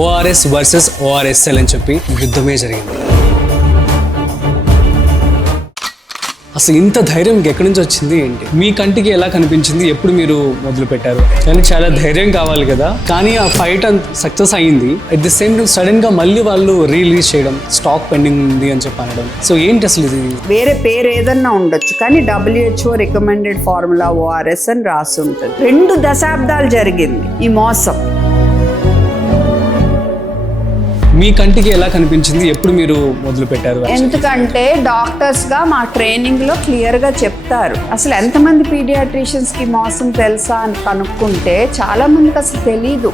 ORS versus ORSL అని చెప్పి యుద్ధమే జరిగింది. అసలు ఇంత ధైర్యం మీకు ఎక్కడి నుంచి వచ్చింది ఏంటి? మీ కంటికి ఎలా కనిపించింది? ఎప్పుడు మీరు మొదలు పెట్టారు? కానీ చాలా ధైర్యం కావాలి కదా. కానీ ఆ ఫైట్ సక్సెస్ అయ్యింది. At the same time sudden గా మళ్ళీ వాళ్ళు రిలీజ్ చేయడం, స్టాక్ పెండింగ్ ఉంది అని చెప్పి అనడం. సో ఏంటి అసలు ఇది? వేరే పేరు ఏదన్నా ఉండొచ్చు కానీ WHO రికమెండెడ్ ఫార్ములా ORS అని రాసి ఉంటుంది. 2 దశాబ్దాలు జరిగింది ఈ మోసం. మీ కంటికి ఎలా కనిపించింది? ఎప్పుడు మీరు మొదలు పెట్టారు? ఎందుకంటే డాక్టర్స్ గా మా ట్రైనింగ్ లో క్లియర్ గా చెప్తారు. అసలు ఎంతమంది పీడియాట్రిషియన్స్ కి మోసం తెలుసా అని కనుక్కుంటే చాలా మందికి అసలు తెలీదు.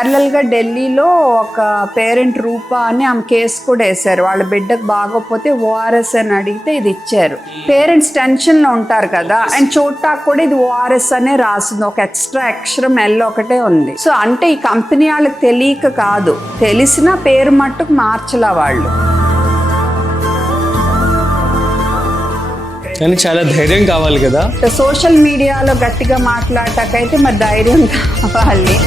ప్యారలల్ గా ఢిల్లీలో ఒక పేరెంట్ రూపా అని ఆమె కేసు కూడా వేశారు. వాళ్ళ బిడ్డకు బాగోకపోతే ORS అని అడిగితే ఇది ఇచ్చారు. పేరెంట్స్ టెన్షన్ లో ఉంటారు కదా, అండ్ చూడటానికి కూడా ఇది ORS అనే రాసింది. ఒక ఎక్స్ట్రా అక్షరం L ఒకటే ఉంది. సో అంటే ఈ కంపెనీ వాళ్ళకి తెలియక కాదు, తెలిసిన పేరు మట్టుకు మార్చలా వాళ్ళు. కానీ చాలా ధైర్యం కావాలి కదా. సోషల్ మీడియాలో గట్టిగా మాట్లాడటాకైతే మరి ధైర్యం కావాలి.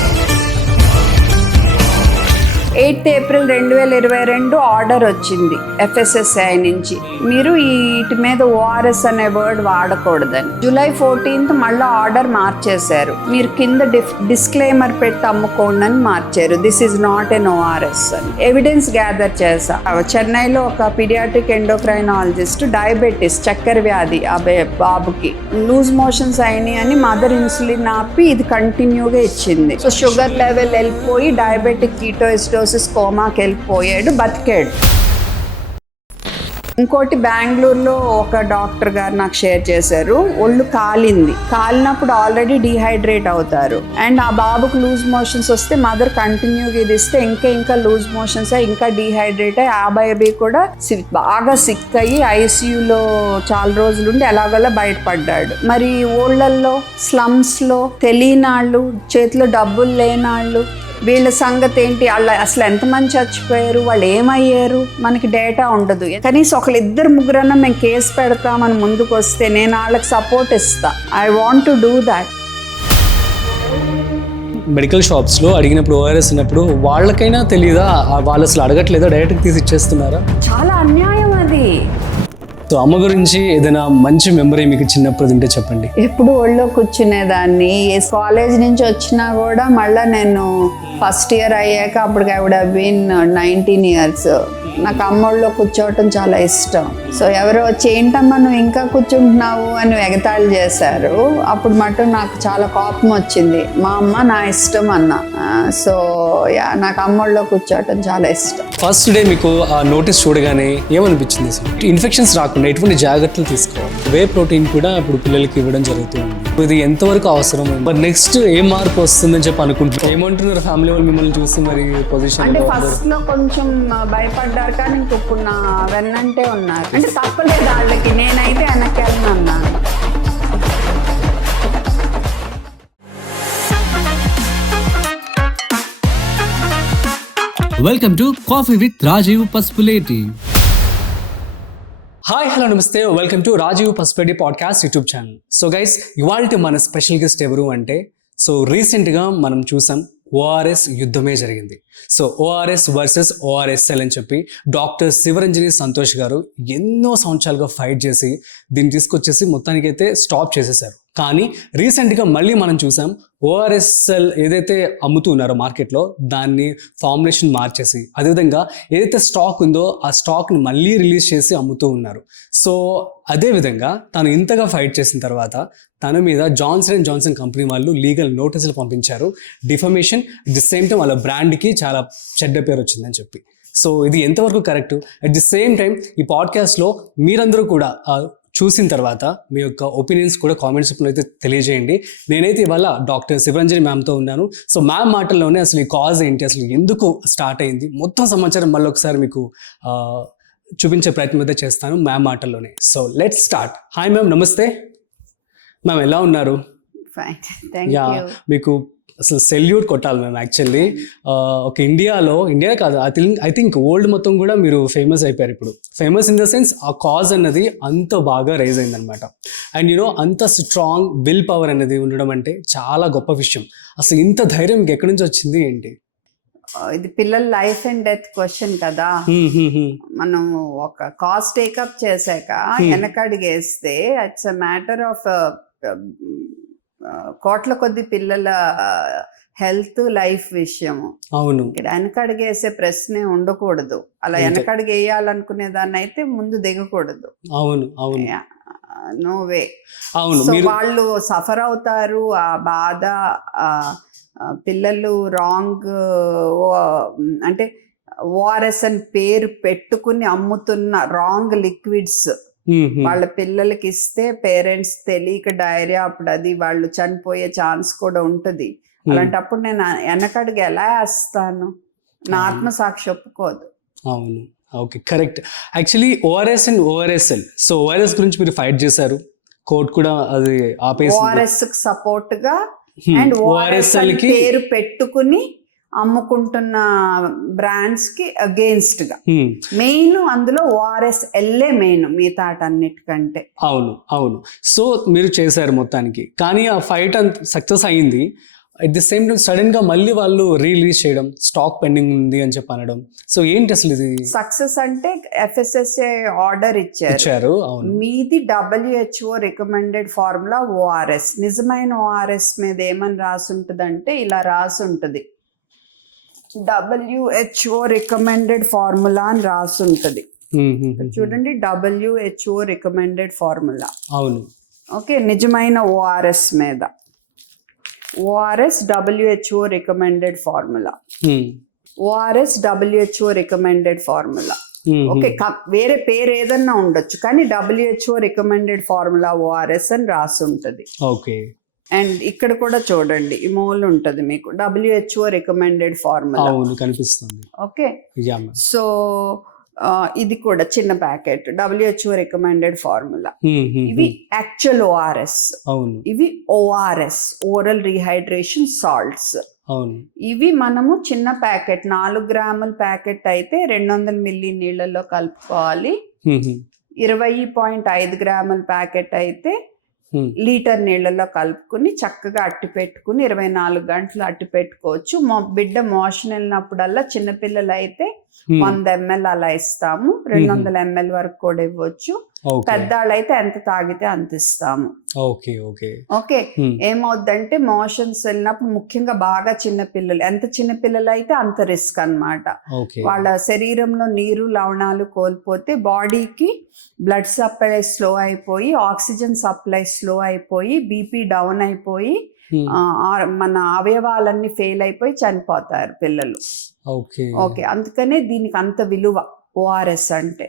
8 ఏప్రిల్ 2022 ఆర్డర్ వచ్చింది FSSAI నుంచి, మీరు వీటి మీద ORS అనే వర్డ్ వాడకూడదని. జూలై 14th మళ్ళీ ఆర్డర్ మార్చేశారు. మీరు కింద డిస్క్లైమర్ పెట్టి అమ్ముకోండి అని మార్చారు. This is not N ORS అని. ఎవిడెన్స్ గ్యాదర్ చేసా. చెన్నైలో ఒక పీడియాట్రిక్ ఎండోక్రైనాలజిస్ట్ డయాబెటీస్, చక్కెర వ్యాధి ఆ బాబుకి లూజ్ మోషన్స్ అయినాయి అని మదర్ ఇన్సులిన్ ఆపి ఇది కంటిన్యూగా ఇచ్చింది. సో షుగర్ లెవెల్ వెళ్ళిపోయి డయాబెటిక్ కీటోసిస్ కోమాకి వెళ్ళిపోయాడు, బతికాడు. ఇంకోటి బెంగళూరులో ఒక డాక్టర్ గారు నాకు షేర్ చేశారు. ఒళ్ళు కాలినప్పుడు ఆల్రెడీ డీహైడ్రేట్ అవుతారు. అండ్ ఆ బాబుకు లూజ్ మోషన్స్ వస్తే మదర్ కంటిన్యూగా ఇది ఇస్తే ఇంకా లూజ్ మోషన్స్ అయ్యి ఇంకా డీహైడ్రేట్ అయ్యి ఆ బాబీ కూడా బాగా సిక్ అయ్యి ICUలో చాలా రోజులుండి ఎలాగోలా బయటపడ్డాడు. మరి ఊళ్ళల్లో స్లమ్స్లో తెలియనాళ్ళు, చేతిలో డబ్బులు లేనాళ్ళు, వీళ్ళ సంగతి ఏంటి? వాళ్ళు అసలు ఎంతమంది చచ్చిపోయారు, వాళ్ళు ఏమయ్యారు, మనకి డేటా ఉండదు. కనీసం ఒకళ్ళిద్దరు ముగ్గురన్నా మేము కేసు పెడతామని ముందుకు వస్తే నేను వాళ్ళకి సపోర్ట్ ఇస్తా. I want to do that. Medical షాప్స్లో అడిగినప్పుడు ORS ఉన్నప్పుడు వాళ్ళకైనా తెలియదా? వాళ్ళు అసలు అడగట్లేదా? డైరెక్ట్గా తీసి ఇచ్చేస్తున్నారా? చాలా అన్యాయం అది. సో అమ్మ గురించి ఏదైనా మంచి మెమరీ మీకు చిన్నప్పుడు తింటే చెప్పండి. ఎప్పుడు ఒళ్ళో కూర్చునేదాన్ని. కాలేజ్ నుంచి వచ్చినా కూడా మళ్ళీ నేను ఫస్ట్ ఇయర్ అయ్యాక అప్పటికి I would have been 19 years. నాకు అమ్మోళ్ళలో కూర్చోవటం చాలా ఇష్టం. సో ఎవరో వచ్చి ఏంటమ్మా నువ్వు ఇంకా కూర్చుంటున్నావు అని ఎగతాళి చేశారు. అప్పుడు మటు నాకు చాలా కోపం వచ్చింది. మా అమ్మ నా ఇష్టం అన్నా. సో నాకు అమ్మోళ్ళలో కూర్చోవటం చాలా ఇష్టం. ఫస్ట్ డే మీకు ఆ నోటీస్ చూడగానే ఏమనిపించింది? ఇన్ఫెక్షన్స్ రాకుండా ఎటువంటి జాగ్రత్తలు తీసుకోవాలి? వే ప్రోటీన్ కూడా ఇప్పుడు పిల్లలకి ఇవ్వడం జరుగుతుంది. ఇది ఎంతవరకు అవసరం? మరి నెక్స్ట్ ఏం మార్పు వస్తుందని చెప్పి అనుకుంటున్నారు? ఏమంటున్నారు ఫ్యామిలీ వాళ్ళు మిమ్మల్ని చూసి? మరి పొజిషన్ అంటే ఫస్ట్ లో కొంచెం భయపడ్డారు కానీ ఇప్పుడు నా వెన్నంటే ఉన్నారు. అంటే తప్పలేదు వాళ్ళకి, నేనైతే వెనక్కి వెళ్ళను. Welcome to coffee with Rajiv Pasupuleti. Hi, hello, నమస్తే. Welcome to Rajiv Pasupuleti podcast YouTube channel. So guys, ఇవాళ మన స్పెషల్ గెస్ట్ ఎవరు అంటే, సో రీసెంట్గా మనం చూసాం ORS యుద్ధమే జరిగింది. సో ORS వర్సెస్ ORSL అని చెప్పి డాక్టర్ శివరంజని సంతోష్ గారు ఎన్నో సంవత్సరాలుగా ఫైట్ చేసి దీన్ని తీసుకొచ్చేసి మొత్తానికైతే స్టాప్ చేసేసారు. కానీ రీసెంట్గా మళ్ళీ మనం చూసాం ORSL ఏదైతే అమ్ముతున్నారో మార్కెట్లో దాన్ని ఫార్ములేషన్ మార్చేసి, అదేవిధంగా ఏదైతే స్టాక్ ఉందో ఆ స్టాక్ని మళ్ళీ రిలీజ్ చేసి అమ్ముతూ ఉన్నారు. సో అదేవిధంగా తను ఇంతగా ఫైట్ చేసిన తర్వాత తన మీద జాన్సన్ కంపెనీ వాళ్ళు లీగల్ నోటీసులు పంపించారు. Defamation, at the same time వాళ్ళ బ్రాండ్కి చాలా చెడ్డ పేరు వచ్చిందని చెప్పి. సో ఇది ఎంతవరకు correct? At the same time ఈ పాడ్కాస్ట్లో మీరందరూ కూడా చూసిన తర్వాత మీ యొక్క ఒపీనియన్స్ కూడా కామెంట్స్ అయితే తెలియజేయండి. నేనైతే ఇవాళ డాక్టర్ శివరంజని మ్యామ్తో ఉన్నాను. సో మ్యామ్ మాటల్లోనే అసలు ఈ కాజ్ ఏంటి, అసలు ఎందుకు స్టార్ట్ అయింది, మొత్తం సమాచారం మళ్ళీ ఒకసారి మీకు చూపించే ప్రయత్నం అయితే చేస్తాను మ్యామ్ మాటల్లోనే. So let's start. Hi ma'am, నమస్తే మ్యామ్, ఎలా ఉన్నారు? మీకు అసలు సెల్యూట్ కొట్టాలి మేము యాక్చువల్లీ. ఒక ఇండియా కాదు, ఐ థింక్ వరల్డ్ మొత్తం కూడా మీరు ఫేమస్ అయిపోయారు ఇప్పుడు. ఫేమస్ ఇన్ ద సెన్స్ ఆ కాజ్ అన్నది అంత బాగా రైజ్ అయిందనమాట. అండ్ అంత స్ట్రాంగ్ విల్ పవర్ అనేది ఉండడం అంటే చాలా గొప్ప విషయం. అసలు ఇంత ధైర్యం మీకు ఎక్కడి నుంచి వచ్చింది ఏంటి? ఇది పిల్లల లైఫ్ అండ్ డెత్ క్వశ్చన్ కదా. మనం ఒక కాజ్ టేకప్ చేశాక వెనకడిగేస్తే ఇట్స్ అ మ్యాటర్ ఆఫ్ కోట్ల కొద్ది పిల్లల హెల్త్ లైఫ్ విషయము. అవును, ఇక్కడ వెనకడిగేసే ప్రశ్నే ఉండకూడదు. అలా వెనకడిగి వేయాలనుకునే దాన్ని అయితే ముందు దిగకూడదు. అవును, అవును, నో వే. అవును. సో వాళ్ళు సఫర్ అవుతారు. ఆ బాధ, పిల్లలు రాంగ్ అంటే ఓఆర్ఎస్ అని పేరు పెట్టుకుని అమ్ముతున్న రాంగ్ లిక్విడ్స్ వాళ్ళ పిల్లలకి ఇస్తే పేరెంట్స్ తెలియక డైరియా, అప్పుడు అది వాళ్ళు చనిపోయే ఛాన్స్ కూడా ఉంటుంది. అలాంటప్పుడు నేను వెనకడికి ఎలా వేస్తాను? నా ఆత్మసాక్షి ఒప్పుకోదు. అవును, okay, correct. Actually ORS and ORSL, so ORS గురించి మీరు ఫైట్ చేశారు, కోర్టు కూడా అది ఆపేసి. ఓఆర్ఎస్ కి సపోర్ట్ గా అండ్ ఓఆర్ఎస్ఎల్ పేరు పెట్టుకుని అమ్ముకుంటున్న బ్రాండ్స్ కి అగేన్స్ట్ గా మెయిన్ అందులో ఓఆర్ఎస్ ఎల్లే మెయిన్ మిగతాటన్నిటికంటే. అవును, అవును. సో మీరు చేశారు మొత్తానికి, కానీ ఆ ఫైట్ అంత సక్సెస్ అయ్యింది. At the same time sudden గా మళ్ళీ వాళ్ళు రిలీజ్ చేయడం, స్టాక్ పెండింగ్ ఉంది అని చెప్పి అనడం. సో ఏంటి అసలు ఇది సక్సెస్ అంటే? FSSAI ఆర్డర్ ఇచ్చారు. అవును. మీది WHO రికమెండెడ్ ఫార్ములా ఓఆర్ఎస్. నిజమైన ఓఆర్ఎస్ మీద ఏమని రాసి ఉంటుంది అంటే ఇలా రాసి ఉంటుంది, WHO రికమెండెడ్ ఫార్ములా అని రాసి ఉంటుంది. చూడండి, WHO రికమెండెడ్ ఫార్ములా. అవును, ఓకే. నిజమైన ఓఆర్ఎస్ మీద ORS WHO recommended formula, ORS WHO recommended formula. Okay, వేరే పేరు ఏదన్నా ఉండొచ్చు కానీ WHO రికమెండెడ్ ఫార్ములా ఓఆర్ఎస్ అని రాసి ఉంటుంది. ఓకే. అండ్ ఇక్కడ కూడా చూడండి, ఈ మూల ఉంటుంది మీకు WHO రికమెండెడ్ ఫార్ములా. అవును, కనిపిస్తుంది. ఓకే. సో ఇది కూడా చిన్న ప్యాకెట్ WHO రికమెండెడ్ ఫార్ములా. ఇవి యాక్చువల్ ఓఆర్ఎస్. అవును. ఇవి ఓఆర్ఎస్, ఓరల్ రీహైడ్రేషన్ సాల్ట్స్. అవును. ఇవి మనము చిన్న ప్యాకెట్ 4 గ్రాముల ప్యాకెట్ అయితే 200 మిల్లీ నీళ్ళలో కలుపుకోవాలి. 20.5 గ్రాముల ప్యాకెట్ అయితే లీటర్ నీళ్ళలో కలుపుకుని చక్కగా అట్టి పెట్టుకుని 24 గంటలు అట్టి పెట్టుకోవచ్చు. బిడ్డ మోషన్ వెళ్ళినప్పుడల్లా చిన్నపిల్లలు అయితే 100 ml అలా ఇస్తాము, 200 ml వరకు కూడా ఇవ్వచ్చు. పెద్దవాళ్ళు అయితే ఎంత తాగితే అంత ఇస్తాము. Okay, okay, okay. ఏమవుద్దంటే మోషన్స్ వెళ్ళినప్పుడు ముఖ్యంగా బాగా చిన్నపిల్లలు, ఎంత చిన్నపిల్లలు అయితే అంత రిస్క్ అన్నమాట. వాళ్ళ శరీరంలో నీరు లవణాలు కోల్పోతే బాడీకి బ్లడ్ సప్లై స్లో అయిపోయి, ఆక్సిజన్ సప్లై స్లో అయిపోయి, బీపీ డౌన్ అయిపోయి, మన అవయవాలన్నీ ఫెయిల్ అయిపోయి చనిపోతారు పిల్లలు. ఓకే. అందుకనే దీనికి అంత విలువ ఓఆర్ఎస్ అంటే.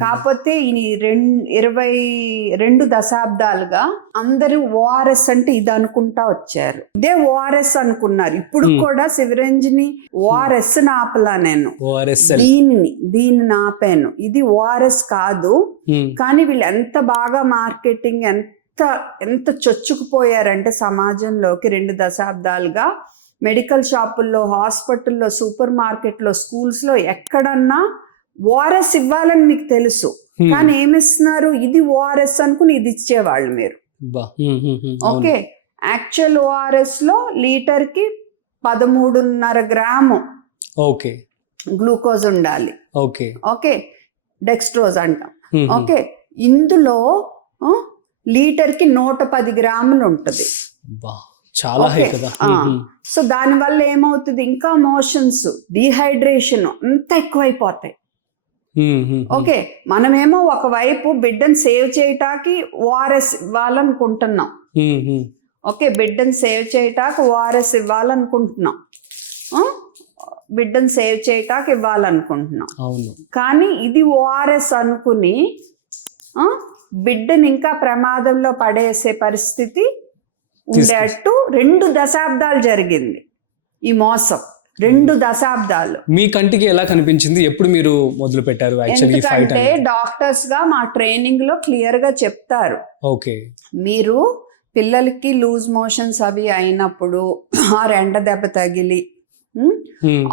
కాకపోతే ఈ 22 దశాబ్దాలుగా అందరూ ఓఆర్ఎస్ అంటే ఇది అనుకుంటా వచ్చారు, ఇదే ఓఆర్ఎస్ అనుకున్నారు. ఇప్పుడు కూడా శివరంజని ఓఆర్ఎస్ ఆపలా నేను, దీన్ని ఆపాను. ఇది ఓఆర్ఎస్ కాదు. కానీ వీళ్ళు ఎంత బాగా మార్కెటింగ్, ఎంత చొచ్చుకుపోయారంటే సమాజంలోకి 2 దశాబ్దాలుగా మెడికల్ షాపుల్లో, హాస్పిటల్లో, సూపర్ మార్కెట్లో, స్కూల్స్లో ఎక్కడన్నా ఓఆర్ఎస్ ఇవ్వాలని మీకు తెలుసు, కానీ ఏమిస్తున్నారు? ఇది ఓఆర్ఎస్ అనుకుని ఇది ఇచ్చేవాళ్ళు మీరు. ఓకే. యాక్చువల్ ఓఆర్ఎస్ లో లీటర్ కి 13.5 గ్రాము గ్లూకోజ్ ఉండాలి. ఓకే. డెక్స్ట్రోజ్ అంటాం. ఓకే. ఇందులో లీటర్ కి 110 గ్రాములు ఉంటుంది. చాలా హై కదా. సో దానివల్ల ఏమవుతుంది? ఇంకా మోషన్స్, డీహైడ్రేషన్ అంతా ఎక్కువైపోతాయి. ఓకే. మనమేమో ఒకవైపు బిడ్డను సేవ్ చేయటానికి ఓఆర్ఎస్ ఇవ్వాలనుకుంటున్నాం. ఓకే. బిడ్డను సేవ్ చేయటానికి ఓఆర్ఎస్ ఇవ్వాలనుకుంటున్నాం, బిడ్డను సేవ్ చేయటానికి ఇవ్వాలనుకుంటున్నాం. కానీ ఇది ఓఆర్ఎస్ అనుకుని బిడ్డను ఇంకా ప్రమాదంలో పడేసే పరిస్థితి ఉండేట్టు 2 దశాబ్దాలు జరిగింది ఈ మోసం. 2 దశాబ్దాలు. మీ కంటికి ఎలా కనిపించింది? ఎప్పుడు మీరు మొదలు పెట్టారు? ఎందుకంటే డాక్టర్స్ గా మా ట్రైనింగ్ లో క్లియర్ గా చెప్తారు, మీరు పిల్లలకి లూజ్ మోషన్స్ అవి అయినప్పుడు ఆర్ ఎండ దెబ్బ తగిలి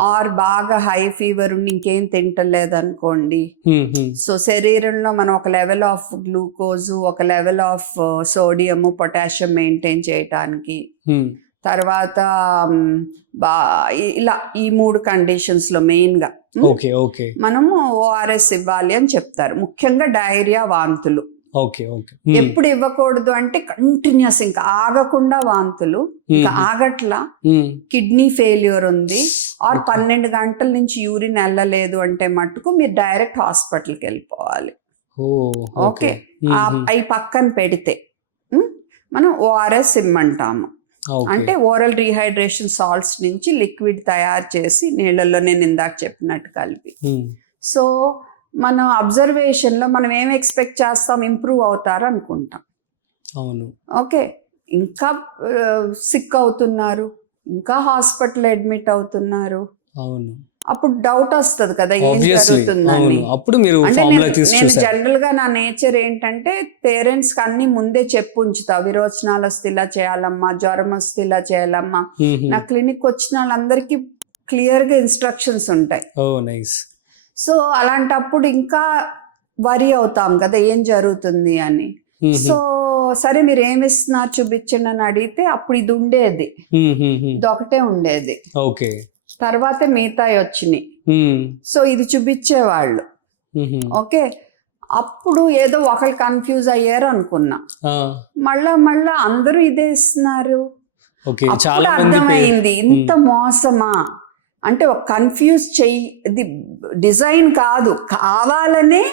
ఆర్ బాగా హై ఫీవర్ ఉండి ఇంకేం తింటలేదు అనుకోండి, సో శరీరంలో మనం ఒక లెవెల్ ఆఫ్ గ్లూకోజ్, ఒక level of sodium, potassium maintain చేయటానికి, తర్వాత ఇలా ఈ 3 కండిషన్స్ లో మెయిన్ గా మనము ఓఆర్ఎస్ ఇవ్వాలి అని చెప్తారు. ముఖ్యంగా డయేరియా, వాంతులు ఎప్పుడు ఇవ్వకూడదు అంటే కంటిన్యూస్, ఇంకా ఆగకుండా వాంతులు, ఇంకా ఆగట్లా, కిడ్నీ ఫెయిల్యూర్ ఉంది ఆర్ 12 గంటల నుంచి యూరిన్ వెళ్ళలేదు అంటే మట్టుకు మీరు డైరెక్ట్ హాస్పిటల్కి వెళ్ళిపోవాలి. ఓకే, అవి పక్కన పెడితే మనం ఓఆర్ఎస్ ఇమ్మంటాము. అంటే ఓరల్ రీహైడ్రేషన్ సాల్ట్స్ నుంచి లిక్విడ్ తయారు చేసి నీళ్ళల్లో నేను ఇందాక చెప్పినట్టు కలిపి. సో మన అబ్జర్వేషన్ లో మనం ఏం ఎక్స్పెక్ట్ చేస్తాం, ఇంప్రూవ్ అవుతారు అనుకుంటాం. అవును, ఓకే, ఇంకా సిక్ అవుతున్నారు, ఇంకా హాస్పిటల్ అడ్మిట్ అవుతున్నారు. అవును, అప్పుడు డౌట్ వస్తుంది కదా ఏం జరుగుతుందని. అంటే నేను జనరల్ గా నా నేచర్ ఏంటంటే పేరెంట్స్ కి అన్ని ముందే చెప్పు ఉంచుతా. విరోచనాలు వస్తే ఇలా చేయాలమ్మా, జ్వరం వస్తే ఇలా చేయాలమ్మా. నా క్లినిక్ వచ్చిన వాళ్ళందరికీ క్లియర్ గా ఇన్స్ట్రక్షన్స్ ఉంటాయి. సో అలాంటప్పుడు ఇంకా వరి అవుతాం కదా ఏం జరుగుతుంది అని. సో సరే మీరు ఏమి ఇస్తున్నారు చూపించండి అని అడిగితే అప్పుడు ఇది ఉండేది, ఇది ఒకటే ఉండేది. ఓకే, తర్వాత మిగతాయి వచ్చినాయి. సో ఇది చూపించేవాళ్ళు. ఓకే, అప్పుడు ఏదో ఒకళ్ళు కన్ఫ్యూజ్ అయ్యారు అనుకున్నా. మళ్ళా అందరూ ఇదే ఇస్తున్నారు. అప్పుడు అర్థమైంది ఇంత మోసమా అంటే. ఒక కన్ఫ్యూజ్ ఇది డిజైన్ కాదు, కావాలనే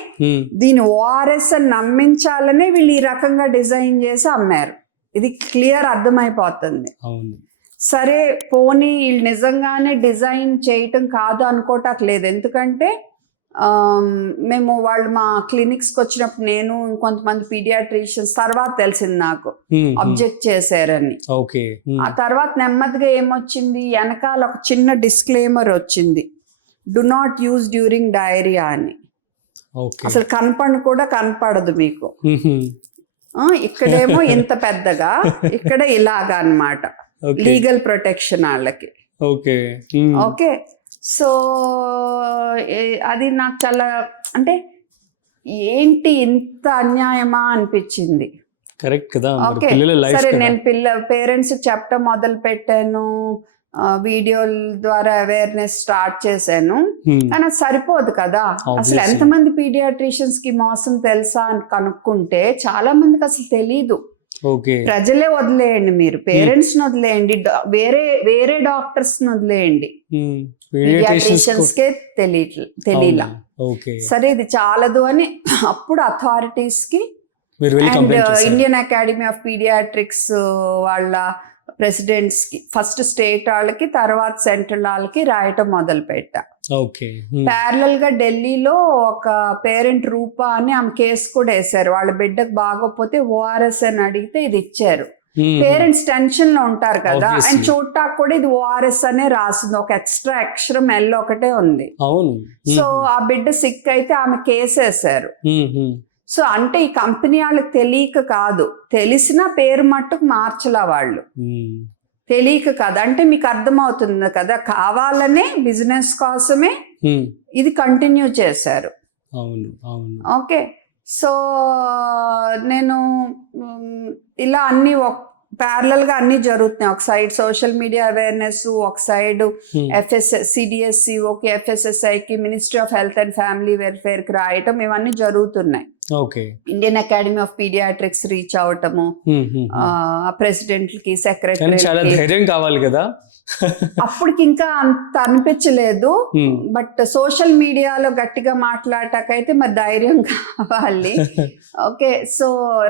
దీని ఓఆర్ఎస్ అని నమ్మించాలనే వీళ్ళు ఈ రకంగా డిజైన్ చేసి అమ్మారు. ఇది క్లియర్ అర్థమైపోతుంది. సరే పోనీ వీళ్ళు నిజంగానే డిజైన్ చేయటం కాదు అనుకోవటానికి ఎందుకంటే మేము వాళ్ళు మా క్లినిక్స్కి వచ్చినప్పుడు నేను ఇంకొంతమంది పీడియాట్రిషియన్స్ తర్వాత తెలిసింది నాకు అబ్జెక్ట్ చేశారని. ఆ తర్వాత నెమ్మదిగా ఏమొచ్చింది, వెనకాల ఒక చిన్న డిస్క్లైమర్ వచ్చింది, do not use during diarrhoea అని. అసలు కనపడదు మీకు. ఇక్కడేమో ఇంత పెద్దగా, ఇక్కడ ఇలాగా అన్నమాట, లీగల్ ప్రొటెక్షన్ వాళ్ళకి. ఓకే, సో అది నాకు చాలా అంటే ఏంటి ఇంత అన్యాయమా అనిపించింది. కరెక్ట్ కదా. ఓకే, సరే నేను పేరెంట్స్ చెప్పడం మొదలు పెట్టాను, వీడియోల ద్వారా అవేర్నెస్ స్టార్ట్ చేశాను. కానీ అది సరిపోదు కదా. అసలు ఎంతమంది పీడియాట్రిషియన్స్ కి మోసం తెలుసా అని కనుక్కుంటే చాలా మందికి అసలు తెలీదు. ప్రజలే వదిలేయండి, మీరు పేరెంట్స్ ని వదిలేయండి, వేరే డాక్టర్స్ ని వదిలేయండి, పీడియాట్రిషియన్స్ కే తెలియలా. సరే ఇది చాలదు అని అప్పుడు అథారిటీస్ కి and Indian academy of paediatrics వాళ్ళ ప్రెసిడెంట్స్ కి, ఫస్ట్ స్టేట్ వాళ్ళకి తర్వాత సెంట్రల్ వాళ్ళకి రాయటం మొదలు పెట్టా. ప్యారలల్ గా ఢిల్లీలో ఒక పేరెంట్ రూపా అని ఆమె కేసు కూడా వేశారు. వాళ్ళ బిడ్డకు బాగోపోతే ఓఆర్ఎస్ అని అడిగితే ఇది ఇచ్చారు. పేరెంట్స్ టెన్షన్ లో ఉంటారు కదా, అండ్ చూడటానికి కూడా ఇది ఓఆర్ఎస్ అనే రాసింది, ఒక ఎక్స్ట్రా అక్షరం ఎల్ ఒకటే ఉంది. సో ఆ బిడ్డ సిక్ అయితే ఆమె కేసు వేశారు. సో అంటే ఈ కంపెనీ వాళ్ళకి తెలియక కాదు, తెలిసిన పేరు మట్టుకు మార్చలా వాళ్ళు, తెలియక కాదు. అంటే మీకు అర్థమవుతుంది కదా, కావాలనే బిజినెస్ కోసమే ఇది కంటిన్యూ చేశారు. ఓకే, సో నేను ఇలా అన్ని ప్యారలల్ గా అన్ని జరుగుతున్నాయి. ఒక సైడ్ సోషల్ మీడియా అవేర్నెస్, ఒక సైడ్ సిడిఎస్సిఓకి, ఎఫ్ఎస్ఎస్ఐకి, Ministry of Health and Family Welfare కి రాయటం, ఇవన్నీ జరుగుతున్నాయి. Indian academy of Pediatrics reach అవటము, ప్రెసిడెంట్లకి, సెక్రటరీ కావాలి కదా. అప్పటికి ఇంకా అంత అనిపించలేదు, బట్ సోషల్ మీడియాలో గట్టిగా మాట్లాడటాకైతే మరి ధైర్యం కావాలి. ఓకే, సో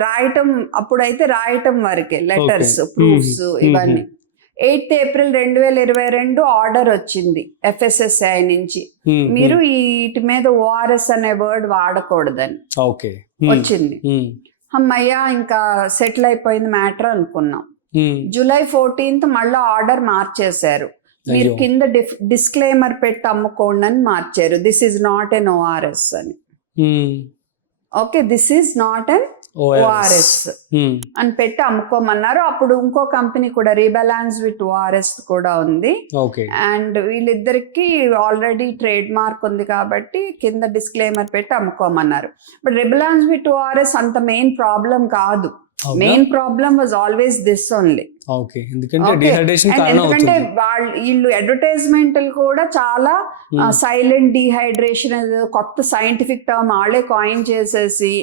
రాయటం, అప్పుడైతే రాయటం వరకే, లెటర్స్, ప్రూఫ్స్ ఇవన్నీ. 8th April 2022 ఆర్డర్ వచ్చింది ఎఫ్ఎస్ఎస్ఐ నుంచి, మీరు వీటి మీద ఓఆర్ఎస్ అనే వర్డ్ వాడకూడదని వచ్చింది. అమ్మయ్యా ఇంకా సెటిల్ అయిపోయింది మ్యాటర్ అనుకున్నాం. July 14th మళ్ళీ ఆర్డర్ మార్చేశారు, మీరు కింద డిస్క్లైమర్ పెట్టి అమ్ముకోండి అని మార్చారు, this is not an ORS అని. Okay this is not an ORS అని పెట్టి అమ్ముకోమన్నారు. అప్పుడు ఇంకో కంపెనీ కూడా రీబ్యాలెన్స్ విత్ ఓఆర్ఎస్ కూడా ఉంది. ఓకే. అండ్ వీళ్ళిద్దరికి ఆల్రెడీ ట్రేడ్ మార్క్ ఉంది కాబట్టి కింద డిస్క్లైమర్ పెట్టి అమ్ముకోమన్నారు. బట్ రీబ్యాలెన్స్ విత్ ఓఆర్ఎస్ అంత మెయిన్ ప్రాబ్లం కాదు. Main problem was always this only. Okay. ఎందుకంటే డిహైడ్రేషన్ కారణం అవుతుంది. ఎందుకంటే వీళ్ళు అడ్వర్టైజ్మెంట్లు కూడా చాలా సైలెంట్ డిహైడ్రేషన్ కొత్త సైంటిఫిక్ టర్మ్ వాళ్ళే కాయిన్ చేసేసి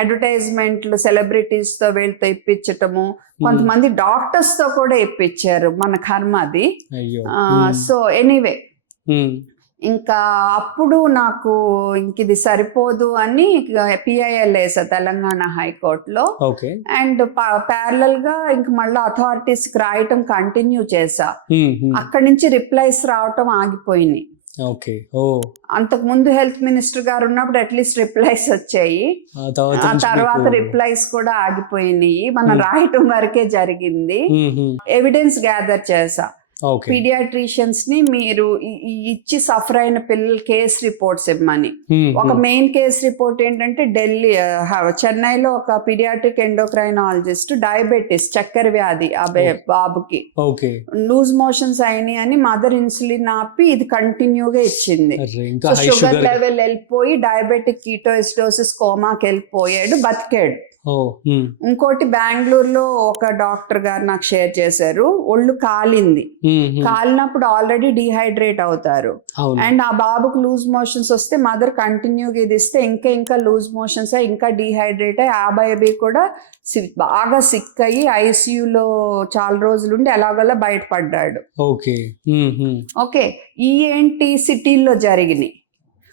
అడ్వర్టైజ్మెంట్లు సెలబ్రిటీస్ తో వీళ్ళతో ఇప్పించటము, కొంతమంది డాక్టర్స్ తో కూడా ఇప్పించారు. మన కర్మ అది. సో ఎనీవే ఇంకా అప్పుడు నాకు ఇంక ఇది సరిపోదు అని పిఐఎల్ వేసా తెలంగాణ హైకోర్టులో. అండ్ ప్యారలల్ గా ఇంక మళ్ళీ అథారిటీస్ కి రాయటం కంటిన్యూ చేసా. అక్కడి నుంచి రిప్లైస్ రావటం ఆగిపోయినాయి. అంతకు ముందు హెల్త్ మినిస్టర్ గారు ఉన్నప్పుడు అట్లీస్ట్ రిప్లైస్ వచ్చాయి, ఆ తర్వాత రిప్లైస్ కూడా ఆగిపోయినాయి. మనం రాయటం వరకే జరిగింది. ఎవిడెన్స్ గ్యాదర్ చేసా. పీడియాట్రిషియన్స్ ని మీరు ఇచ్చి సఫర్ అయిన పిల్లల కేస్ రిపోర్ట్స్ ఇవ్వమని. ఒక మెయిన్ కేస్ రిపోర్ట్ ఏంటంటే ఢిల్లీ చెన్నైలో ఒక పీడియాట్రిక్ ఎండోక్రైనాలజిస్ట్ డయాబెటిస్ చక్కెర వ్యాధి ఆ బాబుకి లూజ్ మోషన్స్ అయినాయి అని మదర్ ఇన్సులిన్ ఆపి ఇది కంటిన్యూగా ఇచ్చింది. షుగర్ లెవెల్ వెళ్ళిపోయి డయాబెటిక్ కీటోసిడోసిస్ కోమాకి వెళ్ళిపోయాడు, బతికాడు. ఇంకోటి బెంగళూరులో ఒక డాక్టర్ గారు నాకు షేర్ చేశారు. ఒళ్ళు కాలింది, కాలినప్పుడు ఆల్రెడీ డిహైడ్రేట్ అవుతారు. అండ్ ఆ బాబుకు లూజ్ మోషన్స్ వస్తే మదర్ కంటిన్యూగా ఇది ఇస్తే ఇంకా లూజ్ మోషన్స్ అయ్యి ఇంకా డిహైడ్రేట్ అయ్యి ఆ బేబీ కూడా బాగా సిక్ అయ్యి ఐసీయూలో చాలా రోజులు ఉండి ఎలాగోలా బయటపడ్డాడు. ఓకే ఈ ఏంటి సిటీల్లో జరిగినాయి.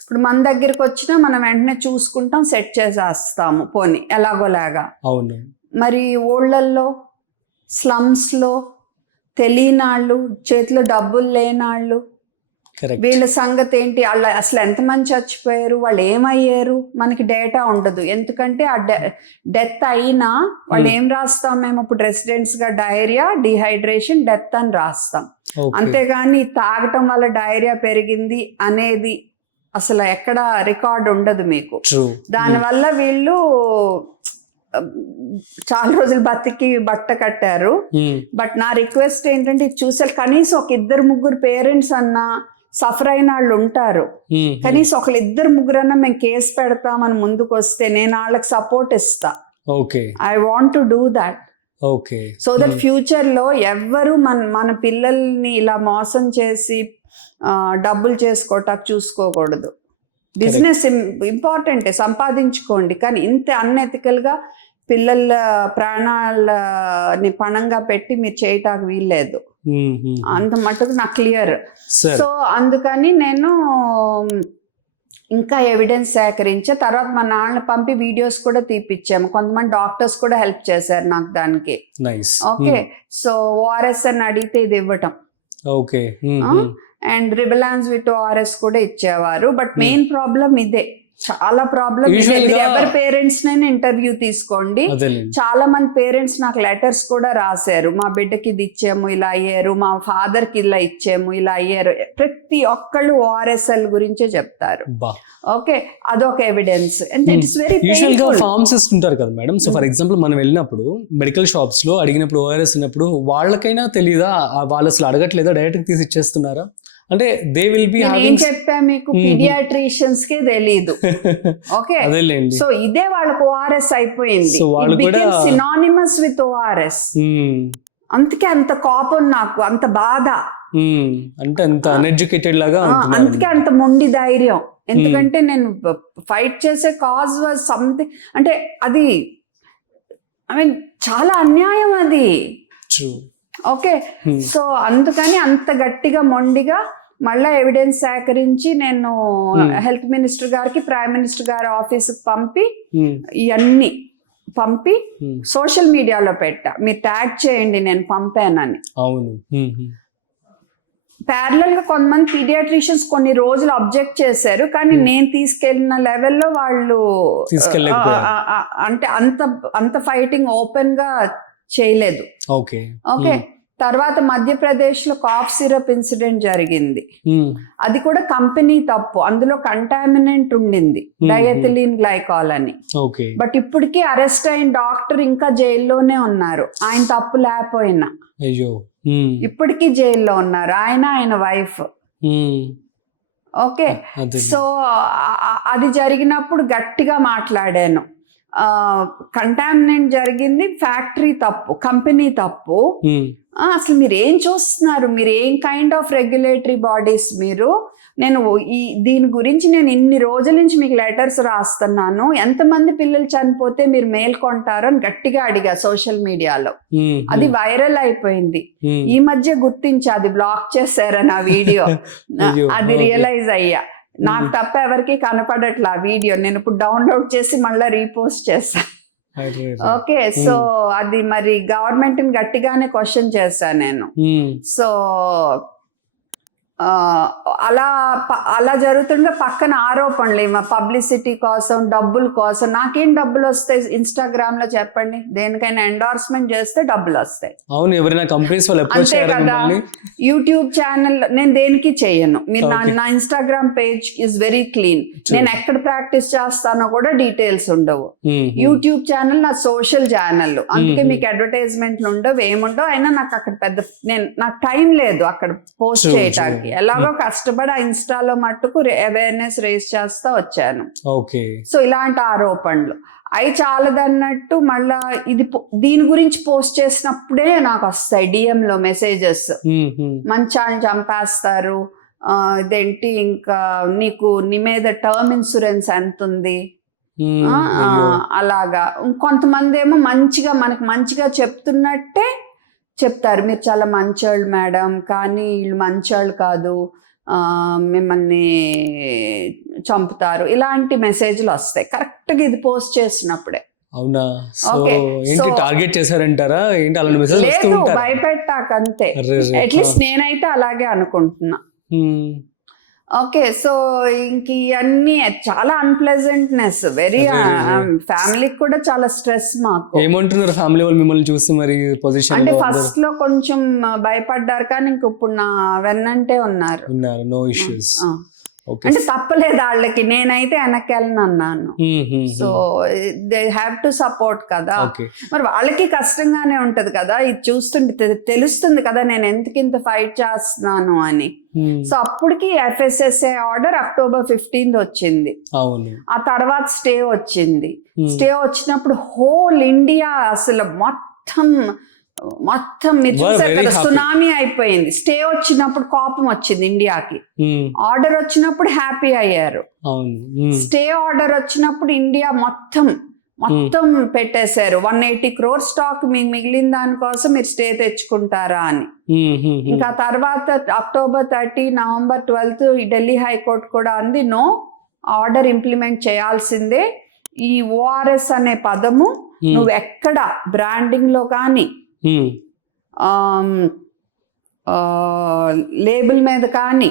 ఇప్పుడు మన దగ్గరికి వచ్చినా మనం వెంటనే చూసుకుంటాం, సెట్ చేసేస్తాము పోనీ ఎలాగోలాగా. మరి ఊళ్ళల్లో స్లమ్స్ లో తెలియనాళ్ళు, చేతిలో డబ్బులు లేనాళ్ళు, వీళ్ళ సంగతి ఏంటి? వాళ్ళు అసలు ఎంతమంది చచ్చిపోయారు, వాళ్ళు ఏమయ్యారు, మనకి డేటా ఉండదు. ఎందుకంటే ఆ డెత్ అయినా వాళ్ళు ఏం రాస్తాం మేము ఇప్పుడు రెసిడెంట్స్ గా డయేరియా, డిహైడ్రేషన్, డెత్ అని రాస్తాం. అంతేగాని తాగటం వల్ల డయేరియా పెరిగింది అనేది అసలు ఎక్కడ రికార్డ్ ఉండదు మీకు. దానివల్ల వీళ్ళు చాలా రోజులు బతికి బట్ట కట్టారు. బట్ నా రిక్వెస్ట్ ఏంటంటే ఇది చూసారు కనీసం ఒక 2-3 పేరెంట్స్ అన్నా సఫర్ అయిన వాళ్ళు ఉంటారు. కనీసం ఒకళ్ళు 2-3 అన్నా మేము కేసు పెడతామని ముందుకు వస్తే నేను వాళ్ళకి సపోర్ట్ ఇస్తా. I want to do that. So that future లో ఎవ్వరు మన పిల్లల్ని ఇలా మోసం చేసి డబ్బులు చేసుకోవటానికి చూసుకోకూడదు. బిజినెస్ ఇంపార్టెంటే, సంపాదించుకోండి, కానీ ఇంత అన్ఎథికల్ గా పిల్లల ప్రాణాలని పణంగా పెట్టి మీరు చేయటానికి వీల్లేదు. అంత మటుకు నాకు క్లియర్. సో అందుకని నేను ఇంకా ఎవిడెన్స్ సేకరించే తర్వాత మా నాన్నని పంపి వీడియోస్ కూడా తీపిచ్చాము. కొంతమంది డాక్టర్స్ కూడా హెల్ప్ చేశారు నాకు దానికి. ఓకే సో ఓఆర్ఎస్ అని అడిగితే ఇది ఇవ్వటం, అండ్ రిబెలాన్స్ విత్ ఓఆర్ఎస్ కూడా ఇచ్చేవారు. బట్ మెయిన్ ప్రాబ్లం ఇదే, చాలా ప్రాబ్లం. ఎవరి పేరెంట్స్ నైనా ఇంటర్వ్యూ తీసుకోండి, చాలా మంది పేరెంట్స్ నాకు లెటర్స్ కూడా రాశారు. మా బిడ్డకి ఇది ఇచ్చాము ఇలా అయ్యారు, మా ఫాదర్ కి ఇలా ఇచ్చాము ఇలా అయ్యారు. ప్రతి ఒక్కళ్ళు ఓఆర్ఎస్ఎల్ గురించే చెప్తారు. ఓకే అదొక evidence. And it is very usual గా ఫార్మసిస్ట్ ఉంటారు కదా మేడం. సో ఫర్ ఎగ్జాంపుల్ మనం వెళ్ళినప్పుడు మెడికల్ షాప్స్ లో అడిగినప్పుడు ఓఆర్ఎస్ ఉన్నప్పుడు వాళ్ళకైనా తెలియదా, వాళ్ళు అసలు అడగట్లేదా, డైరెక్ట్ తీసి ఇచ్చేస్తున్నారా? అంటే దే విల్ బి ఏం చెప్పా మీకు, పీడియాట్రిషియన్స్ కే తెలీదు. ఓకే సో ఇదే వాళ్ళకి ఓఆర్ఎస్ అయిపోయింది, సినానిమస్ విత్ ఓఆర్ఎస్. అందుకే అంత కోపం నాకు, అంత బాధ, అంటే అంత అన్ఎడ్యుకేటెడ్ లాగా, అందుకే అంత మొండి ధైర్యం. ఎందుకంటే నేను ఫైట్ చేసే కాజ్ వాజ్ సంథింగ్, అంటే అది ఐ మీన్ చాలా అన్యాయం అది. ఓకే సో అందుకని అంత గట్టిగా మొండిగా మళ్ళా ఎవిడెన్స్ సేకరించి నేను హెల్త్ మినిస్టర్ గారికి, ప్రైమ్ మినిస్టర్ గారి ఆఫీస్కి పంపి ఇవన్నీ పంపి సోషల్ మీడియాలో పెట్టా, మీరు ట్యాగ్ చేయండి నేను పంపానని. అవును. ప్యారలల్ గా కొంతమంది పీడియాట్రిషియన్స్ కొన్ని రోజులు అబ్జెక్ట్ చేశారు, కానీ నేను తీసుకెళ్లిన లెవెల్లో వాళ్ళు అంటే అంత ఫైటింగ్ ఓపెన్ గా చేయలేదు. ఓకే తర్వాత మధ్యప్రదేశ్లో కాఫ్ సిరప్ ఇన్సిడెంట్ జరిగింది. అది కూడా కంపెనీ తప్పు, అందులో కంటామినెంట్ ఉండింది, డయథిలిన్ గ్లైకాల్ అని. ఓకే. బట్ ఇప్పటికీ అరెస్ట్ అయిన డాక్టర్ ఇంకా జైల్లోనే ఉన్నారు, ఆయన తప్పు లేకపోయినా. అయ్యో. ఇప్పటికీ జైల్లో ఉన్నారు ఆయన వైఫ్. ఓకే. సో అది జరిగినప్పుడు గట్టిగా మాట్లాడాను. కంటామినెంట్ జరిగింది, ఫ్యాక్టరీ తప్పు, కంపెనీ తప్పు. అసలు మీరు ఏం చూస్తున్నారు, మీరు ఏం కైండ్ ఆఫ్ రెగ్యులేటరీ బాడీస్ మీరు? నేను దీని గురించి నేను ఇన్ని రోజుల నుంచి మీకు లెటర్స్ రాస్తున్నాను, ఎంతమంది పిల్లలు చనిపోతే మీరు మేల్కొంటారు అని గట్టిగా అడిగా సోషల్ మీడియాలో. అది వైరల్ అయిపోయింది. ఈ మధ్య గుర్తించి అది బ్లాక్ చేశారని ఆ వీడియో. అది రియలైజ్ అయ్యా, నాకు తప్ప ఎవరికి కనపడట్లా ఆ వీడియో. నేను ఇప్పుడు డౌన్లోడ్ చేసి మళ్ళీ రీపోస్ట్ చేస్తాను. ఓకే. సో అది మరి గవర్నమెంట్ ని గట్టిగానే క్వశ్చన్ చేశాను నేను. సో అలా జరుగుతుండగా పక్కన ఆరోపణలు, పబ్లిసిటీ కోసం, డబ్బుల కోసం. నాకేం డబ్బులు వస్తాయి ఇన్స్టాగ్రామ్ లో చెప్పండి? దేనికైనా ఎండార్స్మెంట్ చేస్తే డబ్బులు వస్తాయి. అవును, ఎవరైనా కంపెనీస్ వాళ్ళు అంతే కదా. యూట్యూబ్ ఛానల్ నేను దేనికి చేయను. మీరు నా Instagram page is very clean. నేను ఎక్కడ ప్రాక్టీస్ చేస్తానో కూడా డీటెయిల్స్ ఉండవు. యూట్యూబ్ ఛానల్ నా సోషల్ ఛానల్, అందుకే మీకు అడ్వర్టైజ్మెంట్లు ఉండవు, ఏముండవు. అయినా నాకు అక్కడ నాకు టైం లేదు అక్కడ పోస్ట్ చేయడానికి. ఎలాగో కష్టపడి ఆ ఇన్స్టాలో మట్టుకు అవేర్నెస్ రేస్ చేస్తా వచ్చాను. ఓకే. సో ఇలాంటి ఆరోపణలు అవి చాలదన్నట్టు మళ్ళా దీని గురించి పోస్ట్ చేసినప్పుడే నాకు వస్తాయి DM లో మెసేజెస్. మంచాన్ని చంపేస్తారు, ఇదేంటి, ఇంకా నీ మీద టర్మ్ ఇన్సూరెన్స్ ఎంత ఉంది, అలాగా. కొంతమంది ఏమో మనకు మంచిగా చెప్తున్నట్టే చెప్తారు, మీరు చాలా మంచోళ్ళు మేడం, కానీ వీళ్ళు మంచోళ్ళు కాదు, మిమ్మల్ని చంపుతారు, ఇలాంటి మెసేజ్లు వస్తాయి కరెక్ట్గా ఇది పోస్ట్ చేసినప్పుడే. అవునా? ఏంటి టార్గెట్ చేశారంటారా? ఏంటి అలాంటి మెసేజ్ వస్తూ లేదు, ఉంటాయి? భయపెట్టాకంతే. అట్లీస్ట్ నేనైతే అలాగే అనుకుంటున్నా. ఓకే. సో ఇంక ఇవన్నీ చాలా అన్ప్లెజెంట్నెస్, వెరీ ఫ్యామిలీకి కూడా చాలా స్ట్రెస్. మాకు ఏమంటున్నారు ఫ్యామిలీ వాళ్ళు మిమ్మల్ని చూసి? మరి పొజిషన్ అంటే ఫస్ట్ లో కొంచెం భయపడ్డారు, కానీ ఇంక ఇప్పుడు నా వెన్నంటే ఉన్నారు. No issues. అంటే తప్పలేదు వాళ్ళకి, నేనైతే వెనక్కి వెళ్ళను అన్నాను. So they have to support కదా. మరి వాళ్ళకి కష్టంగానే ఉంటది కదా, ఇది చూస్తుంటే తెలుస్తుంది కదా నేను ఎందుకు ఇంత ఫైట్ చేస్తున్నాను అని. సో అప్పటికి FSSA ఆర్డర్ October 15th వచ్చింది. ఆ తర్వాత స్టే వచ్చింది. స్టే వచ్చినప్పుడు హోల్ ఇండియా అసలు మొత్తం మీరు చూసారు కదా, సునామీ అయిపోయింది. స్టే వచ్చినప్పుడు కోపం వచ్చింది ఇండియాకి, ఆర్డర్ వచ్చినప్పుడు హ్యాపీ అయ్యారు. స్టే ఆర్డర్ వచ్చినప్పుడు ఇండియా మొత్తం పెట్టేశారు. 180 crore స్టాక్ మీకు మిగిలిన దానికోసం మీరు స్టే తెచ్చుకుంటారా అని. ఇంకా తర్వాత October 30, November 12 ఢిల్లీ హైకోర్టు కూడా అంది, నో, ఆర్డర్ ఇంప్లిమెంట్ చేయాల్సిందే. ఈ ORS అనే పదము నువ్వు ఎక్కడ బ్రాండింగ్ లో కానీ, లేబుల్ మీద కానీ,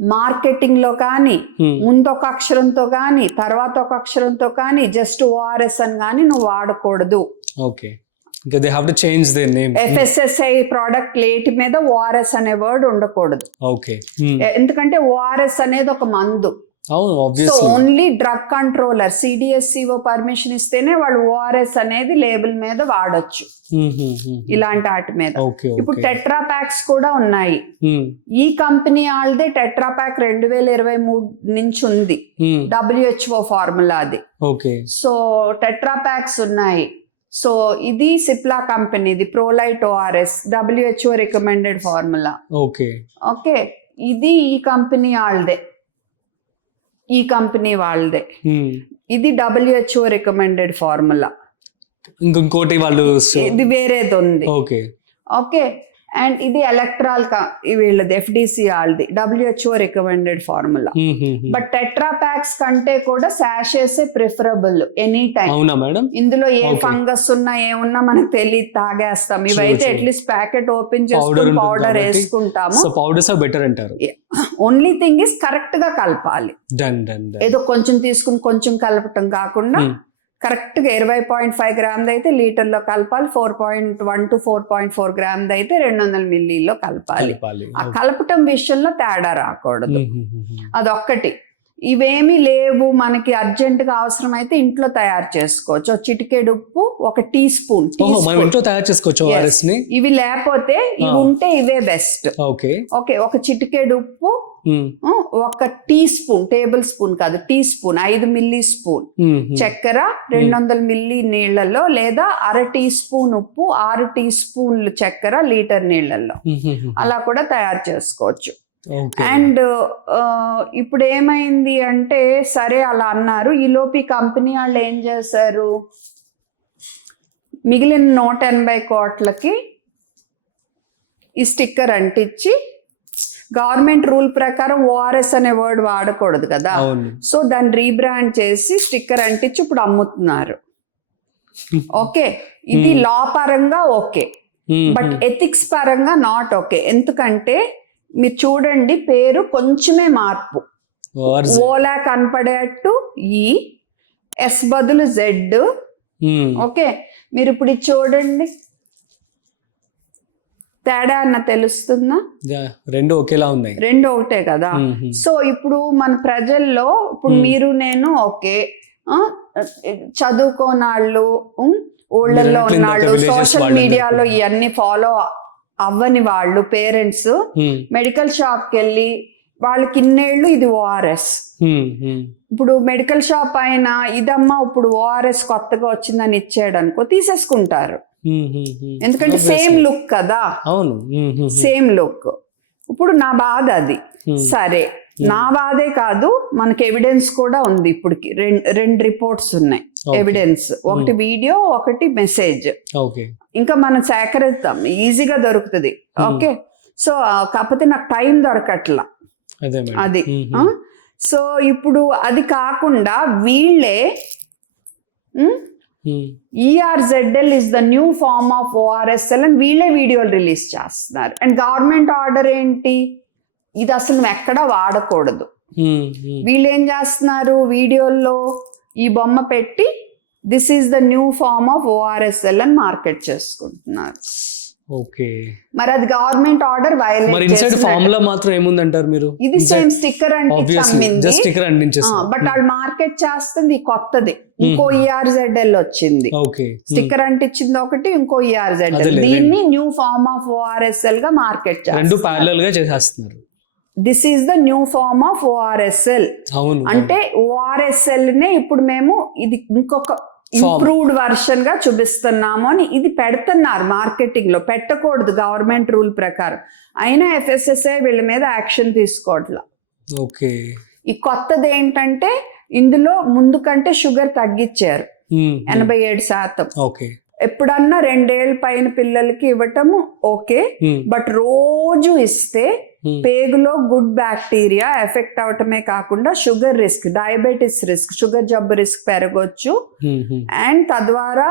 మార్కెటింగ్ లో కానీ, ముందు ఒక అక్షరంతో కానీ తర్వాత ఒక అక్షరంతో కానీ, జస్ట్ ORS అని కానీ నువ్వు వాడకూడదు. They have to change their name. FSSAI product లేటి మీద ORS అనే వర్డ్ ఉండకూడదు. ఎందుకంటే ORS అనేది ఒక మందు. So only drug controller CDSCO permission ఇస్తేనే వాళ్ళు ORS అనేది లేబుల్ మీద వాడొచ్చు, ఇలాంటి వాటి మీద. ఇప్పుడు టెట్రా ప్యాక్స్ కూడా ఉన్నాయి. ఈ కంపెనీ వాళ్ళదే టెట్రా ప్యాక్ 2023 నుంచి ఉంది, WHO ఫార్ములా అది. సో టెట్రా ప్యాక్స్ ఉన్నాయి. సో ఇది సిప్లా కంపెనీది Prolyte ORS, WHO recommended formula. Okay. ఇది ఈ కంపెనీ వాళ్ళదే. ఇది WHO రికమెండెడ్ ఫార్ములా. ఇంకోటి వాళ్ళు ఇది వేరేది ఉంది. ఓకే. అండ్ ఇది ఎలక్ట్రాల్ వీళ్ళది FDC వాళ్ళది, WHO recommended formula. But tetra packs కంటే కూడా సాషేసే ప్రిఫరబుల్ ఎనీ టైం. ఇందులో ఏ ఫంగస్ ఉన్నా ఏమున్నా మనకు తెలియదు, తాగేస్తాం. ఇవైతే అట్లీస్ట్ ప్యాకెట్ ఓపెన్ చేసుకుని పౌడర్ వేసుకుంటాము. బెటర్ అంటారు. ఓన్లీ థింగ్ ఇస్ కరెక్ట్ గా కలపాలి. ఏదో కొంచెం తీసుకుని కొంచెం కలపటం కాకుండా కరెక్ట్గా 20.5 గ్రామ్ది అయితే లీటర్లో కలపాలి, 4.1 to 4.4 గ్రామ్ది అయితే 200 మిల్లీలో కలపాలి. ఆ కలపటం విషయంలో తేడా రాకూడదు, అదొక్కటి. ఇవేమీ లేవు మనకి అర్జెంటుగా అవసరం అయితే ఇంట్లో తయారు చేసుకోవచ్చు. చిటికెడు ఉప్పు, 1 టీ స్పూన్. ఇంట్లో తయారు చేసుకోవచ్చు ORS ని. ఇవి లేకపోతే ఇవి ఉంటే ఇవే బెస్ట్. ఓకే, 1 చిటికెడు ఉప్పు, 1 టీ స్పూన్, టేబుల్ స్పూన్ కాదు, టీ స్పూన్, 5 మిల్లీ స్పూన్ చక్కెర, 200 మిల్లీ నీళ్లలో, లేదా 1/2 టీ స్పూన్ ఉప్పు, 6 టీ స్పూన్లు చక్కెర లీటర్ నీళ్లలో, అలా కూడా తయారు చేసుకోవచ్చు. అండ్ ఇప్పుడు ఏమైంది అంటే, సరే అలా అన్నారు, ఈలోపు ఈ కంపెనీ వాళ్ళు ఏం చేశారు, మిగిలిన 180 కోట్లకి ఈ స్టిక్కర్ అంటించి, గవర్నమెంట్ రూల్ ప్రకారం ORS అనే వర్డ్ వాడకూడదు కదా, సో దాన్ని రీబ్రాండ్ చేసి స్టిక్కర్ అంటించి ఇప్పుడు అమ్ముతున్నారు. ఓకే, ఇది లా పరంగా ఓకే, బట్ ఎథిక్స్ పరంగా నాట్ ఓకే. ఎందుకంటే మీరు చూడండి, పేరు కొంచెమే మార్పు, ఓలా కనపడేట్టు ఎస్ బదులు జెడ్. ఓకే, మీరు ఇప్పుడు ఇది చూడండి, తేడా అన్న తెలుస్తుందా? రెండు ఒకేలా ఉన్నాయి, రెండు ఒకటే కదా. సో ఇప్పుడు మన ప్రజల్లో, ఇప్పుడు మీరు నేను ఓకే, చదువుకోనాళ్ళు, ఊళ్ళల్లో ఉన్నాళ్ళు, సోషల్ మీడియాలో ఇవన్నీ ఫాలో అవ్వని వాళ్ళు, పేరెంట్స్ మెడికల్ షాప్కి వెళ్ళి వాళ్ళకి ఇన్నేళ్ళు ఇది ORS, ఇప్పుడు మెడికల్ షాప్ అయినా ఇదమ్మా ఇప్పుడు ORS కొత్తగా వచ్చిందని ఇచ్చాడు అనుకో, తీసేసుకుంటారు. ఎందుకంటే సేమ్ లుక్ కదా, అవును, సేమ్ లుక్. ఇప్పుడు నా బాధ అది. సరే, నా బాధే కాదు, మనకి ఎవిడెన్స్ కూడా ఉంది. ఇప్పటికి రెండు రిపోర్ట్స్ ఉన్నాయి, ఎవిడెన్స్, ఒకటి వీడియో, ఒకటి మెసేజ్. ఇంకా మనం సేకరిస్తాం, ఈజీగా దొరుకుతుంది. ఓకే, సో కాకపోతే నాకు టైం దొరకట్లా అది. సో ఇప్పుడు అది కాకుండా వీళ్ళే ERZL is the new form of ORSL అని వీళ్ళే వీడియోలు రిలీజ్ చేస్తున్నారు. అండ్ గవర్నమెంట్ ఆర్డర్ ఏంటి, ఇది అసలు నువ్వు ఎక్కడా వాడకూడదు. వీళ్ళు ఏం చేస్తున్నారు, వీడియోల్లో ఈ బొమ్మ పెట్టి this is the new form of ORSL అని మార్కెట్ చేసుకుంటున్నారు. ఓకే, మరి అది గవర్నమెంట్ ఆర్డర్ వైలేట్ చేస్తున్నారు. ఫార్ములా మాత్రం ఏముందంటారు మీరు? ఇది సేమ్ స్టిక్కర్ అంటించింది, బట్ వాళ్ళు మార్కెట్ చేస్తుంది కొత్తది, ఇంకో ERZL వచ్చింది. స్టిక్కర్ అంటించింది ఒకటి, ఇంకో ERZL. దీన్ని న్యూ ఫార్మ్ ఆఫ్ ORSL గా మార్కెట్ చేస్తున్నారు. This is the new form of ORSL. అంటే ORSL నే ఇప్పుడు మేము ఇది ఇంకొక ఇంప్రూవ్డ్ వర్షన్ గా చూపిస్తున్నాము అని ఇది పెడుతున్నారు మార్కెటింగ్ లో. పెట్టకూడదు గవర్నమెంట్ రూల్ ప్రకారం, అయినా FSSAI వీళ్ళ మీద యాక్షన్ తీసుకోవట్లా. ఓకే, ఈ కొత్తది ఏంటంటే ఇందులో ముందు కంటే షుగర్ తగ్గించారు 87%. ఓకే, ఎప్పుడన్నా 2 ఏళ్ళ పైన పిల్లలకి ఇవ్వటము ఓకే, బట్ రోజు ఇస్తే పేగులో గుడ్ బ్యాక్టీరియా ఎఫెక్ట్ అవటమే కాకుండా sugar risk, diabetes risk, sugar జబ్బు రిస్క్ పెరగొచ్చు. అండ్ తద్వారా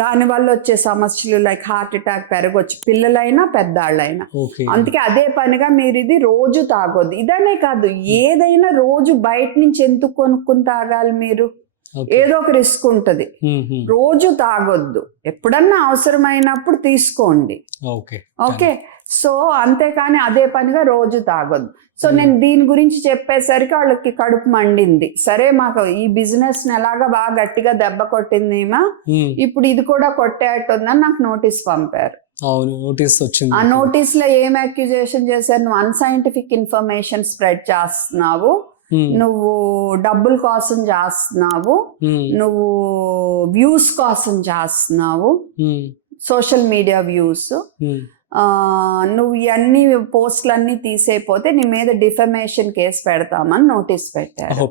దాని వల్ల వచ్చే సమస్యలు లైక్ హార్ట్ అటాక్ పెరగొచ్చు, పిల్లలైనా పెద్దాళ్ళైనా. అందుకే అదే పనిగా మీరు ఇది రోజు తాగొద్దు. ఇదనే కాదు, ఏదైనా రోజు బయట నుంచి ఎందుకు కొనుక్కుని తాగాలి మీరు? ఏదో ఒక రిస్క్ ఉంటది, రోజు తాగొద్దు, ఎప్పుడన్నా అవసరమైనప్పుడు తీసుకోండి. ఓకే, సో అంతేకాని అదే పనిగా రోజు తాగొద్దు. సో నేను దీని గురించి చెప్పేసరికి వాళ్ళకి కడుపు మండింది. సరే, మాకు ఈ బిజినెస్ ఎలాగా బాగా గట్టిగా దెబ్బ కొట్టిందేమా, ఇప్పుడు ఇది కూడా కొట్టేట్టుందని నాకు నోటీస్ పంపారు. ఆ నోటీస్ లో ఏం అక్యూజేషన్ చేశారు, నువ్వు అన్సైంటిఫిక్ ఇన్ఫర్మేషన్ స్ప్రెడ్ చేస్తున్నావు, నువ్వు డబ్బుల కోసం చేస్తున్నావు, నువ్వు వ్యూస్ కోసం చేస్తున్నావు, సోషల్ మీడియా వ్యూస్, నువ్వు ఇవన్నీ పోస్టులన్నీ తీసేపోతే నీ మీద డిఫమేషన్ కేసు పెడతామని నోటీస్ పెట్టారు.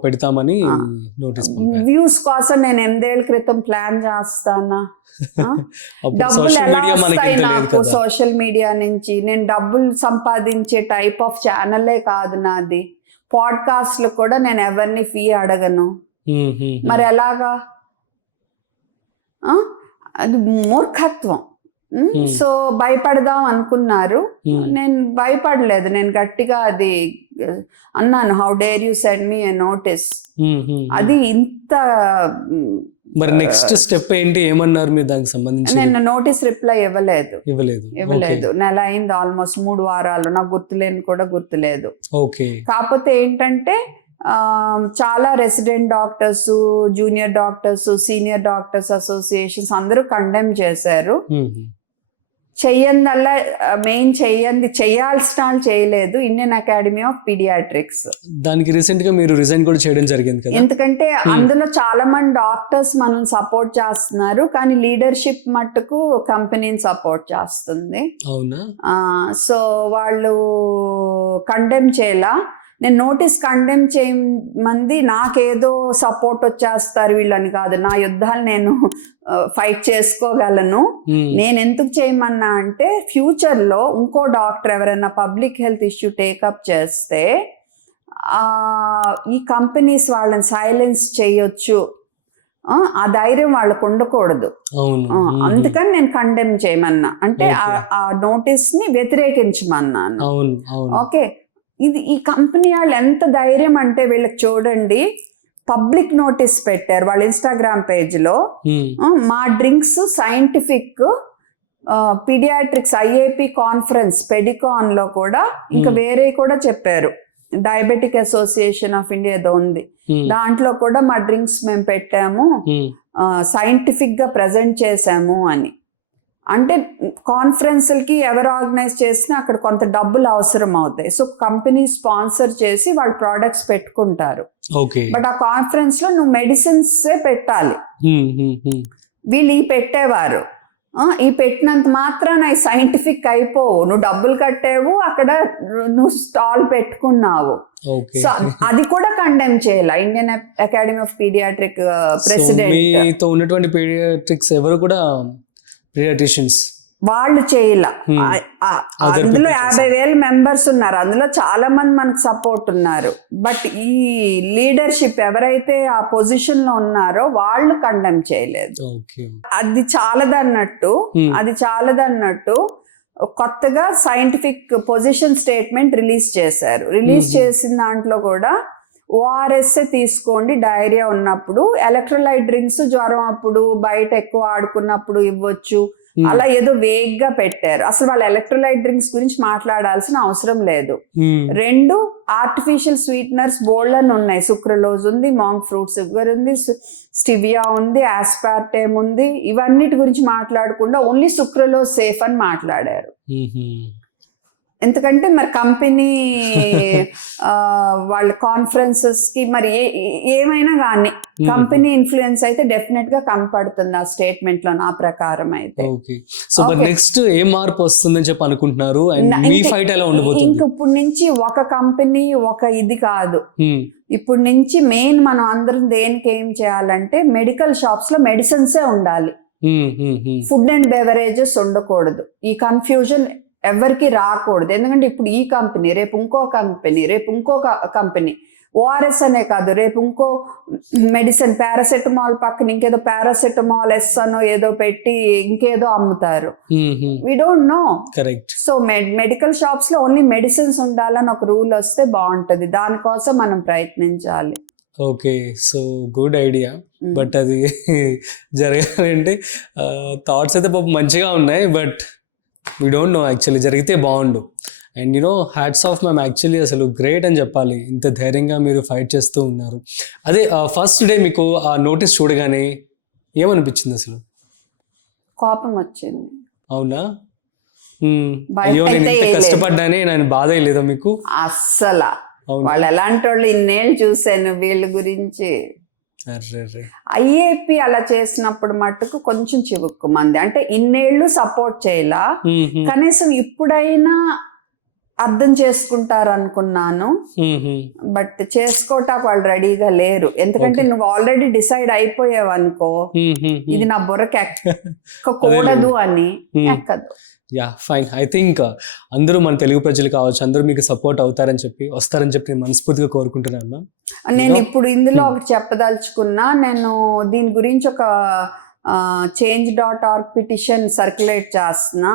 వ్యూస్ కోసం నేను 8 ఏళ్ల క్రితం ప్లాన్ చేస్తానా? డబ్బులు ఎలా వస్తాయి నాకు సోషల్ మీడియా నుంచి? నేను డబ్బులు సంపాదించే టైప్ ఆఫ్ ఛానలే కాదు నాది. పాడ్కాస్ట్లు కూడా నేను ఎవరిని ఫీ అడగను. మరి ఎలాగా? అది మూర్ఖత్వం. సో భయపడదాం అనుకున్నారు, నేను భయపడలేదు. నేను గట్టిగా అది అన్నాను, how dare you send me A notice. అది ఇంత మరి నెక్స్ట్ స్టెప్ ఏంటి, ఏమన్నారు మీరు దానికి సంబంధించి? నేను నోటీస్ రిప్లై ఇవ్వలేదు. ఇవ్వలేదు. నెల అయింది, ఆల్మోస్ట్ 3 వారాలు. నాకు గుర్తులేని కూడా గుర్తులేదు. ఓకే. కాకపోతే ఏంటంటే చాలా resident doctors, junior doctors, senior doctors associations అందరూ కండెమ్ చేశారు. చెయ్యందల్లా మెయిన్ చేయాల్సిన వాళ్ళు చేయలేదు, ఇండియన్ అకాడమీ ఆఫ్ పీడియాట్రిక్స్. దానికి రీసెంట్ గా మీరు రిజైన్ కూడా చేయడం జరిగింది కదా. ఎందుకంటే అందులో చాలా మంది డాక్టర్స్ మనం సపోర్ట్ చేస్తున్నారు, కానీ లీడర్షిప్ మట్టుకు కంపెనీని సపోర్ట్ చేస్తుంది. అవునా? సో వాళ్ళు కండెమ్ చేయాల. నేను నోటీస్ కండెమ్ చేయమంది నాకేదో సపోర్ట్ వచ్చేస్తారు వీళ్ళని కాదు, నా యుద్ధాలు నేను ఫైట్ చేసుకోగలను. నేను ఎందుకు చేయమన్నా అంటే ఫ్యూచర్లో ఇంకో డాక్టర్ ఎవరైనా పబ్లిక్ హెల్త్ ఇష్యూ టేకప్ చేస్తే ఈ కంపెనీస్ వాళ్ళని సైలెన్స్ చేయొచ్చు, ఆ ధైర్యం వాళ్ళకు ఉండకూడదు. అందుకని నేను కండెమ్ చేయమన్నా, అంటే ఆ నోటీస్ ని వ్యతిరేకించమన్నాను. ఓకే. ఈ కంపెనీ వాళ్ళు ఎంత ధైర్యం అంటే వీళ్ళకి చూడండి, పబ్లిక్ నోటీస్ పెట్టారు వాళ్ళ ఇన్స్టాగ్రామ్ పేజ్లో. మా drinks scientific pediatrics IAP conference Pedicon లో కూడా, ఇంకా వేరే కూడా చెప్పారు, డయాబెటిక్ అసోసియేషన్ ఆఫ్ ఇండియా ఏదో ఉంది, దాంట్లో కూడా మా డ్రింక్స్ మేము పెట్టాము, సైంటిఫిక్ గా ప్రజెంట్ చేసాము అని. అంటే కాన్ఫరెన్స్లకి ఎవరు ఆర్గనైజ్ చేసినా అక్కడ కొంత డబ్బులు అవసరం అవుతాయి. సో కంపెనీ స్పాన్సర్ చేసి వాళ్ళ ప్రోడక్ట్స్ పెట్టుకుంటారు. బట్ ఆ కాన్ఫరెన్స్ లో నువ్వు మెడిసిన్స్ పెట్టాలి. వీళ్ళు పెట్టేవారు, ఈ పెట్టినంత మాత్రాన సైంటిఫిక్ అయిపోవు, నువ్వు డబ్బులు కట్టావు, అక్కడ నువ్వు స్టాల్ పెట్టుకున్నావు. సో అది కూడా కండెమ్ చేయాలి Indian academy of paediatric president. ఉన్నటువంటి పీడియాట్రిక్స్ ఎవరు కూడా పీడియాట్రిషియన్స్ వాళ్ళు చేయాల. అందులో 50,000 మెంబర్స్ ఉన్నారు, అందులో చాలా మంది మనకు సపోర్ట్ ఉన్నారు. బట్ ఈ లీడర్షిప్ ఎవరైతే ఆ పొజిషన్ లో ఉన్నారో వాళ్ళు కండెమ్ చేయలేదు. అది చాలదన్నట్టు కొత్తగా సైంటిఫిక్ పొజిషన్ స్టేట్మెంట్ రిలీజ్ చేశారు. రిలీజ్ చేసిన దాంట్లో కూడా ORS తీసుకోండి డైరియా ఉన్నప్పుడు, ఎలక్ట్రోలైట్ డ్రింక్స్ జ్వరం అప్పుడు, బయట ఎక్కువ ఆడుకున్నప్పుడు ఇవ్వచ్చు, అలా ఏదో వేగ్గా పెట్టారు. అసలు వాళ్ళ ఎలక్ట్రోలైట్ డ్రింక్స్ గురించి మాట్లాడాల్సిన అవసరం లేదు. 2 ఆర్టిఫిషియల్ స్వీట్నర్స్ బోల్డ్ అని ఉన్నాయి, సుక్రలోజ్ ఉంది, మాంక్ ఫ్రూట్ షుగర్ ఉంది, స్టివియా ఉంది, ఆస్పార్టేమ్ ఉంది. ఇవన్నిటి గురించి మాట్లాడకుండా ఓన్లీ సుక్రలోజ్ సేఫ్ అని మాట్లాడారు. ఎందుకంటే మరి కంపెనీ వాళ్ళ కాన్ఫరెన్సెస్ కి మరి ఏమైనా కానీ కంపెనీ ఇన్ఫ్లుయెన్స్ అయితే డెఫినెట్ గా కనపడుతుంది ఆ స్టేట్మెంట్ లో, నా ప్రకారం అయితే. సో నెక్స్ట్ ఏ మార్పు వస్తుందని చెప్పి అనుకుంటున్నారు? ఇంక ఇప్పుడు నుంచి ఒక కంపెనీ ఒక ఇది కాదు, ఇప్పుడు నుంచి మెయిన్ మనం అందరం దేనికి ఏం చేయాలంటే మెడికల్ షాప్స్ లో మెడిసిన్సే ఉండాలి, ఫుడ్ అండ్ బెవరేజెస్ ఉండకూడదు. ఈ కన్ఫ్యూజన్ ఎవరికి రాకూడదు. ఎందుకంటే ఇప్పుడు ఈ కంపెనీ, రేపు ఇంకో కంపెనీ, రేపు ఇంకో కంపెనీ, ORS అనే కాదు, రేపు ఇంకో మెడిసిన్ పారాసెటమాల్ పక్కన ఇంకేదో పారాసెటమాల్ ఎస్ అనో ఏదో పెట్టి ఇంకేదో అమ్ముతారు. We don't know. So medical shops లో ఓన్లీ మెడిసిన్స్ ఉండాలని ఒక రూల్ వస్తే బాగుంటది, దానికోసం మనం ప్రయత్నించాలి. Okay, so good idea. But అది జరగాలంటే థాట్స్ అయితే పాపం మంచిగా ఉన్నాయి, but we don't know. Actually జరిగితే బాగుండు. And hats off ma'am, actually అసలు గ్రేట్ అని చెప్పాలి, ఇంత ధైర్యంగా మీరు ఫైట్ చేస్తూ ఉన్నారు. అదే ఫస్ట్ డే మీకు ఆ నోటీస్ చూడగానే ఏమనిపించింది అసలు? కోపం వచ్చింది. అవునా? అయ్యో నేను ఇంత కష్టపడ్డానే, నేను బాధ లేదా మీకు? అస్సలు వాళ్ళు ఎలాంటి వాళ్ళు ఇన్నేళ్ళు చూశాను వీళ్ళ గురించి. ఐఏపీ అలా చేసినప్పుడు మట్టుకు కొంచెం చివుక్కుమంది, అంటే ఇన్నేళ్లు సపోర్ట్ చేయలా, కనీసం ఇప్పుడైనా అర్థం చేసుకుంటారు అనుకున్నాను. బట్ చేసుకోవటానికి వాళ్ళు రెడీగా లేరు. ఎందుకంటే నువ్వు ఆల్రెడీ డిసైడ్ అయిపోయావు అనుకో, ఇది నా బుర్రకి ఎక్కకూడదు అని ఎక్కదు. Yeah, fine. ఐ థింక్ అందరూ మన తెలుగు ప్రజలు కావచ్చు, అందరూ మీకు సపోర్ట్ అవుతారని చెప్పి, వస్తారని చెప్పి నేను మనస్ఫూర్తిగా కోరుకుంటున్నాను మ్యామ్. నేను ఇప్పుడు ఇందులో ఒకటి చెప్పదలుచుకున్నా, నేను దీని గురించి ఒక change.org పిటిషన్ సర్క్యులేట్ చేస్తున్నా,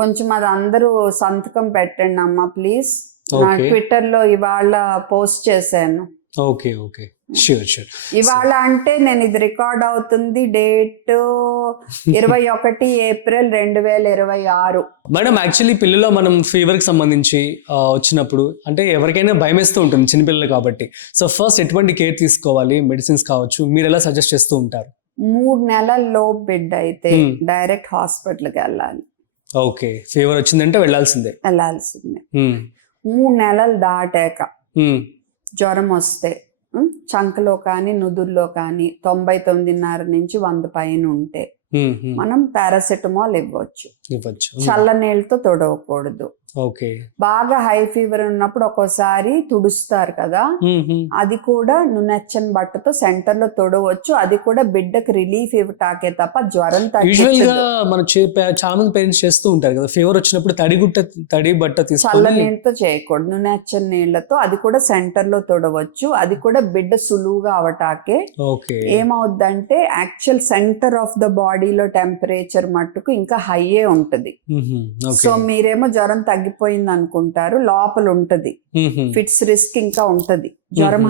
కొంచెం అది అందరూ సంతకం పెట్టండి అమ్మా ప్లీజ్. నా ట్విట్టర్ లో ఇవాళ పోస్ట్ చేశాను. Okay okay, sure sure. ఇవాళ అంటే నేను ఇది రికార్డ్ అవుతుంది డేట్ 21 ఏప్రిల్ 2026. మేడం యాక్చువల్లీ పిల్లల్లో మనం ఫీవర్కి సంబంధించి వచ్చినప్పుడు అంటే ఎవరికైనా భయం వేస్తూ ఉంటుంది చిన్నపిల్లలు కాబట్టి. సో ఫస్ట్ ఎటువంటి కేర్ తీసుకోవాలి, మెడిసిన్స్ కావచ్చు, మీరు ఎలా సజెస్ట్ చేస్తూ ఉంటారు? 3 నెలల్లో బిడ్డ అయితే డైరెక్ట్ హాస్పిటల్కి వెళ్ళాలి. ఓకే, ఫీవర్ వచ్చిందంటే వెళ్ళాల్సిందే. 3 నెలలు దాటాక జ్వరం వస్తే చంకలో కానీ నుదురులో కానీ 99.5 నుంచి 100 పైన ఉంటే మనం పారాసెటమాల్ ఇవ్వచ్చు. చల్ల నీళ్ళతో తొడవకూడదు. ఓకే, బాగా హై ఫీవర్ ఉన్నప్పుడు ఒక్కోసారి తుడుస్తారు కదా, అది కూడా నునెచ్చని బట్టతో సెంటర్ లో తొడవచ్చు. అది కూడా బిడ్డకు రిలీఫ్ ఇవ్వటాకే తప్ప జ్వరం యూజువల్ గా మన చాలా మంది పేరెంట్స్ చేస్తూ ఉంటారు కదా, ఫీవర్ వచ్చినప్పుడు తడి బట్ట తీసుకొని చల్ల నీళ్ళతో చేయకూడదు, నునెచ్చని నీళ్ళతో. అది కూడా సెంటర్ లో తొడవచ్చు. అది కూడా బిడ్డ సులువుగా అవటాకే. ఏమవుద్దంటే యాక్చువల్ సెంటర్ ఆఫ్ ద బాడీలో టెంపరేచర్ మట్టుకు ఇంకా హైయే ఉంటది. సో మీరేమో జ్వరం తగ్గిపోయింది అనుకుంటారు, లోపల ఉంటది ఫిట్స్ రిస్క్ ఇంకా ఉంటది. జ్వరం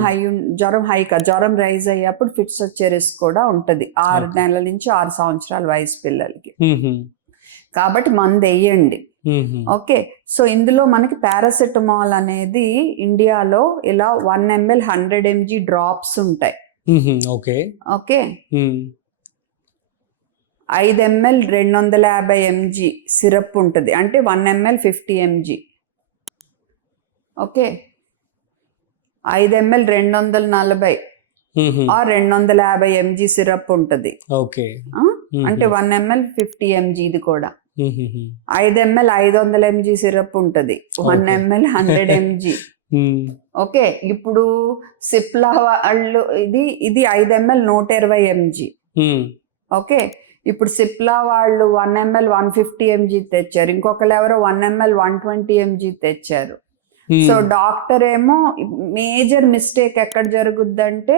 రైజ్ అయ్యేప్పుడు ఫిట్స్ వచ్చే రిస్క్ కూడా ఉంటది 6 నెలల నుంచి 6 సంవత్సరాల వయసు పిల్లలకి. కాబట్టి మందు వేయండి. ఓకే, సో ఇందులో మనకి పారాసెటమాల్ అనేది ఇండియాలో ఇలా 1 ml 100 mg డ్రాప్స్ ఉంటాయి. ఓకే, 5 ml 250 mg సిరప్ ఉంటుంది, అంటే 1 ml 50 mg. Okay, 5 ml 240 or 250 mg syrup ఉంటుంది. ఓకే, అంటే 1 ml 50 mg. ఇది కూడా 5 ml 500 mg సిరప్ ఉంటుంది, 1 ml 100 mg. ఓకే, ఇప్పుడు సిప్లా వాళ్ళు ఇది 5 ml 120 mg. ఓకే, ఇప్పుడు సిప్లా వాళ్ళు 1 ml 150 mg తెచ్చారు, ఇంకొకరు ఎవరో 1 ml 120 mg తెచ్చారు. సో డాక్టర్ ఏమో మేజర్ మిస్టేక్ ఎక్కడ జరుగుద్దంటే,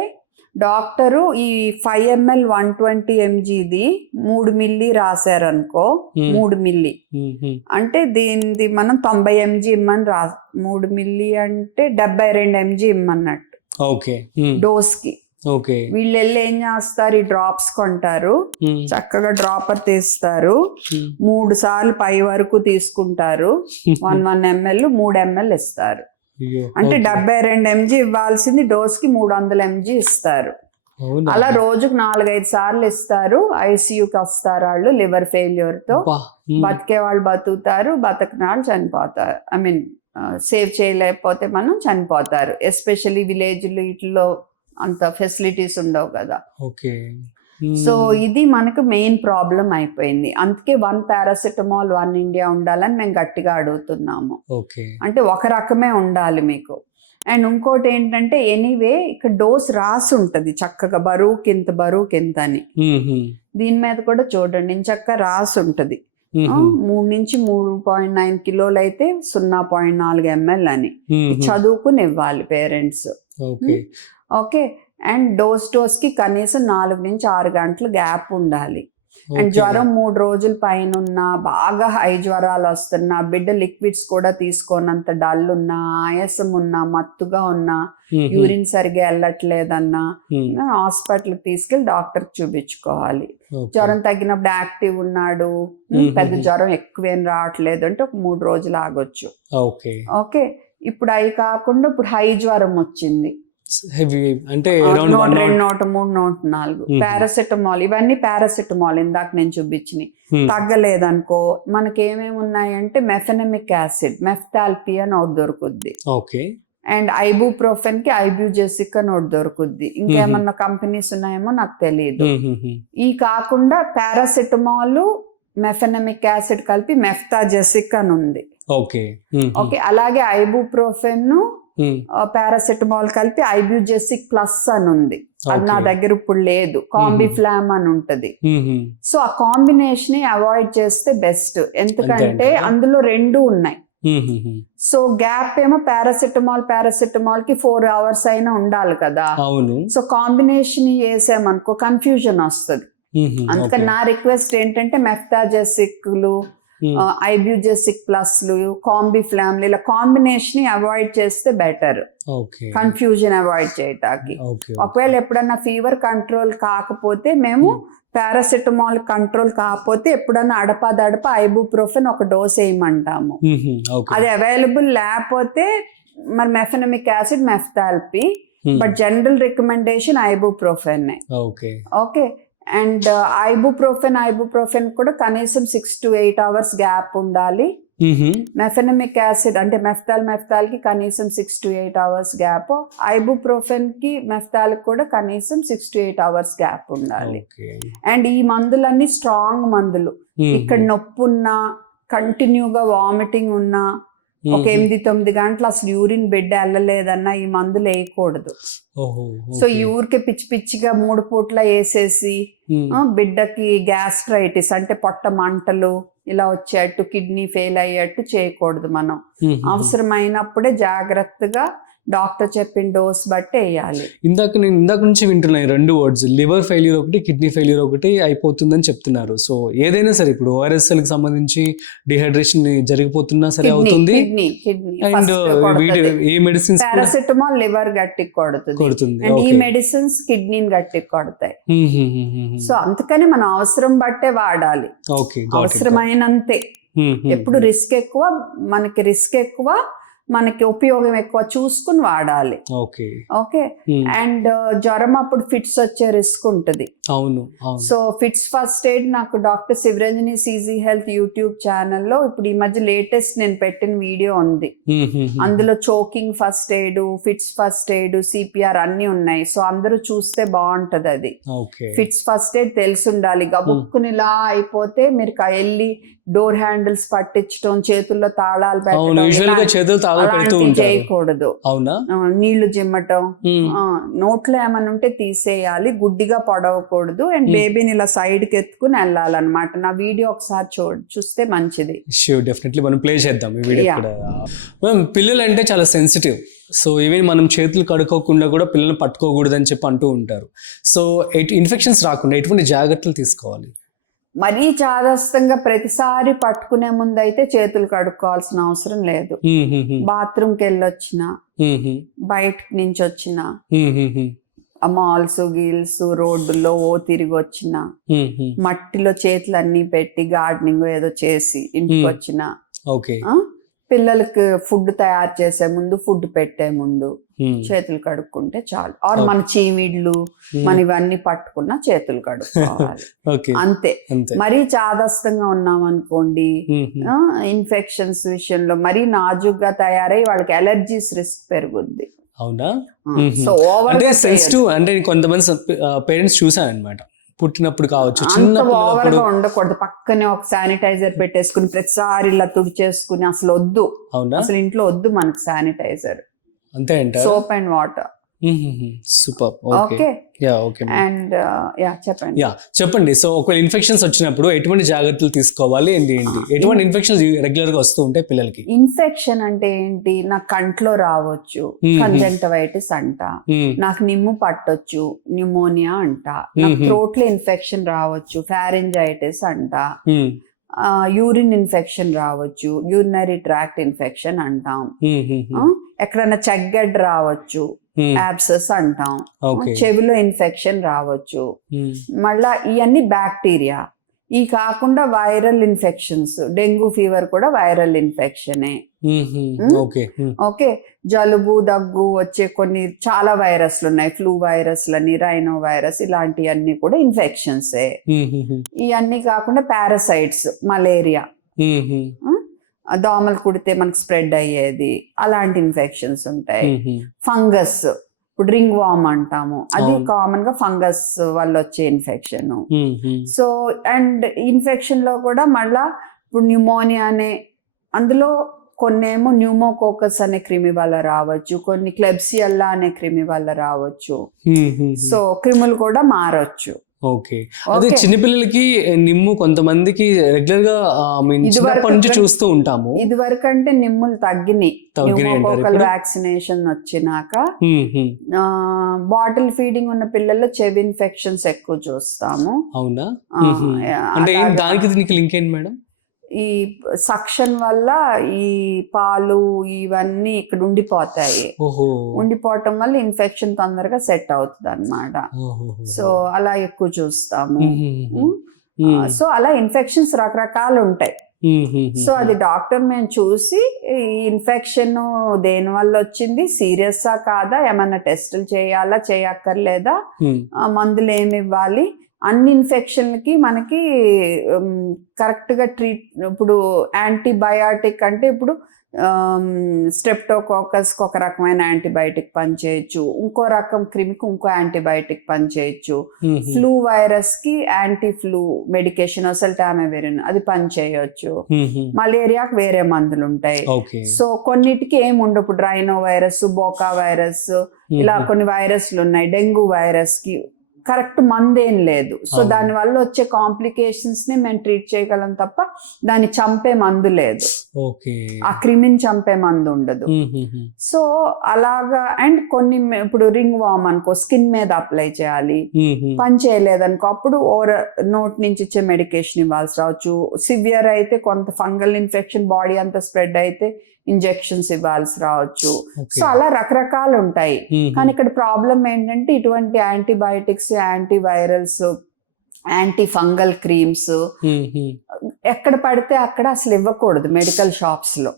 డాక్టరు ఈ 5 ml 120 mgది 3 మిల్లీ రాశారు అనుకో, 3 మిల్లీ అంటే దీనిది మనం 90 mg ఇమ్మని 3 మిల్లీ అంటే 72 mg ఇమ్మన్నట్టు డోస్ కి. వీళ్ళు వెళ్ళి ఏం చేస్తారు, ఈ డ్రాప్స్ కొంటారు, చక్కగా డ్రాపర్ తీస్తారు, 3 సార్లు పై వరకు తీసుకుంటారు, 1 ml 3 ml ఇస్తారు. అంటే 72 mg ఇవ్వాల్సింది డోస్ కి 300 mg ఇస్తారు. అలా రోజుకు 4-5 సార్లు ఇస్తారు. ఐసీయూకి వస్తారు వాళ్ళు లివర్ ఫెయిల్యూర్ తో. బతికే వాళ్ళు బతుకుతారు, బతకని వాళ్ళు చనిపోతారు. ఐ మీన్ సేవ్ చేయలేకపోతే మనం చనిపోతారు. ఎస్పెషల్లీ విలేజ్లో ఇట్లో అంత ఫెసిలిటీస్ ఉండవు కదా. సో ఇది మనకు మెయిన్ ప్రాబ్లం అయిపోయింది. అందుకే 1 పారాసెటమాల్ 1 ఇండియా ఉండాలని మేము గట్టిగా అడుగుతున్నాము. అంటే ఒక రకమే ఉండాలి మీకు. అండ్ ఇంకోటి ఏంటంటే, ఎనీవే ఇక్కడ డోస్ రాసి ఉంటది చక్కగా, బరువుకింత అని. దీని మీద కూడా చూడండి చక్కగా రాసి ఉంటది. 3 నుంచి 3.9 కిలోలు అయితే 0.4 ml అని చదువుకుని ఇవ్వాలి పేరెంట్స్. ఓకే, అండ్ డోస్ కి కనీసం 4 నుంచి 6 గంటలు గ్యాప్ ఉండాలి. అండ్ జ్వరం 3 రోజుల పైన ఉన్నా, బాగా హై జ్వరాలు వస్తున్నా, బిడ్డ లిక్విడ్స్ కూడా తీసుకోనంత డల్ ఉన్నా, ఆయాసం ఉన్నా, మత్తుగా ఉన్నా, యూరిన్ సరిగా వెళ్ళట్లేదన్నా హాస్పిటల్కి తీసుకెళ్లి డాక్టర్ చూపించుకోవాలి. జ్వరం తగ్గినప్పుడు యాక్టివ్ ఉన్నాడు, పెద్ద జ్వరం ఎక్కువేం రావట్లేదు అంటే ఒక 3 రోజులు ఆగొచ్చు. ఓకే, ఇప్పుడు అవి కాకుండా ఇప్పుడు హై జ్వరం వచ్చింది, అంటే 1 1 2 3 4 పారాసెటమాల్, ఇవన్నీ పారాసెటమాల్ ఇందాక నేను చూపించినవి తగ్గలేదనుకో, మనకి ఏమేమి ఉన్నాయంటే మెఫెనమిక్ యాసిడ్, మెఫ్తాల్పీ అని ఒకటి దొరుకుద్ది. అండ్ ఐబుప్రోఫెన్ కి ఐబ్యూజెసిక్ అని ఒకటి దొరుకుద్ది. ఇంకేమన్నా కంపెనీస్ ఉన్నాయేమో నాకు తెలియదు. ఈ కాకుండా పారాసెటమాల్, మెఫెనమిక్ యాసిడ్ కలిపి మెఫ్తాజెసిక్ అని ఉంది. ఓకే, అలాగే ఐబుప్రోఫెన్ పారాసెటమాల్ కలిపి ఐబ్యూజెసిక్ ప్లస్ అని ఉంది. అది నా దగ్గర ఇప్పుడు లేదు. కాంబిఫ్లామ్ అని ఉంటది. సో ఆ కాంబినేషన్ అవాయిడ్ చేస్తే బెస్ట్, ఎందుకంటే అందులో 2 ఉన్నాయి. సో గ్యాప్ ఏమో పారాసెటమాల్ కి 4 hours అయినా ఉండాలి కదా. సో కాంబినేషన్ వేసామనుకో కన్ఫ్యూజన్ వస్తుంది. అందుకని నా రిక్వెస్ట్ ఏంటంటే మెఫ్తాజెసిక్లు, ఐబ్యూజెసిక్ ప్లస్లు, కాంబిఫ్లామ్లు, ఇలా కాంబినేషన్ అవాయిడ్ చేస్తే బెటర్, ఓకే కన్ఫ్యూజన్ అవాయిడ్ చేయటానికి. ఓకే ఒకవేళ ఎప్పుడన్నా ఫీవర్ కంట్రోల్ కాకపోతే మేము పారాసెటమాల్ కంట్రోల్ కాకపోతే ఎప్పుడన్నా అడపదడప ఐబుప్రోఫెన్ ఒక డోస్ వేయమంటాము. ఓకే అది అవైలబుల్ లేకపోతే మరి mefenamic acid, Meftal P, but general recommendation ibuprofen. Okay okay, and ibuprofen కూడా కనీసం 6 to 8 hours గ్యాప్ ఉండాలి. మెఫెనమిక్ యాసిడ్ అంటే మెఫ్తాల్ కి కనీసం 6 to 8 hours గ్యాప్, ఐబుప్రోఫెన్ కి మెఫ్తాల్ కూడా కనీసం 6 to 8 hours గ్యాప్ ఉండాలి. అండ్ ఈ మందులన్నీ స్ట్రాంగ్ మందులు. ఇక్కడ నొప్పి ఉన్నా, కంటిన్యూగా వామిటింగ్ ఉన్నా, ఒక 8-9 గంటలు అసలు యూరిన్ బిడ్డ వెళ్ళలేదన్నా ఈ మందులు వేయకూడదు. సో ఈ ఊరికే పిచ్చి పిచ్చిగా 3 పూట్ల వేసేసి బిడ్డకి గ్యాస్ట్రైటిస్ అంటే పొట్ట మంటలు ఇలా వచ్చేట్టు, కిడ్నీ ఫెయిల్ అయ్యేట్టు చేయకూడదు. మనం అవసరమైనప్పుడే జాగ్రత్తగా డాక్టర్ చెప్పిన డోస్ బట్టి వేయాలి. నేను ఇందాక నుంచి వింటున్నాను 2 వర్డ్స్, లివర్ ఫెయిల్యూర్ ఒకటి, కిడ్నీ ఫెయిల్యూర్ ఒకటి అయిపోతుందని చెప్తున్నారు. సో ఏదైనా సరే ఇప్పుడు ఓఆర్ఎస్ఎల్ కి సంబంధించి డిహైడ్రేషన్ జరిగిపోతున్నా సరే అవుతుంది. అండ్ ఏ మెడిసిన్స్, పారాసెటమాల్ లివర్ గట్టికి కొడుతుంది, అండ్ ఈ మెడిసిన్స్ కిడ్నీని గట్టికి కొడతాయి. సో అందుకని మనం అవసరం బట్టే వాడాలి, అవసరమైనంతే. ఎప్పుడు రిస్క్ ఎక్కువ, మనకి ఉపయోగం ఎక్కువ చూసుకుని వాడాలి. ఓకే, అండ్ జ్వరం అప్పుడు ఫిట్స్ వచ్చే రిస్క్ ఉంటుంది. సో ఫిట్స్ ఫస్ట్ ఎయిడ్ నాకు డాక్టర్ శివరంజని సిజీ హెల్త్ యూట్యూబ్ ఛానల్లో ఇప్పుడు ఈ మధ్య లేటెస్ట్ నేను పెట్టిన వీడియో ఉంది. అందులో choking first aid, fits first aid, CPR అన్ని ఉన్నాయి. సో అందరూ చూస్తే బాగుంటది. అది ఫిట్స్ ఫస్ట్ ఎయిడ్ తెలిసి ఉండాలి. గబుక్కునిలా అయిపోతే మీరు వెళ్ళి డోర్ హ్యాండిల్స్ పట్టించడం, చేతుల్లో తాళాలు పెట్టడం చేయకూడదు. నీళ్లు జిమ్మటం, నోట్లో ఏమన్నా ఉంటే తీసేయాలి, గుడ్డిగా పొడవకూడదు. అండ్ బేబీని ఇలా సైడ్ కి ఎత్తుకుని వెళ్ళాలన్నమాట. నా వీడియో ఒకసారి చూస్తే మంచిది. డెఫినెట్లీ మనం ప్లే చేద్దాం ఈ వీడియో. పిల్లలు అంటే చాలా సెన్సిటివ్. సో ఈవెన్ మనం చేతులు కడుక్కోకుండా కూడా పిల్లల్ని పట్టుకోకూడదు అని చెప్పి అంటూ ఉంటారు. సో ఇన్ఫెక్షన్స్ రాకుండా ఎటువంటి జాగ్రత్తలు తీసుకోవాలి? మరీ చాదస్తంగా ప్రతిసారి పట్టుకునే ముందు అయితే చేతులు కడుక్కోవాల్సిన అవసరం లేదు. బాత్రూమ్కి వెళ్ళొచ్చినా, బయట నుంచి వచ్చినా, మాల్స్ గీల్స్ రోడ్డులో తిరిగి వచ్చినా, మట్టిలో చేతులు అన్ని పెట్టి గార్డెనింగ్ ఏదో చేసి ఇంటికి వచ్చినా, పిల్లలకి ఫుడ్ తయారు చేసే ముందు, ఫుడ్ పెట్టే ముందు చేతులు కడుక్కుంటే చాలు. ఆర్ మన చీమిడ్లు మన ఇవన్నీ పట్టుకున్నా చేతులు కడుక్కోవాలి, అంతే. మరీ చాదస్తంగా ఉన్నాం అనుకోండి, ఇన్ఫెక్షన్స్ విషయంలో మరీ నాజుగ్గా తయారై వాళ్ళకి అలర్జీస్ రిస్క్ పెరుగుద్ది. సో ఓవర్ సెన్సిటివ్ అంటే కొంతమంది పేరెంట్స్ చూసాను అనమాట, పుట్టినప్పుడు కావచ్చు, ఓవర్గా ఉండకూడదు. పక్కనే ఒక శానిటైజర్ పెట్టేసుకుని ప్రతిసారి ఇలా తుడిచేసుకుని అసలు వద్దు. అసలు ఇంట్లో వద్దు మనకు శానిటైజర్, అంతే అంట. Soap and water. Super. Okay, and చెప్పండి. సో ఒకవేళ ఇన్ఫెక్షన్స్ వచ్చినప్పుడు ఎటువంటి జాగ్రత్తలు తీసుకోవాలి? ఎటువంటి ఇన్ఫెక్షన్స్ రెగ్యులర్ గా వస్తూ ఉంటాయి పిల్లలకి? ఇన్ఫెక్షన్ అంటే ఏంటి? నాకు కంట్లో రావచ్చు, కంజంక్టివైటిస్ అంట, నాకు నిమ్ము పట్టొచ్చు, న్యూమోనియా అంట, నాకు థ్రోట్ లో ఇన్ఫెక్షన్ రావచ్చు, ఫారింజైటిస్ అంట, యూరిన్ ఇన్ఫెక్షన్ రావచ్చు, యూరినరీ ట్రాక్ట్ ఇన్ఫెక్షన్ అంటాం, ఎక్కడన్నా చెగ్గడ్ రావచ్చు, యాబ్సెస్ అంటాం, చెవిలో ఇన్ఫెక్షన్ రావచ్చు. మళ్ళా ఇవన్నీ బ్యాక్టీరియా. ఈ కాకుండా వైరల్ ఇన్ఫెక్షన్స్, డెంగ్యూ ఫీవర్ కూడా వైరల్ ఇన్ఫెక్షనే. ఓకే, జలుబు దగ్గు వచ్చే కొన్ని చాలా వైరస్లు ఉన్నాయి, ఫ్లూ వైరస్లని, రైనో వైరస్, ఇలాంటివన్నీ కూడా ఇన్ఫెక్షన్సే. ఇవన్నీ కాకుండా పారాసైట్స్, మలేరియా, దోమలు కుడితే మనకు స్ప్రెడ్ అయ్యేది, అలాంటి ఇన్ఫెక్షన్స్ ఉంటాయి. ఫంగస్, ఇప్పుడు రింగ్ వామ్ అంటాము, అది కామన్ గా ఫంగస్ వల్ల వచ్చే ఇన్ఫెక్షన్. సో అండ్ ఇన్ఫెక్షన్ లో కూడా మళ్ళా ఇప్పుడు న్యూమోనియా అనే, అందులో కొన్నేమో న్యూమోకోకస్ అనే క్రిమి వల్ల రావచ్చు, కొన్ని క్లెబ్సియల్లా అనే క్రిమి వల్ల రావచ్చు. సో క్రిములు కూడా మారొచ్చు. ఓకే, అదే చిన్నపిల్లలకి నిమ్ము కొంతమందికి రెగ్యులర్ గా చిన్నప్పటి నుంచి చూస్తూ ఉంటాము. ఇది వరకు అంటే నిమ్ములు తగ్గినాయి, వ్యాక్సినేషన్ వచ్చినాక. బాటిల్ ఫీడింగ్ ఉన్న పిల్లల్లో చెవి ఇన్ఫెక్షన్స్ ఎక్కువ చూస్తాము. అవునా? అంటే దానికి దీనికి లింక్ ఏంటి మేడం? ఈ సక్షన్ వల్ల ఈ పాలు ఇవన్నీ ఇక్కడ ఉండిపోతాయి. ఓహో. ఉండిపోవటం వల్ల ఇన్ఫెక్షన్ తొందరగా సెట్ అవుతుంది అన్నమాట. సో అలా ఎక్కువ చూస్తాము. సో అలా ఇన్ఫెక్షన్స్ రకరకాలు ఉంటాయి. సో అది డాక్టర్ మేము చూసి ఈ ఇన్ఫెక్షన్ దేని వల్ల వచ్చింది, సీరియస్సా కాదా, ఏమన్నా టెస్టులు చేయాలా చేయక్కర్లేదా, మందులు ఏమి ఇవ్వాలి, అన్ని ఇన్ఫెక్షన్లకి మనకి కరెక్ట్గా ఇప్పుడు యాంటీబయాటిక్ అంటే ఇప్పుడు స్ట్రెప్టోకోకస్కి ఒక రకమైన యాంటీబయాటిక్ పనిచేయచ్చు, ఇంకో రకం క్రిమికి ఇంకో యాంటీబయాటిక్ పనిచేయచ్చు, ఫ్లూ వైరస్కి యాంటీ ఫ్లూ మెడికేషన్ ఒసెల్టామివిరిన్ అది పనిచేయచ్చు, మలేరియాకి వేరే మందులు ఉంటాయి. సో కొన్నిటికి ఏముండవు, ఇప్పుడు రైనో వైరస్, బోకా వైరస్, ఇలా కొన్ని వైరస్లు ఉన్నాయి. డెంగ్యూ వైరస్కి కరెక్ట్ మందు ఏం లేదు. సో దాని వల్ల వచ్చే కాంప్లికేషన్స్ ని మేము ట్రీట్ చేయగలం తప్ప దాన్ని చంపే మందు లేదు, ఆ క్రిమిని చంపే మందు ఉండదు. సో అలాగా. అండ్ కొన్ని ఇప్పుడు రింగ్ వామ్ అనుకో స్కిన్ మీద అప్లై చేయాలి, పని చేయలేదనుకో అప్పుడు నోట్ నుంచి ఇచ్చే మెడికేషన్ ఇవ్వాల్సి రావచ్చు. సివియర్ అయితే కొంత ఫంగల్ ఇన్ఫెక్షన్ బాడీ అంతా స్ప్రెడ్ అయితే ఇంజెక్షన్స్ ఇవ్వాల్సి రావచ్చు. సో అలా రకరకాలు ఉంటాయి. కానీ ఇక్కడ ప్రాబ్లం ఏంటంటే ఇటువంటి antibiotics, antivirals, anti fungal creams ఎక్కడ పడితే అక్కడ అసలు ఇవ్వకూడదు మెడికల్ షాప్స్ లో.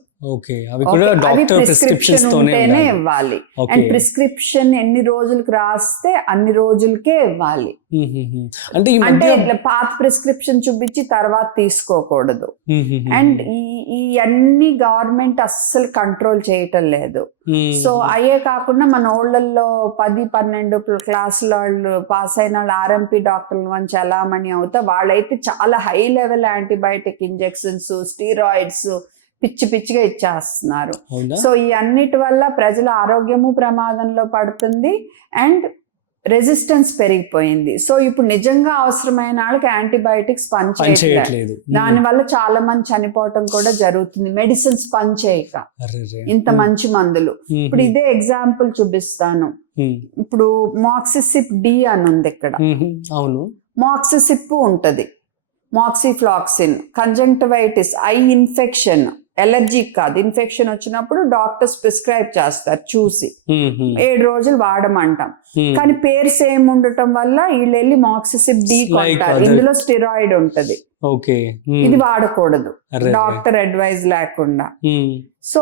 అవి ప్రిస్క్రిప్షన్ ఉంటేనే ఇవ్వాలి. అండ్ ప్రిస్క్రిప్షన్ ఎన్ని రోజులకి రాస్తే అన్ని రోజులకే ఇవ్వాలి. అంటే పాత ప్రిస్క్రిప్షన్ చూపించి తర్వాత తీసుకోకూడదు. అండ్ ఈ అన్ని గవర్నమెంట్ అస్సలు కంట్రోల్ చేయటం లేదు. సో అయ్యే కాకుండా మన ఊళ్ళల్లో 10-12 క్లాసుల వాళ్ళు పాస్ అయిన వాళ్ళు ఆర్ఎంపీ డాక్టర్ల మంచి చలామణి అవుతా వాళ్ళైతే చాలా high level antibiotic injections, steroids పిచ్చి పిచ్చిగా ఇచ్చేస్తున్నారు. సో ఈ అన్నిటి వల్ల ప్రజల ఆరోగ్యము ప్రమాదంలో పడుతుంది అండ్ రెసిస్టెన్స్ పెరిగిపోయింది. సో ఇప్పుడు నిజంగా అవసరమైన వాళ్ళకి యాంటీబయాటిక్స్ పనిచేయట్లేదు. దాని వల్ల చాలా మంది చనిపోవటం కూడా జరుగుతుంది, మెడిసిన్స్ పనిచేయక. ఇంత మంచి మందులు. ఇప్పుడు ఇదే ఎగ్జాంపుల్ చూపిస్తాను. ఇప్పుడు మాక్సిసిప్ డి అని ఉంది ఇక్కడ. అవును, మాక్సిసిప్ ఉంటది, మాక్సిఫ్లాక్సిన్, కంజంక్టివైటిస్, ఐ ఇన్ఫెక్షన్, ఎలర్జీ కాదు, ఇన్ఫెక్షన్ వచ్చినప్పుడు డాక్టర్స్ ప్రిస్క్రైబ్ చేస్తారు చూసి 7 రోజులు వాడమంటాం. కానీ పేరు సేమ్ ఉండటం వల్ల వీళ్ళు వెళ్ళి మాక్సిసిప్ డి కొంటారు. ఇందులో స్టెరాయిడ్ ఉంటది, ఇది వాడకూడదు డాక్టర్ అడ్వైజ్ లేకుండా. సో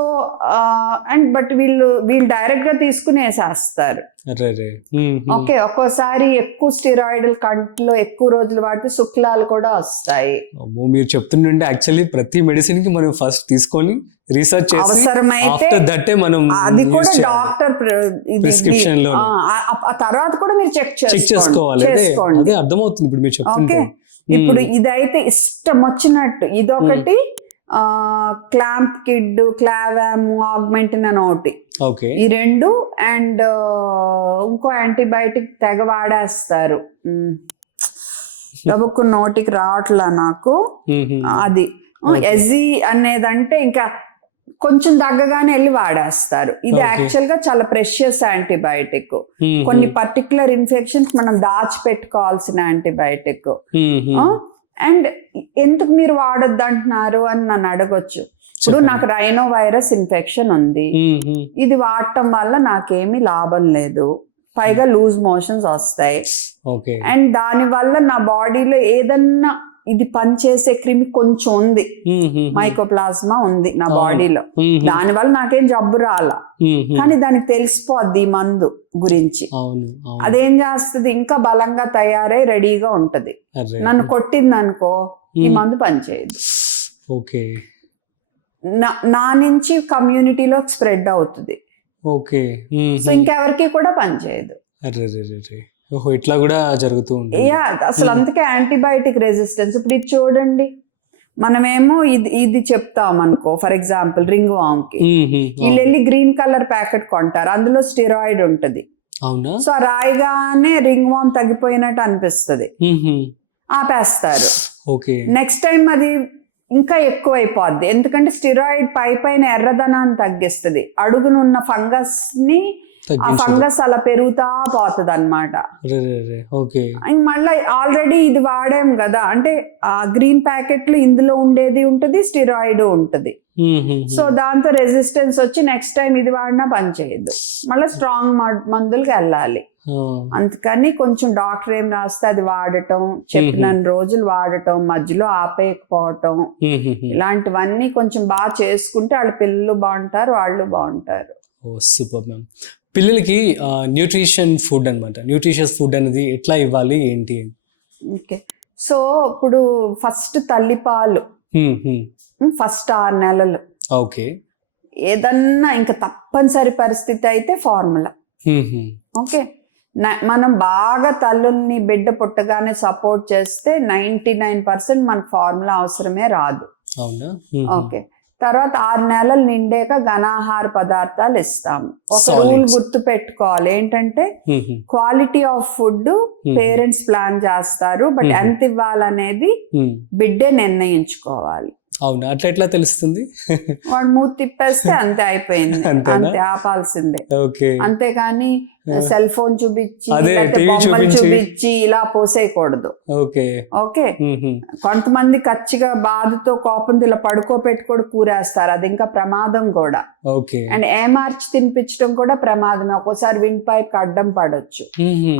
అండ్ బట్ వీళ్ళు డైరెక్ట్ గా తీసుకుని వేసేస్తారు. ఓకే, ఒక్కోసారి ఎక్కువ స్టెరాయిడ్ కంట్లో ఎక్కువ రోజులు వాడితే శుక్లాలు కూడా వస్తాయి. మీరు చెప్తుండే యాక్చువల్లీ ప్రతి మెడిసిన్ కి మనం ఫస్ట్ తీసుకొని రీసెర్చ్ చేసి అవసరమైతే మనం అది కూడా డాక్టర్ ప్రిస్క్రిప్షన్ లో ఆ తర్వాత కూడా మీరు చెక్ చేసుకోవాలి. అదే అర్థమవుతుంది ఇప్పుడు మీరు చెప్తుంటే. ఇప్పుడు ఇదైతే ఇష్టం వచ్చినట్టు ఇదొకటి, క్లాంప్ కిడ్, క్లావామ్, ఆగ్మెంటిన్ అని ఒకటి, ఈ 2 అండ్ ఇంకో యాంటీబయాటిక్ తెగ వాడేస్తారు. గబుక్కు నోటికి రావట్లా నాకు అది. ఎజీ అనేదంటే ఇంకా కొంచెం తగ్గగానే వెళ్ళి వాడేస్తారు. ఇది యాక్చువల్ గా చాలా ప్రెషియస్ యాంటీబయాటిక్. కొన్ని పర్టికులర్ ఇన్ఫెక్షన్స్ మనం దాచిపెట్టుకోవాల్సిన యాంటీబయాటిక్. అండ్ ఎందుకు మీరు వాడొద్దు అంటున్నారు అని నన్ను అడగొచ్చు. ఇప్పుడు నాకు రైనో వైరస్ ఇన్ఫెక్షన్ ఉంది, ఇది వాడటం వల్ల నాకేమీ లాభం లేదు, పైగా లూజ్ మోషన్స్ వస్తాయి. అండ్ దాని వల్ల నా బాడీలో ఏదన్నా ఇది పనిచేసే క్రిమి కొంచెం ఉంది, మైకోప్లాస్మా ఉంది నా బాడీలో, దాని వల్ల నాకేం జబ్బు రాలా, కానీ దానికి తెలిసిపోద్ది ఈ మందు గురించి. అదేం చేస్తుంది, ఇంకా బలంగా తయారై రెడీగా ఉంటది. నన్ను కొట్టింది అనుకో ఈ మందు పనిచేయదు, నా నుంచి కమ్యూనిటీలో స్ప్రెడ్ అవుతుంది. సో ఇంకెవరికి కూడా పనిచేయదు. ఇట్లా కూడా జరుగుతుంది. అసలు అందుకే యాంటీబయాటిక్ రెసిస్టెన్స్. ఇప్పుడు ఇది చూడండి, మనమేమో ఇది చెప్తాం అనుకో, ఫర్ ఎగ్జాంపుల్ రింగ్ వామ్ కి వీళ్ళు వెళ్ళి గ్రీన్ కలర్ ప్యాకెట్ కొంటారు, అందులో స్టెరాయిడ్ ఉంటది. సో రాయిగానే రింగ్ వామ్ తగ్గిపోయినట్టు అనిపిస్తుంది, ఆపేస్తారు. నెక్స్ట్ టైం అది ఇంకా ఎక్కువైపోద్ది, ఎందుకంటే స్టెరాయిడ్ పైన ఎర్రదనాన్ని తగ్గిస్తుంది, అడుగునున్న ఫంగస్ ని తగ్గించదు. ఫంగస్ అలా పెరుగుతా పోతుంది అనమాట. ఓకే. మళ్ళీ ఆల్రెడీ ఇది వాడాం కదా, అంటే ఆ గ్రీన్ ప్యాకెట్లు ఇందులో ఉండేది ఉంటుంది, స్టిరాయిడ్ ఉంటుంది. సో దాంతో రెసిస్టెన్స్ వచ్చి నెక్స్ట్ టైం ఇది వాడినా పనిచేయదు, మళ్ళీ స్ట్రాంగ్ మందులకు వెళ్ళాలి. అందుకని కొంచెం డాక్టర్ ఏం రాస్తే అది వాడటం, చెప్పిన రోజులు వాడటం, మధ్యలో ఆపేయకపోవటం, ఇలాంటివన్నీ కొంచెం బాగా చేసుకుంటే వాళ్ళ పిల్లలు బాగుంటారు, వాళ్ళు బాగుంటారు. ఓ సూపర్ మ్యామ్. పిల్లలకి న్యూట్రిషన్ ఫుడ్ అనమాట, న్యూట్రిషియస్ ఫుడ్ అనేది ఎట్లా ఇవ్వాలి ఏంటి? ఓకే, సో ఇప్పుడు ఫస్ట్ తల్లిపాలు ఫస్ట్ 6 నెలలు. ఓకే. ఏదన్నా ఇంకా తప్పనిసరి పరిస్థితి అయితే ఫార్ములా. ఓకే, మనం బాగా తల్లుల్ని బిడ్డ పుట్టగానే సపోర్ట్ చేస్తే 99% మనకు ఫార్ములా అవసరమే రాదు. అవునా? ఓకే, తర్వాత 6 నెలలు నిండాక ఘనాహార పదార్థాలు ఇస్తాము. ఒక రూల్ గుర్తు పెట్టుకోవాలి ఏంటంటే, quality of food parents plan చేస్తారు, బట్ ఎంత ఇవ్వాలనేది బిడ్డే నిర్ణయించుకోవాలి. అవునా? అట్లా ఎట్లా తెలుస్తుంది? వాడు మూతి తిప్పేస్తే అంతే, అయిపోయింది, అంతే, ఆపాల్సిందే. అంతేకాని సెల్ ఫోన్ చూపించి బొమ్మలు చూపించి ఇలా పోసేయకూడదు. ఓకే. కొంతమంది కచ్చిగా బాధతో కోపంతో ఇలా పడుకోబెట్టి కూడా కూరేస్తారు, అది ఇంకా ప్రమాదం కూడా. అండ్ ఏమార్చి తినిపించడం కూడా ప్రమాదమే, ఒక్కోసారి విండ్ పైప్ అడ్డం పడవచ్చు.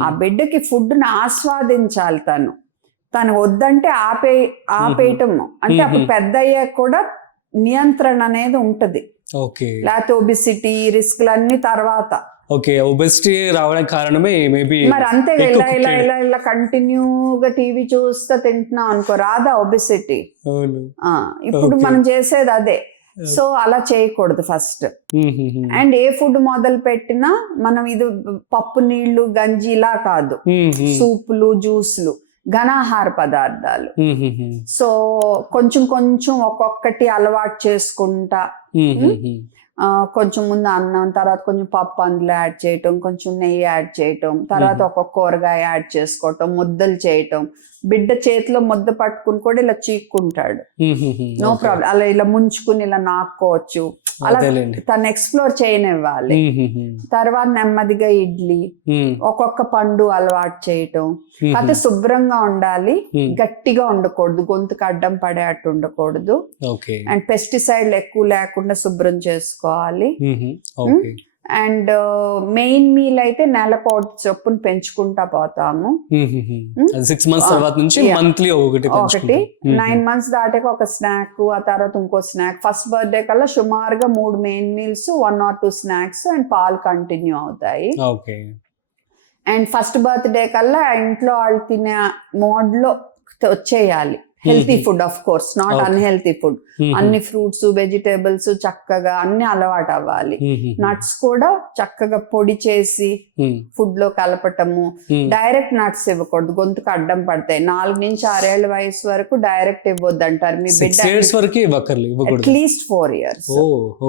ఆ బిడ్డకి ఫుడ్ ని ఆస్వాదించాలి, తను వద్దంటే ఆపేయటం, అంటే అప్పుడు పెద్ద అయ్యాక కూడా నియంత్రణ అనేది ఉంటది. లేకపోతే ఒబిసిటీ రిస్క్లన్నీ తర్వాత. ఓకే, ఒబెసిటీ రావడానికి కారణమే మేబీ. మరి అంతే, ఇలా ఇలా ఇలా ఇలా కంటిన్యూగా టీవీ చూస్తే తింటున్నాం అనుకో, రాదా ఒబెసిటీ? ఇప్పుడు మనం చేసేది అదే. సో అలా చేయకూడదు ఫస్ట్. అండ్ ఏ ఫుడ్ మొదలు పెట్టినా మనం ఇది పప్పు నీళ్లు గంజి ఇలా కాదు, సూపులు జ్యూస్లు, ఘనాహార పదార్థాలు. సో కొంచెం కొంచెం ఒక్కొక్కటి అలవాటు చేసుకుంటా, కొంచెం ముందు అన్నం, తర్వాత కొంచెం పప్పు అందులో యాడ్ చేయటం, కొంచెం నెయ్యి యాడ్ చేయటం, తర్వాత ఒక్కొక్క కూరగాయ యాడ్ చేసుకోవటం, ముద్దలు చేయటం. బిడ్డ చేతిలో ముద్ద పట్టుకుని కూడా ఇలా చీక్కుంటాడు, నో ప్రాబ్లం. అలా ఇలా ముంచుకుని ఇలా నాక్కోవచ్చు, అలా తను ఎక్స్ప్లోర్ చేయనివ్వాలి. తర్వాత నెమ్మదిగా ఇడ్లీ, ఒక్కొక్క పండు అలవాటు చేయటం. అయితే శుభ్రంగా ఉండాలి, గట్టిగా ఉండకూడదు, గొంతుకు అడ్డం పడే అట్టు ఉండకూడదు. అండ్ పెస్టిసైడ్లు ఎక్కువ లేకుండా శుభ్రం చేసుకోవాలి. అండ్ మెయిన్ మీల్ అయితే నెలకోటి చొప్పున పెంచుకుంటా పోతాము. 6 months తర్వాత నుంచి మంత్లీ ఒకటి 9 months దాటాక ఒక స్నాక్, ఆ తర్వాత ఇంకో స్నాక్. ఫస్ట్ బర్త్డే కల్లా సుమారుగా 3 main meals, 1 or 2 snacks and పాలు కంటిన్యూ అవుతాయి. అండ్ ఫస్ట్ బర్త్డే కల్లా ఇంట్లో వాళ్ళు తినే మోడ్ లో వచ్చేయాలి. Healthy food, of course, not unhealthy food. అన్ని ఫ్రూట్స్ వెజిటేబుల్స్ చక్కగా అన్ని అలవాటు అవ్వాలి. నట్స్ కూడా చక్కగా పొడి చేసి ఫుడ్ లో కలపటము. డైరెక్ట్ నట్స్ ఇవ్వకూడదు, గొంతుకు అడ్డం పడతాయి. 4 నుంచి 6 ఏళ్ల వయసు వరకు డైరెక్ట్ ఇవ్వద్దు అంటారు. మీ బిడ్డ అట్లీస్ట్ 4 years.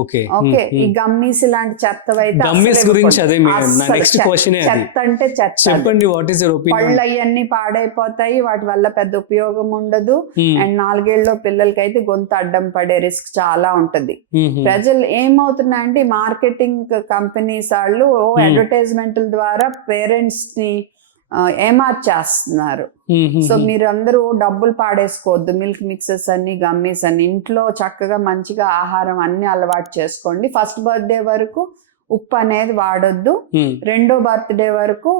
ఓకే, ఈ గమ్మీస్ ఇలాంటి చెత్తవైతే చెత్త అంటే చెత్త, పళ్ళు అవన్నీ పాడైపోతాయి, వాటి వల్ల పెద్ద ఉపయోగం ఉండదు. అండ్ 4 ఏళ్ళలో పిల్లలకైతే గొంతు అడ్డం పడే రిస్క్ చాలా ఉంటది. ప్రజలు ఏమవుతున్నాయంటే, మార్కెటింగ్ కంపెనీస్ వాళ్ళు అడ్వర్టైజ్మెంట్ల ద్వారా పేరెంట్స్ ని ఏమార్చేస్తున్నారు. సో మీరు అందరూ డబ్బులు పాడేసుకోవద్దు. మిల్క్ మిక్సెస్ అన్ని, గమ్మీస్ అన్ని, ఇంట్లో చక్కగా మంచిగా ఆహారం అన్ని అలవాటు చేసుకోండి. ఫస్ట్ బర్త్డే వరకు ఉప్పు అనేది వాడొద్దు. 2వ బర్త్డే వరకు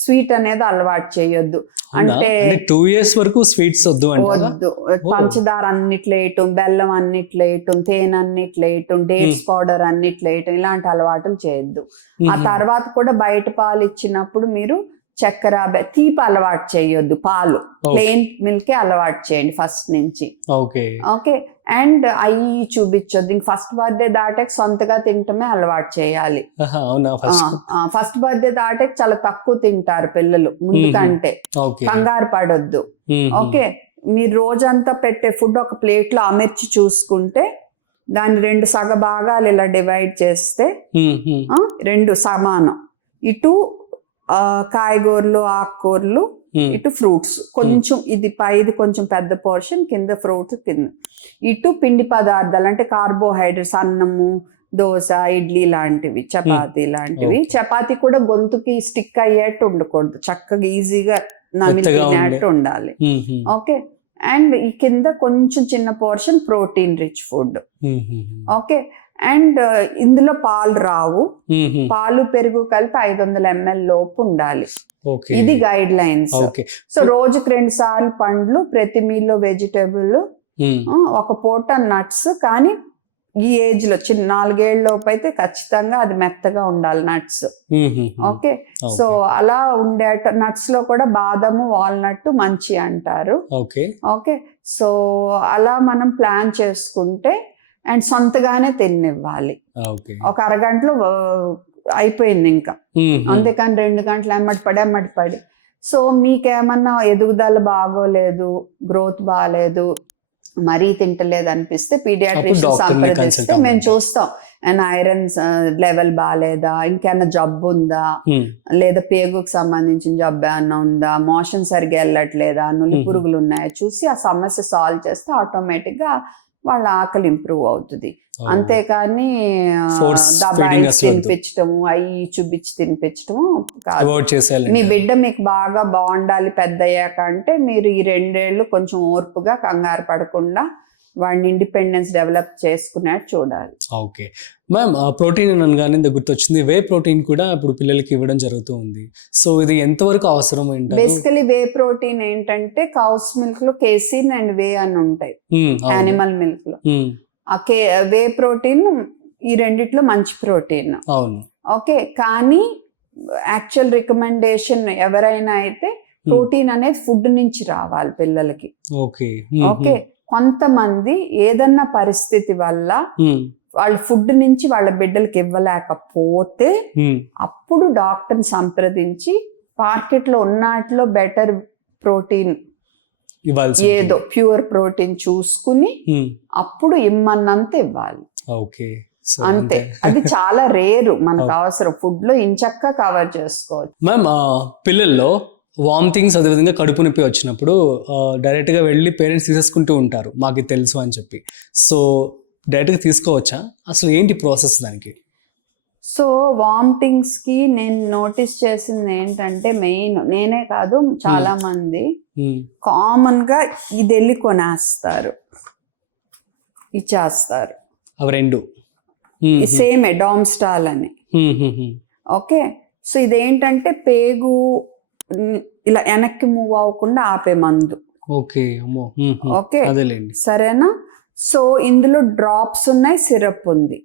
స్వీట్ అనేది అలవాటు చేయొద్దు. అంటే 2 years వరకు స్వీట్స్ వద్దు. పంచదార అన్నిట్లో వేయటం, బెల్లం అన్నిట్లో వేయటం, తేనె అన్నిట్లో వేయటం, డేట్స్ పౌడర్ అన్నిట్లో వేయటం, ఇలాంటి అలవాటులు చేయొద్దు. ఆ తర్వాత కూడా బయట పాలు ఇచ్చినప్పుడు మీరు చక్కెర, తీపి అలవాటు చేయొద్దు. పాలు ప్లెయిన్ మిల్కే అలవాటు చేయండి ఫస్ట్ నుంచి. ఓకే, అండ్ అవి చూపించొద్దు. ఇంక ఫస్ట్ బర్త్డే దాటాక సొంతగా తింటమే అలవాటు చేయాలి. ఫస్ట్ బర్త్డే దాటాక చాలా తక్కువ తింటారు పిల్లలు ముందు కంటే, కంగారు పడొద్దు. ఓకే, మీరు రోజంతా పెట్టే ఫుడ్ ఒక ప్లేట్ లో అమర్చి చూసుకుంటే, దాన్ని 2 సగ భాగాలు ఇలా డివైడ్ చేస్తే 2 సమానం. ఇటు కాయగూరలు, ఆకుకూరలు, ఇటు ఫ్రూట్స్ కొంచెం, ఇది పైది కొంచెం పెద్ద పోర్షన్, కింద ఫ్రూట్స్, కింద ఇటు పిండి పదార్థాలు అంటే కార్బోహైడ్రేట్స్, అన్నము, దోశ, ఇడ్లీ లాంటివి, చపాతీ లాంటివి. Okay. చపాతీ కూడా గొంతుకి స్టిక్ అయ్యేట్టు ఉండకూడదు, చక్కగా ఈజీగా నమిలి మెత్తగా తినేట్టు ఉండాలి. ఓకే, అండ్ ఈ కింద కొంచెం చిన్న portion protein rich food. Okay, and ఇందులో పాలు రావు, పాలు పెరుగు కలిపి 500 ml లోపు ఉండాలి. ఇది గైడ్ లైన్స్. సో రోజుకి 2 సార్లు పండ్లు, ప్రతి మీల్లో వెజిటేబుల్, ఒక పూట నట్స్. కానీ ఈ ఏజ్ లో 4 ఏళ్ళ లోపు అయితే ఖచ్చితంగా అది మెత్తగా ఉండాలి నట్స్. ఓకే, సో అలా ఉండే నట్స్ లో కూడా బాదము, వాల్నట్ మంచి అంటారు. ఓకే, సో అలా మనం ప్లాన్ చేసుకుంటే అండ్ సొంతగానే తినివ్వాలి. ఒక అరగంటలో అయిపోయింది ఇంకా, అంతేకాని 2 గంటలు ఎమ్మటి పడి. సో మీకేమన్నా ఎదుగుదల బాగోలేదు, గ్రోత్ బాగాలేదు, మరీ తింటలేదు అనిపిస్తే పీడియాట్రిషియన్ సంప్రదిస్తే మేము చూస్తాం. అండ్ ఐరన్ లెవెల్ బాగాలేదా, ఇంకేమన్నా జబ్బు ఉందా, లేదా పేగుకు సంబంధించిన జబ్బు ఏమన్నా ఉందా, మోషన్ సరిగ్గా వెళ్ళట్లేదా, నులి పురుగులు ఉన్నాయా చూసి ఆ సమస్య సాల్వ్ చేస్తే ఆటోమేటిక్ గా వాళ్ళ ఆకలి ఇంప్రూవ్ అవుతుంది. అంతేకాని దబాయించి తినిపించటము, అవి చూపించి తినిపించటము కాదు. మీ బిడ్డ మీకు బాగా బాగుండాలి పెద్ద అయ్యాక అంటే మీరు ఈ 2 ఏళ్ళు కొంచెం ఓర్పుగా, కంగారు పడకుండా వాడిని ఇండిపెండెన్స్ డెవలప్ చేసుకునేట్టు చూడాలి. ఓకే మ్యామ్, ప్రోటీన్ అనగానే గుర్తొచ్చింది, వే ప్రోటీన్ కూడా ఇప్పుడు పిల్లలకి ఇవ్వడం జరుగుతూ ఉంది. సో ఇది ఎంతవరకు అవసరం? బేసికలీ వే ప్రోటీన్ ఏంటంటే కౌస్ మిల్క్ లో కేసిన్ అండ్ వే అని ఉంటాయి, యానిమల్ మిల్క్ లో. వే ప్రోటీన్ ఈ రెండిట్లో మంచి ప్రోటీన్. అవును. ఓకే, కానీ యాక్చువల్ రికమెండేషన్ ఎవరైనా అయితే ప్రోటీన్ అనేది ఫుడ్ నుంచి రావాలి పిల్లలకి. ఓకే, కొంతమంది ఏదన్నా పరిస్థితి వల్ల వాళ్ళు ఫుడ్ నుంచి వాళ్ళ బిడ్డలకి ఇవ్వలేకపోతే అప్పుడు డాక్టర్ని సంప్రదించి మార్కెట్ లో ఉన్నట్లో బెటర్ ప్రోటీన్ ఏదో ప్యూర్ ప్రోటీన్ చూసుకుని అప్పుడు ఇమ్మన్నంత ఇవ్వాలి. అంతే, అది చాలా రేరు, మనకు అవసరం. ఫుడ్ లో ఇంచక్క కవర్ చేసుకోవచ్చు. మ్యామ్, పిల్లల్లో వామిటింగ్స్ అదేవిధంగా కడుపు నొప్పి వచ్చినప్పుడు డైరెక్ట్గా వెళ్ళి పేరెంట్స్ తీసేసుకుంటూ ఉంటారు, మాకు తెలుసు అని చెప్పి. సో డైరెక్ట్గా తీసుకోవచ్చా? అసలు ఏంటి ప్రాసెస్ దానికి? సో వామిటింగ్స్కి నేను నోటీస్ చేసింది ఏంటంటే, మెయిన్ నేనే కాదు చాలా మంది కామన్గా ఇది వెళ్ళి కొనేస్తారు, ఇచ్చేస్తారు. అవి 2 సేమే డామ్స్టాల్ అని. ఓకే, సో ఇదేంటంటే పేగు ఇలా వెనక్కి మూవ్ అవ్వకుండా ఆపే మందు. ఓకే, సరేనా? సో ఇందులో డ్రాప్స్ ఉన్నాయి, సిరప్ ఉంది.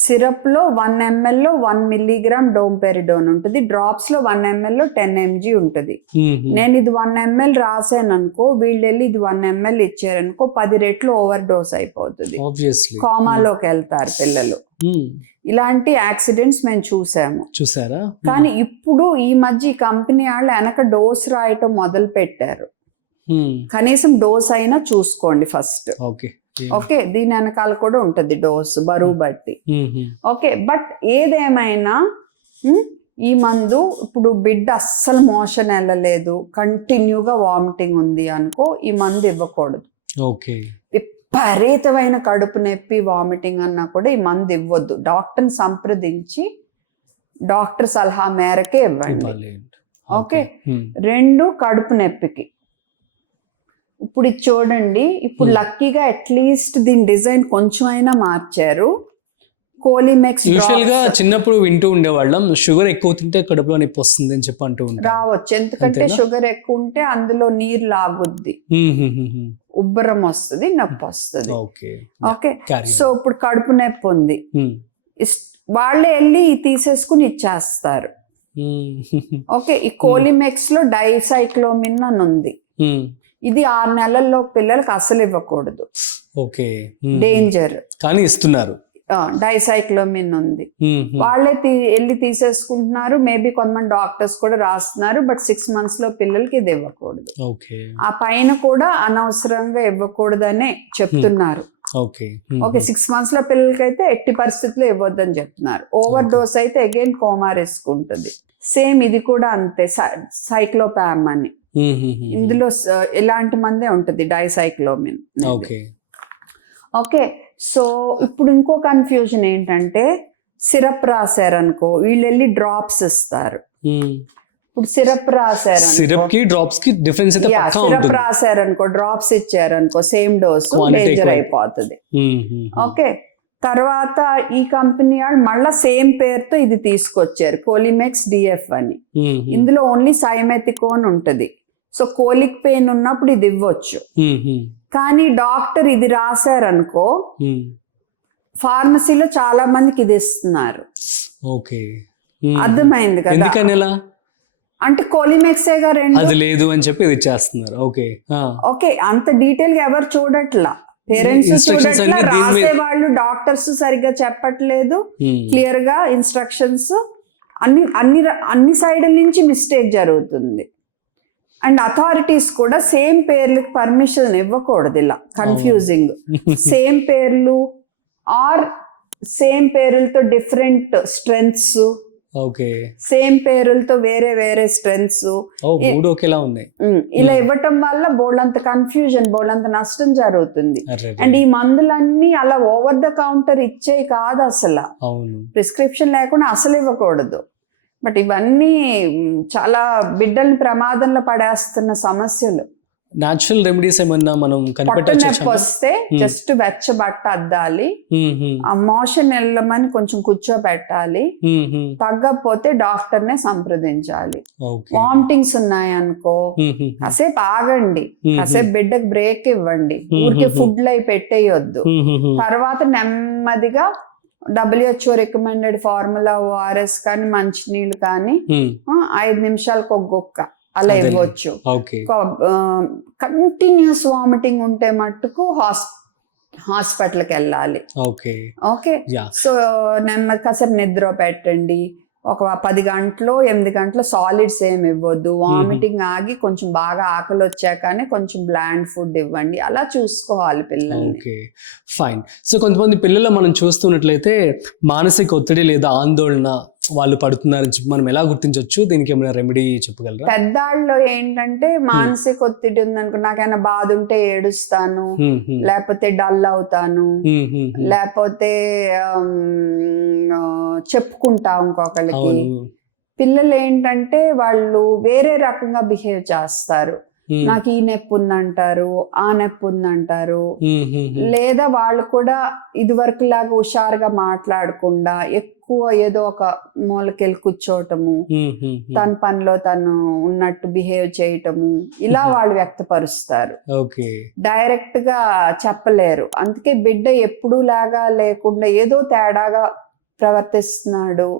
సిరప్ లో 1 ml లో 1 milligram డోంపెరిడోన్ ఉంటుంది, డ్రాప్స్ లో 1 ml లో 10 mg ఉంటుంది. నేను ఇది 1 ml రాసాను అనుకో, వీళ్ళు వెళ్ళి ఇది 1 ml ఇచ్చారనుకో 10 రెట్లు ఓవర్ డోస్ అయిపోతుంది, కోమాలోకి వెళ్తారు పిల్లలు. ఇలాంటి యాక్సిడెంట్స్ మేము చూసారా? కానీ ఇప్పుడు ఈ మధ్య ఈ కంపెనీ వాళ్ళు వెనక డోస్ రాయటం మొదలు పెట్టారు. కనీసం డోస్ అయినా చూసుకోండి ఫస్ట్. ఓకే, దీని వెనకాల కూడా ఉంటుంది డోస్ బరువు బట్టి. ఓకే, బట్ ఏదేమైనా ఈ మందు ఇప్పుడు బిడ్డ అస్సలు మోషన్ వెళ్ళలేదు, కంటిన్యూగా వామిటింగ్ ఉంది అనుకో, ఈ మందు ఇవ్వకూడదు. విపరీతమైన కడుపు నొప్పి, వామిటింగ్ అన్నా కూడా ఈ మందు ఇవ్వద్దు. డాక్టర్ని సంప్రదించి డాక్టర్ సలహా మేరకే ఇవ్వండి. ఓకే, 2 కడుపు నొప్పికి. ఇప్పుడు ఇది చూడండి, ఇప్పుడు లక్కీగా అట్లీస్ట్ దీని డిజైన్ కొంచెం అయినా మార్చారు. కోలిమెక్స్ యూజువల్ గా చిన్నప్పుడు వింటూ ఉండేవాళ్ళం, షుగర్ ఎక్కువ తింటే కడుపులో నొప్పి వస్తుంది అని చెప్పి అంటూ ఉంటారు. రావచ్చు, ఎందుకంటే షుగర్ ఎక్కువ ఉంటే అందులో నీరు లాగుద్ది, ఉబ్బరం వస్తుంది, నొప్పి వస్తుంది. ఓకే, సో ఇప్పుడు కడుపు నొప్పి ఉంది, వాళ్ళే వెళ్ళి తీసేసుకుని ఇచ్చేస్తారు. ఓకే, ఈ కోలిమెక్స్ లో డైసైక్లోమిన్ అని ఉంది, ఇది 6 నెలల్లో పిల్లలకి అసలు ఇవ్వకూడదు, డేంజర్. కానీ ఇస్తున్నారు. డైసైక్లోమిన్ ఉంది, వాళ్ళే వెళ్ళి తీసేసుకుంటున్నారు. మేబీ కొంతమంది డాక్టర్స్ కూడా రాస్తున్నారు, బట్ 6 months లో పిల్లలకి ఇది ఇవ్వకూడదు. ఆ పైన కూడా అనవసరంగా ఇవ్వకూడదనే చెప్తున్నారు. ఓకే, 6 months లో పిల్లలకి అయితే ఎట్టి పరిస్థితుల్లో ఇవ్వద్దని చెప్తున్నారు. ఓవర్ డోస్ అయితే అగైన్ కోమా రిస్క్ ఉంటుంది. సేమ్ ఇది కూడా అంతే, సైక్లోపామ్ అని, ఇందులో ఇలాంటి మందే ఉంటుంది డైసైక్లోమిన్. ఓకే, సో ఇప్పుడు ఇంకో కన్ఫ్యూజన్ ఏంటంటే సిరప్ రాశారనుకో వీళ్ళు వెళ్ళి డ్రాప్స్ ఇస్తారు. ఇప్పుడు సిరప్ రాశారు, సిరప్ కి డ్రాప్స్ కి డిఫరెన్స్ అయితే పక్కా సిరప్ ఉంటుంది. రాశారనుకో డ్రాప్స్ ఇచ్చారనుకో సేమ్ డోస్ డేంజర్ అయిపోతుంది. ఓకే, తర్వాత ఈ కంపెనీ వాళ్ళు మళ్ళా సేమ్ పేరుతో ఇది తీసుకొచ్చారు కోలిమెక్స్ డిఎఫ్ అని. ఇందులో ఓన్లీ సైమెథికోన్ ఉంటది. సో కోలిక్ పెయిన్ ఉన్నప్పుడు ఇది ఇవ్వచ్చు. కానీ డాక్టర్ ఇది రాశారనుకో ఫార్మసీలో చాలా మందికి ఇది ఇస్తున్నారు. ఓకే, అర్థమైంది కదా? ఎందుకని ఎలా అంటే కోలిమెక్సేగా రెండు అది లేదు అని చెప్పి ఇది ఇచ్చేస్తున్నారు. ఓకే ఓకే, అంత డీటెయిల్ గా ఎవరు చూడట్లా, పేరెంట్స్ Instructions చూడట్లా, అన్ని దీని మీద- రాసే వాళ్ళు డాక్టర్స్ సరిగ్గా చెప్పట్లేదు క్లియర్ గా ఇన్స్ట్రక్షన్స్. అన్ని అన్ని అన్ని సైడ్ల నుంచి మిస్టేక్ జరుగుతుంది. అండ్ అథారిటీస్ కూడా సేమ్ పేర్లకు పర్మిషన్ ఇవ్వకూడదు. ఇలా కన్ఫ్యూజింగ్ సేమ్ పేర్లు ఆర్ సేమ్ పేర్లతో డిఫరెంట్ స్ట్రెంగ్త్స్, ఓకే, సేమ్ పేర్లతో వేరే వేరే స్ట్రెంగ్త్స్ మూడు ఒకేలా ఉన్నాయి. ఇలా ఇవ్వటం వల్ల బోళ్ళంత కన్ఫ్యూజన్, బోళ్ళంత నష్టం జరుగుతుంది. అర్రే. అండ్ ఈ మందులన్నీ అలా ఓవర్ ద కౌంటర్ ఇచ్చేవి కాదు అసలు, అవును. ప్రిస్క్రిప్షన్ లేకుండా అసలు ఇవ్వకూడదు. బట్ ఇవన్నీ చాలా బిడ్డల్ని ప్రమాదంలో పడేస్తున్న సమస్యలు. న్యాచురల్ రెమెడీస్ ఏమన్నా మనం పొట్ట నొప్పి కనిపెట్టొచ్చా? వస్తే జస్ట్ వెచ్చబట్ట అద్దాలి, ఆ మోషన్ వెళ్ళమని కొంచెం కూర్చోబెట్టాలి, తగ్గకపోతే డాక్టర్ నే సంప్రదించాలి. ఓకే. వామిటింగ్స్ ఉన్నాయనుకో కాసేపు ఆగండి, కాసేపు బిడ్డకు బ్రేక్ ఇవ్వండి, ఊరికే ఫుడ్ అయి పెట్టేయొద్దు. తర్వాత నెమ్మదిగా WHO రికమెండెడ్ ఫార్ములా ORS కానీ మంచినీళ్ళు కానీ 5 నిమిషాలకు ఒక గుక్క అలా ఇవ్వచ్చు. ఓకే. కంటిన్యూస్ వామిటింగ్ ఉంటే మట్టుకు హాస్పిటల్కి వెళ్ళాలి. ఓకే. ఓకే, సో నెమ్మది కాసేపు నిద్ర పెట్టండి. ఒక 10 గంటలు 8 గంటలు సాలిడ్స్ ఏమి ఇవ్వద్దు. వామిటింగ్ ఆగి కొంచెం బాగా ఆకలి వచ్చాకనే కొంచెం బ్లాండ్ ఫుడ్ ఇవ్వండి. అలా చూసుకోవాలి పిల్లల్ని. Okay, fine. సో కొంతమంది పిల్లలు మనం చూస్తున్నట్లయితే మానసిక ఒత్తిడి లేదా ఆందోళన వాళ్ళు పడుతున్నారని చెప్పి మనం ఎలా గుర్తించవచ్చు? దీనికి ఏమైనా రెమెడీ చెప్పగలరా? పెద్దాళ్ళు ఏంటంటే మానసిక ఒత్తిడి ఉందనుకో, నాకైనా బాధ ఉంటే ఏడుస్తాను, లేకపోతే డల్ అవుతాను, లేకపోతే చెప్పుకుంటా ఇంకొకళ్ళకి. పిల్లలు ఏంటంటే వాళ్ళు వేరే రకంగా బిహేవ్ చేస్తారు. నాకు ఈ నొప్పి ఉందంటారు, ఆ నొప్పి ఉందంటారు. లేదా వాళ్ళు కూడా ఇదివరకు లాగా హుషారుగా మాట్లాడకుండా ఎక్కువ ఏదో ఒక మూలకెళ్ళి కూర్చోవటము, తన పనిలో తను ఉన్నట్టు బిహేవ్ చేయటము, ఇలా వాళ్ళు వ్యక్తపరుస్తారు. డైరెక్ట్ గా చెప్పలేరు. అందుకే బిడ్డ ఎప్పుడూ లాగా లేకుండా ఏదో తేడాగా ప్రవర్తిస్తున్నాడు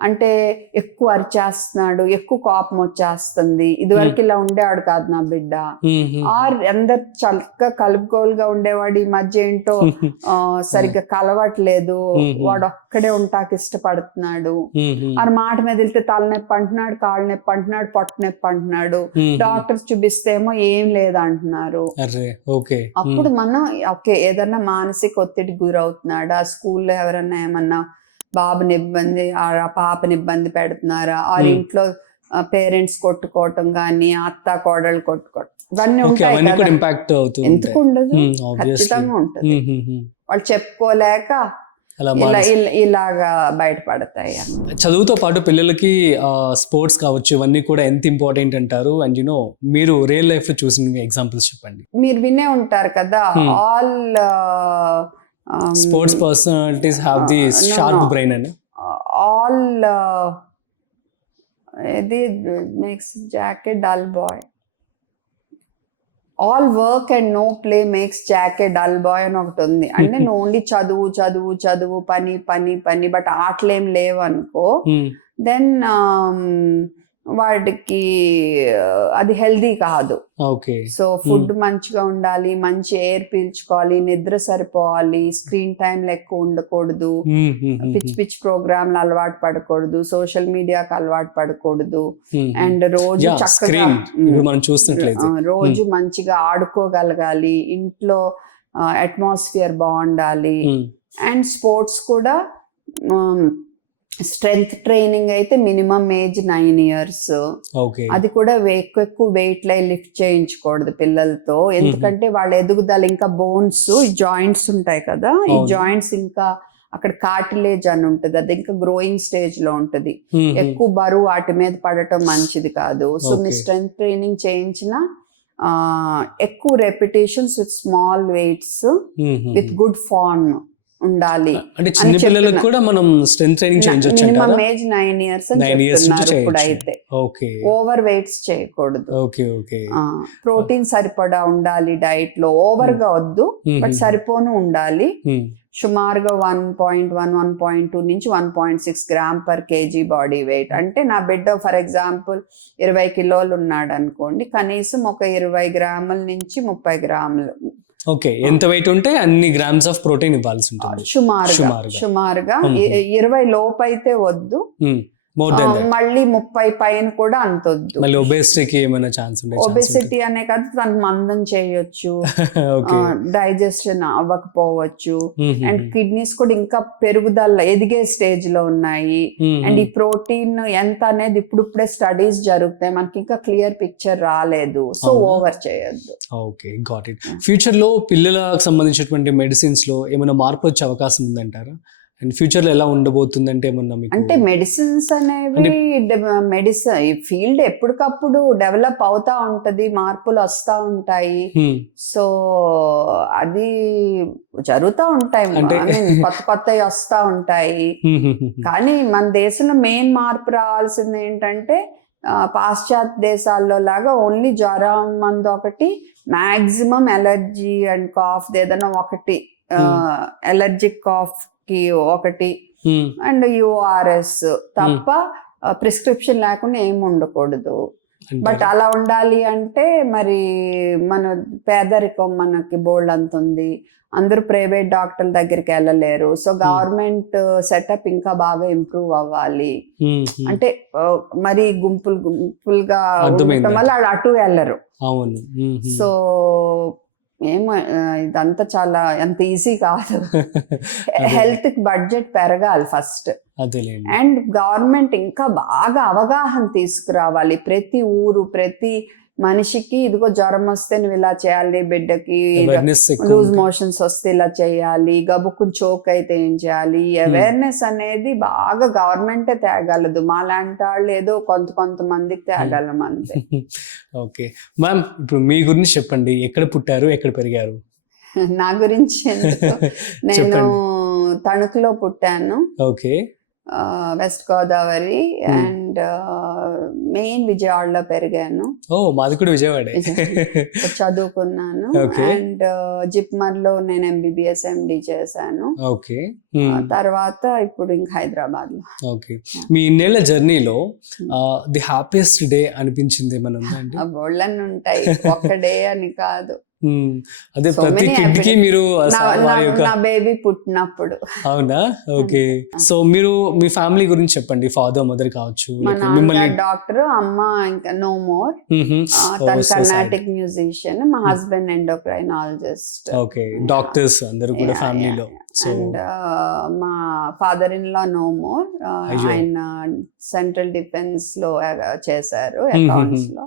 అంటే, ఎక్కువ అరిచేస్తున్నాడు, ఎక్కువ కోపం వచ్చేస్తుంది, ఇదివరకు ఇలా ఉండేవాడు కాదు నా బిడ్డ, ఆర్ అందరు చక్కగా కలుపుకోలుగా ఉండేవాడు, ఈ మధ్య ఏంటో సరిగ్గా కలవట్లేదు, వాడు ఒక్కడే ఉంటాకి ఇష్టపడుతున్నాడు, ఆరు మాట మీద వెళ్తే తలనొప్పి అంటున్నాడు, కాళ్ళు నొప్పి అంటున్నాడు, పొట్ట నొప్పి అంటున్నాడు, డాక్టర్స్ చూపిస్తేమో ఏం లేదంటున్నారు. అప్పుడు మనం ఓకే, ఏదన్నా మానసిక ఒత్తిడి గురవుతున్నాడా, స్కూల్లో ఎవరన్నా ఏమన్నా బాబుని ఇబ్బంది ఆ పాపని ఇబ్బంది పెడుతున్నారా, ఆ ఇంట్లో పేరెంట్స్ కొట్టుకోవటం కానీ అత్త కోడళ్ళు కొట్టుకోవటం ఇవన్నీ ఉంటాయి కదా. ఎందుకు ఉండదు? ఖచ్చితంగా ఉంటుంది. వాళ్ళు చెప్పుకోలేక ఇలాగా బయటపడతాయి. చదువుతో పాటు పిల్లలకి స్పోర్ట్స్ కావచ్చు, ఇవన్నీ కూడా ఎంత ఇంపార్టెంట్ అంటారు? అండ్ మీరు రియల్ లైఫ్ లో చూసిన ఎగ్జాంపుల్స్ చెప్పండి. మీరు వినే ఉంటారు కదా, all sports personalities have the sharp brain and all it makes Jack a dull boy. All work and no play makes Jack a dull boy అని ఒకటి ఉంది. అంటే నువ్వు ఓన్లీ చదువు చదువు చదువు పని పని పని బట్ ఆటలేం లేవు అనుకో, దెన్ వాడికి అది హెల్దీ కాదు. సో ఫుడ్ మంచిగా ఉండాలి, మంచి ఎయిర్ పీల్చుకోవాలి, నిద్ర సరిపోవాలి, స్క్రీన్ టైం ఎక్కువ ఉండకూడదు, పిచ్చి పిచ్చి ప్రోగ్రాంలు అలవాటు పడకూడదు, సోషల్ మీడియాకి అలవాటు పడకూడదు, అండ్ రోజు చక్కగా రోజు మంచిగా ఆడుకోగలగాలి, ఇంట్లో అట్మాస్ఫియర్ బాగుండాలి, అండ్ స్పోర్ట్స్ కూడా స్ట్రెంగ్త్ ట్రైనింగ్ అయితే మినిమం ఏజ్ 9 years. ఓకే. అది కూడా ఎక్కువ వెయిట్ లై లిఫ్ట్ చేయించకూడదు పిల్లలతో, ఎందుకంటే వాళ్ళ ఎదుగుదల ఇంకా బోన్స్ జాయింట్స్ ఉంటాయి కదా, ఈ జాయింట్స్ ఇంకా అక్కడ కార్టిలేజ్ అని ఉంటుంది, అది ఇంకా గ్రోయింగ్ స్టేజ్ లో ఉంటది. ఎక్కువ బరువు వాటి మీద పడటం మంచిది కాదు. సో మీ స్ట్రెంగ్త్ ట్రైనింగ్ చేయించిన ఎక్కువ repetitions with small weights with good form ఉండాలి. అంటే చిన్న పిల్లలకు కూడా మనం స్ట్రెంగ్త్ ట్రైనింగ్ చేయించొచ్చు మినిమం ఏజ్ 9 years అని చెప్తున్నారు ఇప్పుడైతే. ఓకే. ఓవర్ వెయిట్స్ చేయకూడదు. ఓకే. ఓకే. ప్రోటీన్ సరిపడా ఉండాలి డైట్ లో, ఓవర్ గా వద్దు బట్ సరిపోను ఉండాలి. సుమారుగా 1.1-1.2 నుంచి 1.6 grams per kg body weight. అంటే నా బిడ్డ ఫర్ ఎగ్జాంపుల్ 20 kilos ఉన్నాడు అనుకోండి, కనీసం ఒక 20 grams నుంచి 30 grams. ఓకే. ఎంత వెయిట్ ఉంటే అన్ని గ్రామ్స్ ఆఫ్ ప్రోటీన్ ఇవ్వాల్సి ఉంటుంది సుమారుగా 20 లోపు అయితే వద్దు, మళ్ళీ 30 పైన కూడా అంతొద్దు. మళ్ళీ ఒబేసిటీకి ఏమైనా ఛాన్స్ ఉండే? ఒబేసిటీ అనే కాదు, తను మందం చేయొచ్చు, డైజెషన్ అవ్వకపోవచ్చు, అండ్ కిడ్నీస్ కూడా ఇంకా పెరుగుదల ఎదిగే స్టేజ్ లో ఉన్నాయి. అండ్ ఈ ప్రోటీన్ ఎంత అనేది ఇప్పుడిప్పుడే స్టడీస్ జరుగుతాయి, మనకి ఇంకా క్లియర్ పిక్చర్ రాలేదు. సో ఓవర్ చేయొద్దు. Okay, got it. ఫ్యూచర్ లో పిల్లలకు సంబంధించినటువంటి మెడిసిన్స్ లో ఏమైనా మార్పు వచ్చే అవకాశం ఉందంటారా? అండ్ ఫ్యూచర్ లో ఎలా ఉండబోతుందంటే ఏమన్నా మీకు? అంటే మెడిసిన్స్ అనేవి ఈ ఫీల్డ్ ఎప్పటికప్పుడు డెవలప్ అవుతా ఉంటది, మార్పులు వస్తా ఉంటాయి. సో అది జరుగుతూ ఉంటాయి, కొత్తవి వస్తా ఉంటాయి. కానీ మన దేశంలో మెయిన్ మార్పు రావాల్సింది ఏంటంటే, పాశ్చాత్య దేశాల్లో లాగా ఓన్లీ జ్వరం మందు ఒకటి, మాక్సిమం ఎలర్జీ అండ్ కాఫ్ ఏదైనా ఒకటి, ఎలర్జిక్ కాఫ్ కి ఒకటి, అండ్ యూఆర్ఎస్ తప్ప ప్రిస్క్రిప్షన్ లేకుండా ఏమి ఉండకూడదు. బట్ అలా ఉండాలి అంటే మరి మన పేదరికం మనకి బోల్డ్ అంత ఉంది, అందరూ ప్రైవేట్ డాక్టర్ల దగ్గరికి వెళ్ళలేరు. సో గవర్నమెంట్ సెటప్ ఇంకా బాగా ఇంప్రూవ్ అవ్వాలి. అంటే మరి గుంపులుగా ఉండటం వల్ల అటు వెళ్ళరు. సో ఏమో ఇదంతా చాలా అంత ఈజీ కాదు. హెల్త్ కి బడ్జెట్ పెరగాలి ఫస్ట్, అండ్ గవర్నమెంట్ ఇంకా బాగా అవగాహన తీసుకురావాలి. ప్రతి ఊరు ప్రతి మనిషికి ఇదిగో జ్వరం వస్తే నువ్వు ఇలా చేయాలి, బిడ్డకి లూజ్ మోషన్స్ వస్తే ఇలా చేయాలి, గబుక్కుని చోక్ అయితే ఏం చేయాలి, అవేర్నెస్ అనేది బాగా గవర్నమెంటే తేగలదు. మాలాంటి వాళ్ళు ఏదో కొంతమందికి తేగలం అంతే. ఓకే మ్యామ్, ఇప్పుడు మీ గురించి చెప్పండి. ఎక్కడ పుట్టారు, ఎక్కడ పెరిగారు? నా గురించి నేను తణుకులో పుట్టాను. Okay. West Godavari and main విజయవాడలో పెరిగాను. మాది కూడా విజయవాడే. చదువుకున్నాను. అండ్ జిప్మర్ లో నేను MBBS MD చేశాను. ఓకే. తర్వాత ఇప్పుడు ఇంకా హైదరాబాద్ లో. ఓకే. మీ ఇన్నేళ్ల జర్నీలో ది హ్యాపీయెస్ట్ డే అనిపించింది ఏమైనా ఉందా అండి? బోళ్ళని ఉంటాయి, ఒక్క డే అని కాదు. అదే ప్రతి కిడ్ కి మీరు నా బేబీ పుట్టినప్పుడు. అవునా? ఓకే. సో మీరు మీ ఫ్యామిలీ గురించి చెప్పండి. ఫాదర్ మదర్ కావచ్చు. మా నాన్న డాక్టర్, అమ్మ ఇంకా నో మోర్, తను కర్ణాటిక్ మ్యూజిషియన్, మా హస్బెండ్ ఎండోక్రైనాలజిస్ట్. ఓకే. డాక్టర్స్ అందరూ కూడా ఫ్యామిలీలో. అండ్ మా father in law no more, ఆయన సెంట్రల్ డిఫెన్స్ లో చేశారు అకౌంట్స్ లో.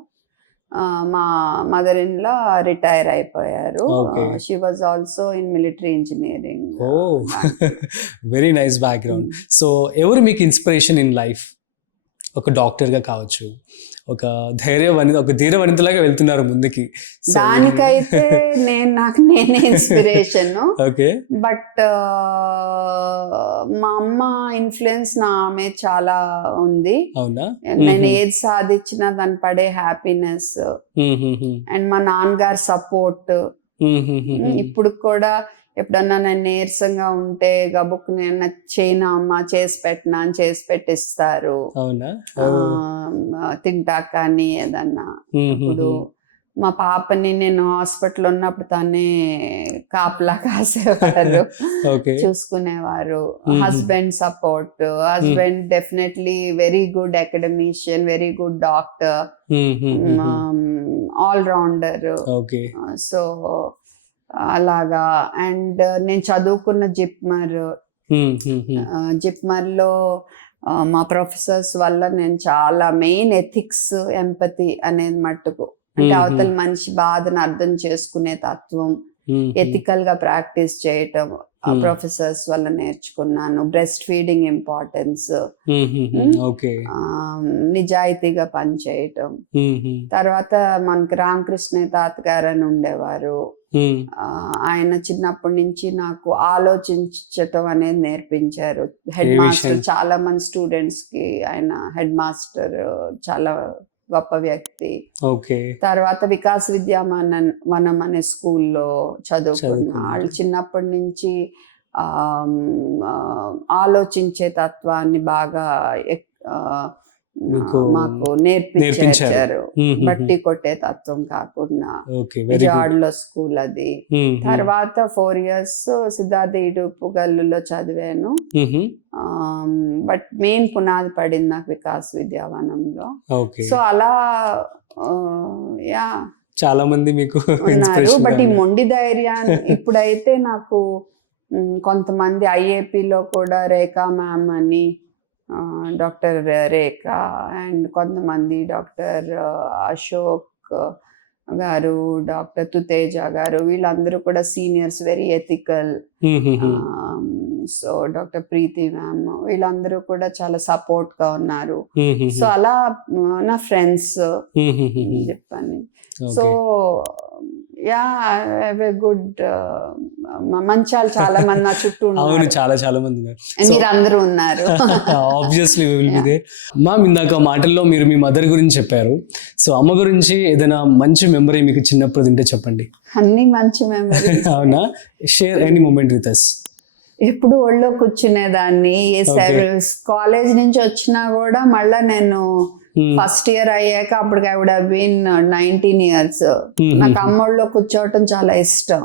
మా మదర్ ఇన్ లా రిటైర్ అయిపోయారు. She was also in military engineering. Very nice background. So ఎవరు మీకు ఇన్స్పిరేషన్ ఇన్ లైఫ్? ఒక డాక్టర్ గా కావచ్చు, ఒక ధీర వనితలాగా వెళ్తున్నారు ముందుకి. దానికైతే నాకు నేనే ఇన్స్పిరేషన్. ఓకే. బట్ మా అమ్మ ఇన్ఫ్లుయెన్స్ నా మీద చాలా ఉంది. అవునా? నేను ఏది సాధించినా దాని పడే హ్యాపీనెస్, అండ్ మా నాన్నగారు సపోర్ట్. ఇప్పుడు కూడా ఎప్పుడన్నా నేను నీరసంగా ఉంటే గబుక్ నేను చేయనా అమ్మ, చేసి పెట్టినా అని చేసి పెట్టిస్తారు. తింటా కానీ ఏదన్నా. ఇప్పుడు మా పాపని నేను హాస్పిటల్ ఉన్నప్పుడు తనే కాపలా కాసేవారు, చూసుకునేవారు. Husband support. Husband definitely very good academician, very good doctor, all rounder. So అలాగా. అండ్ నేను చదువుకున్న జిప్మర్ లో మా ప్రొఫెసర్స్ వల్ల నేను చాలా మెయిన్ ఎథిక్స్, ఎంపతి అనేది మట్టుకు, అంటే అవతల మనిషి బాధను అర్థం చేసుకునే తత్వం, ఎథికల్ గా ప్రాక్టీస్ చేయటం ప్రొఫెసర్స్ వల్ల నేర్చుకున్నాను. బ్రెస్ట్ ఫీడింగ్ ఇంపార్టెన్స్, నిజాయితీగా పనిచేయటం. తర్వాత మనకి రామకృష్ణ తాత గారు అని ఉండేవారు. ఆయన చిన్నప్పటి నుంచి నాకు ఆలోచించటం అనేది నేర్పించారు. హెడ్ మాస్టర్, చాలా మంది స్టూడెంట్స్ కి ఆయన హెడ్ మాస్టర్, చాలా గొప్ప వ్యక్తి. తర్వాత వికాస్ విద్యావనం అనే స్కూల్లో చదువుకున్న వాళ్ళు చిన్నప్పటి నుంచి ఆలోచించే తత్వాన్ని బాగా మాకు నేర్పించారు. బట్టి కొట్టే తత్వం కాకుండా. విజయవాడలో స్కూల్ అది. తర్వాత 4 years సిద్ధార్థ ఇడుపు గల్లులో చదివాను. బట్ మెయిన్ పునాది పడింది నాకు వికాస్ విద్యావనంలో. సో అలా చాలా మంది మీకు ఉన్నారు. బట్ ఈ మొండి ధైర్యాన్ని ఇప్పుడైతే నాకు కొంతమంది ఐఏపీలో కూడా రేఖా మ్యామ్ అని, డాక్టర్ రేఖ, అండ్ కొంతమంది డాక్టర్ అశోక్ గారు, డాక్టర్ తుతేజ గారు, వీళ్ళందరూ కూడా seniors, very ethical. So doctor Preeti ma'am, వీళ్ళందరూ కూడా చాలా సపోర్ట్ గా ఉన్నారు. సో అలా నా ఫ్రెండ్స్ చెప్పాను. సో గుడ్ మంచాలు చాలా మంది నా చుట్టూ ఉన్నారు. చాలా మంది ఉన్నారు. మీరు అందరూ ఉన్నారు. Obviously will be there. Ma'am, ఇందాక మాటల్లో మీరు మీ మదర్ గురించి చెప్పారు. సో అమ్మ గురించి ఏదైనా మంచి మెమరీ మీకు చిన్నప్పుడు ఉంటే చెప్పండి. అన్ని మంచి మెమరీ. అవునా? Share any moment with us. ఎప్పుడు ఒళ్ళో కూర్చునేదాన్ని. కాలేజ్ నుంచి వచ్చినా కూడా మళ్ళా నేను ఫస్ట్ ఇయర్ అయ్యాక, అప్పటికి I would have been 19 years. నాకు అమ్మోళ్ళలో కూర్చోవటం చాలా ఇష్టం.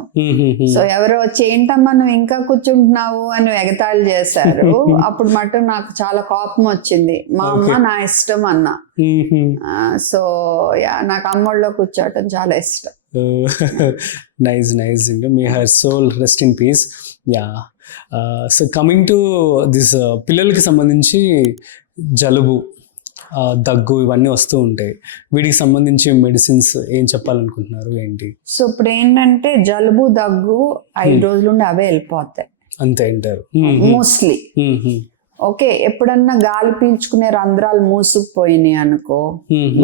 సో ఎవరో వచ్చి ఏంటమ్మా నువ్వు ఇంకా కూర్చుంటున్నావు అని ఎగతాళి చేశారు. అప్పుడు మటు నాకు చాలా కోపం వచ్చింది. మా అమ్మ నా ఇష్టం అన్నా. సో నాకు అమ్మోళ్ళలో కూర్చోవటం చాలా ఇష్టం. Nice. May her soul rest in peace. So coming to this, పిల్లలకి సంబంధించి జలుబు, దగ్గు ఇవన్నీ వస్తూ ఉంటాయి. వీటికి సంబంధించి మెడిసిన్స్ ఏం చెప్పాలనుకుంటున్నారు, ఏంటి? సో ఇప్పుడు ఏంటంటే జలుబు, దగ్గు 5 రోజుల నుండి అవే వెళ్ళిపోతాయి అంతే అంటారు మోస్ట్లీ. ఓకే, ఎప్పుడన్నా గాలి పీల్చుకునే రంధ్రాలు మూసుకుపోయినాయి అనుకో,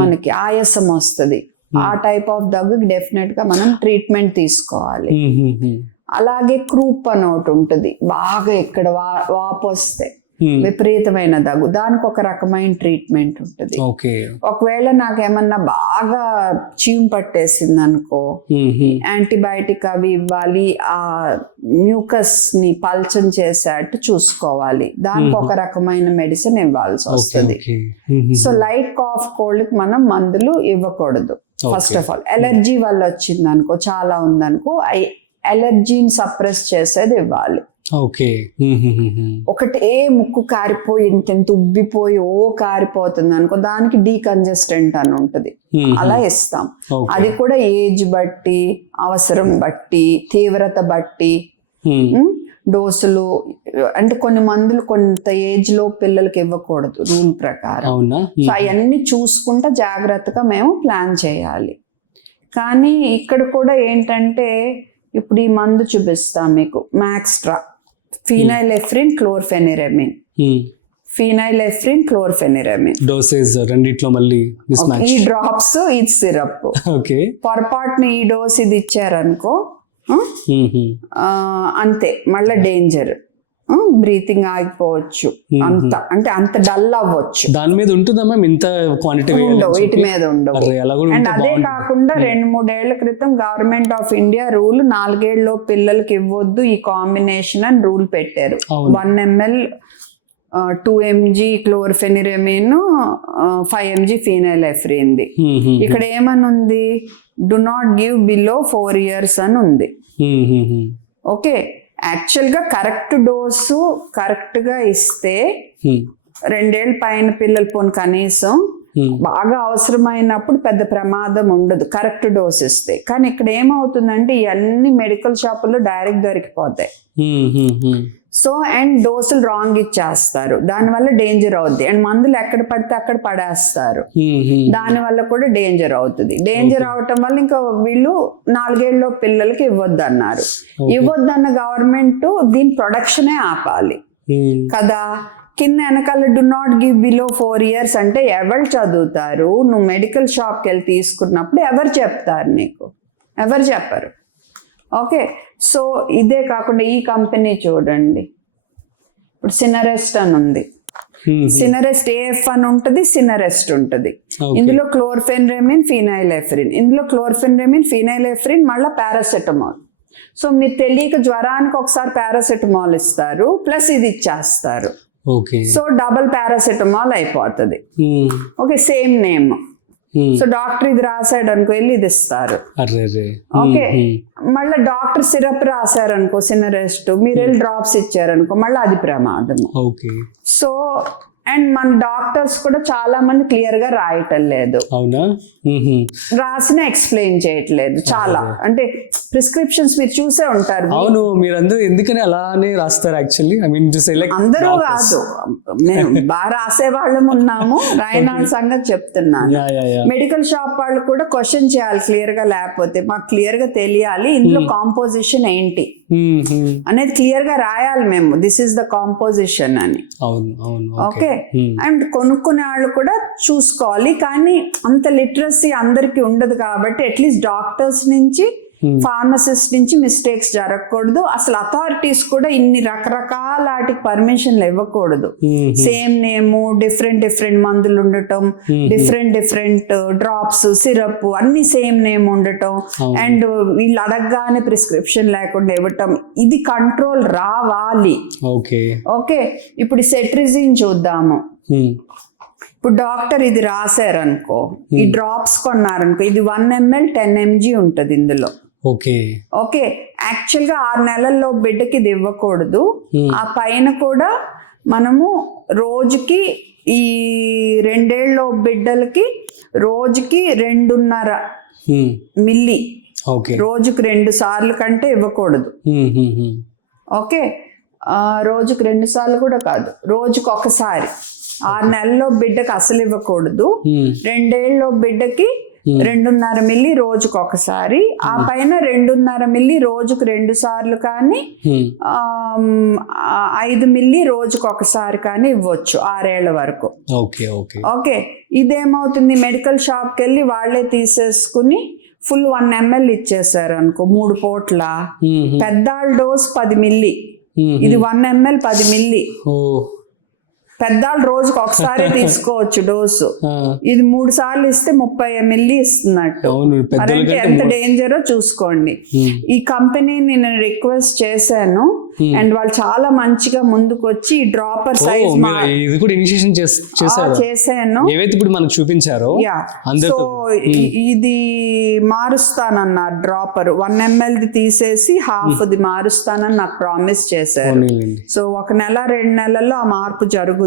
మనకి ఆయాసం వస్తుంది. ఆ టైప్ ఆఫ్ దగ్గుకి డెఫినెట్ గా మనం ట్రీట్మెంట్ తీసుకోవాలి. అలాగే క్రూప్ అని ఒకటి ఉంటుంది, బాగా ఇక్కడ వాపు వస్తే విపరీతమైన దగ్గు, దానికి ఒక రకమైన ట్రీట్మెంట్ ఉంటుంది. ఒకవేళ నాకేమన్నా బాగా చీము పట్టేసింది అనుకో, యాంటీబయాటిక్ అవి ఇవ్వాలి. ఆ మ్యూకస్ ని పల్చం చేసేట్టు చూసుకోవాలి. దానికి ఒక రకమైన మెడిసిన్ ఇవ్వాల్సి వస్తుంది. సో లైట్ కాఫ్, కోల్డ్ కి మనం మందులు ఇవ్వకూడదు. ఫస్ట్ ఆఫ్ ఆల్ ఎలర్జీ వల్ల వచ్చింది అనుకో, చాలా ఉందనుకో, ఎలర్జీని సప్రెస్ చేసేది ఇవ్వాలి. ఒకటే ముక్కు కారిపోయి ఇంత ఉబ్బిపోయి కారిపోతుంది అనుకో, దానికి డీకంజెస్టెంట్ అని ఉంటది, అలా ఇస్తాం. అది కూడా ఏజ్ బట్టి, అవసరం బట్టి, తీవ్రత బట్టి డోసులు. అంటే కొన్ని మందులు కొంత ఏజ్ లో పిల్లలకి ఇవ్వకూడదు రూల్ ప్రకారం. సో అవన్నీ చూసుకుంటా జాగ్రత్తగా మేము ప్లాన్ చేయాలి. కానీ ఇక్కడ కూడా ఏంటంటే, ఇప్పుడు ఈ మందు చూపిస్తాం మీకు, మ్యాక్స్ట్రా, ఫినైలెఫ్రిన్ క్లోర్ఫెనిరమిన్, ఫినైలెఫ్రిన్ క్లోర్ఫెనిరమిన్ డోసేజ్ రెండిట్లో మళ్ళీ ఈ డ్రాప్స్, ఇది సిరప్. పొరపాటున ఈ డోస్ ఇది ఇచ్చారనుకో అంతే, మళ్ళీ డేంజర్. బ్రీతింగ్ ఆగిపోవచ్చు, అంత అంటే అంత డల్ అవ్వచ్చు. దాని మీద ఉంటుందా మ్యామ్ ఇంత క్వాంటిటీ? వీటి మీద ఉండవు. అండ్ అదే కాకుండా 2-3 ఏళ్ల క్రితం గవర్నమెంట్ ఆఫ్ ఇండియా రూల్, 4 ఏళ్ల పిల్లలకి ఇవ్వద్దు ఈ కాంబినేషన్ అని రూల్ పెట్టారు. 1 ml 2 mg క్లోర్ఫెనిరమిన్, 5 mg ఫినైలెఫ్రిన్. ఇక్కడ ఏమని ఉంది, do not give below 4 years అని ఉంది. ఓకే, యాక్చువల్ గా కరెక్ట్ డోసు కరెక్ట్ గా ఇస్తే 2 ఏళ్ళ పైన పిల్లలు పోను కనీసం బాగా అవసరమైనప్పుడు పెద్ద ప్రమాదం ఉండదు కరెక్ట్ డోస్ ఇస్తే. కానీ ఇక్కడ ఏమవుతుందంటే ఇవన్నీ మెడికల్ షాపుల్లో డైరెక్ట్ దొరికిపోతాయి. సో అండ్ డోసులు రాంగ్ ఇచ్చేస్తారు, దానివల్ల డేంజర్ అవుద్ది. అండ్ మందులు ఎక్కడ పడితే అక్కడ పడేస్తారు, దానివల్ల కూడా డేంజర్ అవుతుంది. డేంజర్ అవటం వల్ల ఇంకా వీళ్ళు 4 ఏళ్ళ పిల్లలకి ఇవ్వద్దన్నారు. ఇవ్వద్దన్న గవర్నమెంట్ దీని ప్రొడక్షనే ఆపాలి కదా. కింద వెనకాల do not give below 4 years అంటే ఎవరు చదువుతారు? నువ్వు మెడికల్ షాప్కి వెళ్ళి తీసుకున్నప్పుడు ఎవరు చెప్తారు నీకు? ఎవరు చెప్పరు. ఓకే, సో ఇదే కాకుండా ఈ కంపెనీ చూడండి, ఇప్పుడు సినరెస్ట్ అని ఉంది. సినరెస్ట్ ఏఎఫ్ అని ఉంటుంది, సినరెస్ట్ ఉంటుంది. ఇందులో క్లోర్ఫెన్రెమిన్, ఫినైలెఫ్రిన్. ఇందులో క్లోర్ఫెన్రెమిన్, ఫినైలెఫ్రిన్, మళ్ళీ పారాసెటమాల్. సో మీరు తెలియక జ్వరానికి ఒకసారి పారాసెటమాల్ ఇస్తారు, ప్లస్ ఇది ఇచ్చేస్తారు. సో డబుల్ పారాసెటమాల్ అయిపోతుంది. Okay, same name. So doctor ఇది రాశాడు అనుకో, వెళ్ళి ఇది ఇస్తారు. ఓకే, మళ్ళీ డాక్టర్ సిరప్ రాశారు అనుకో సినరెస్ట్, మీరు వెళ్ళి డ్రాప్స్ ఇచ్చారనుకో, మళ్ళీ అది ప్రమాదము. సో అండ్ మన డాక్టర్స్ కూడా చాలా మంది క్లియర్ గా రాయటం లేదు, రాసిన ఎక్స్ప్లెయిన్ చేయట్లేదు చాలా. అంటే ప్రిస్క్రిప్షన్స్ మీరు చూసే ఉంటారు. అవును, మీరందరూ ఎందుకని అలానే రాస్తారు? Actually I mean to say like అందరూ కాదు, మేము బాగా రాసే వాళ్ళం ఉన్నాము, రాయన సంగతి చెప్తున్నాను. మెడికల్ షాప్ వాళ్ళు కూడా క్వశ్చన్ చేయాలి క్లియర్ గా, లేకపోతే మాకు క్లియర్ గా తెలియాలి ఇందులో కాంపోజిషన్ ఏంటి అనేది క్లియర్ గా రాయాలి మేము, దిస్ ఇస్ ద కాంపోజిషన్ అని. ఓకే, అండ్ కొనుక్కునే వాళ్ళు కూడా చూసుకోవాలి. కానీ అంత లిటరసీ అందరికి ఉండదు కాబట్టి అట్లీస్ట్ డాక్టర్స్ నుంచి, ఫార్మసిస్ట్ నుంచి మిస్టేక్స్ జరగకూడదు. అసలు అథారిటీస్ కూడా ఇన్ని రకరకాల వాటికి పర్మిషన్లు ఇవ్వకూడదు. సేమ్ నేము, డిఫరెంట్ మందులు ఉండటం, డిఫరెంట్ డ్రాప్స్, సిరప్ అన్ని సేమ్ నేమ్ ఉండటం, అండ్ వీళ్ళు అడగగానే ప్రిస్క్రిప్షన్ లేకుండా ఇవ్వటం, ఇది కంట్రోల్ రావాలి. ఓకే, ఇప్పుడు సెట్రిజిన్ చూద్దాము. ఇప్పుడు డాక్టర్ ఇది రాశారనుకో, ఈ డ్రాప్స్ కొన్నారనుకో, ఇది 1 ml 10 mg ఉంటుంది ఇందులో. ఓకే, యాక్చువల్ గా 6 నెలల్లో బిడ్డకి ఇది ఇవ్వకూడదు. ఆ పైన కూడా మనము రోజుకి ఈ 2 ఏళ్ళ బిడ్డలకి రోజుకి 2.5 మిల్లీ, రోజుకి 2 సార్లు కంటే ఇవ్వకూడదు. ఓకే, రోజుకి 2 సార్లు కూడా కాదు, రోజుకి ఒకసారి. 6 నెలల్లో బిడ్డకి అసలు ఇవ్వకూడదు. 2 ఏళ్ళ బిడ్డకి 2.5 మిల్లీ రోజుకు ఒకసారి, ఆ పైన 2.5 మిల్లీ రోజుకు 2 సార్లు కానీ 5 మిల్లీ రోజుకు ఒకసారి కానీ ఇవ్వచ్చు 6 ఏళ్ల వరకు. ఓకే, ఇదేమవుతుంది, మెడికల్ షాప్కి వెళ్ళి వాళ్ళే తీసేసుకుని ఫుల్ 1 ml ఇచ్చేసారు అనుకో 3 పూట్ల. పెద్దాళ్ళ డోస్ 10 మిల్లీ, ఇది 1 ml 10 మిల్లీ. పెద్దాళ్ళు రోజుకి ఒకసారి తీసుకోవచ్చు డోసు, ఇది 3 సార్లు ఇస్తే 30 ml ఇస్తున్నట్టు. అంటే ఎంత డేంజరో చూసుకోండి. ఈ కంపెనీని నేను రిక్వెస్ట్ చేశాను, అండ్ వాళ్ళు చాలా మంచిగా ముందుకు వచ్చి డ్రాపర్ సైజ్ చేశాను, ఇప్పుడు మనకు చూపించారు. సో ఇది మారుస్తానన్నారు, డ్రాపర్ 1 ml తీసేసి హాఫ్ ది మారుస్తానని నాకు ప్రామిస్ చేశారు. సో 1 నెల 2 నెలల్లో ఆ మార్పు జరుగుద్ది.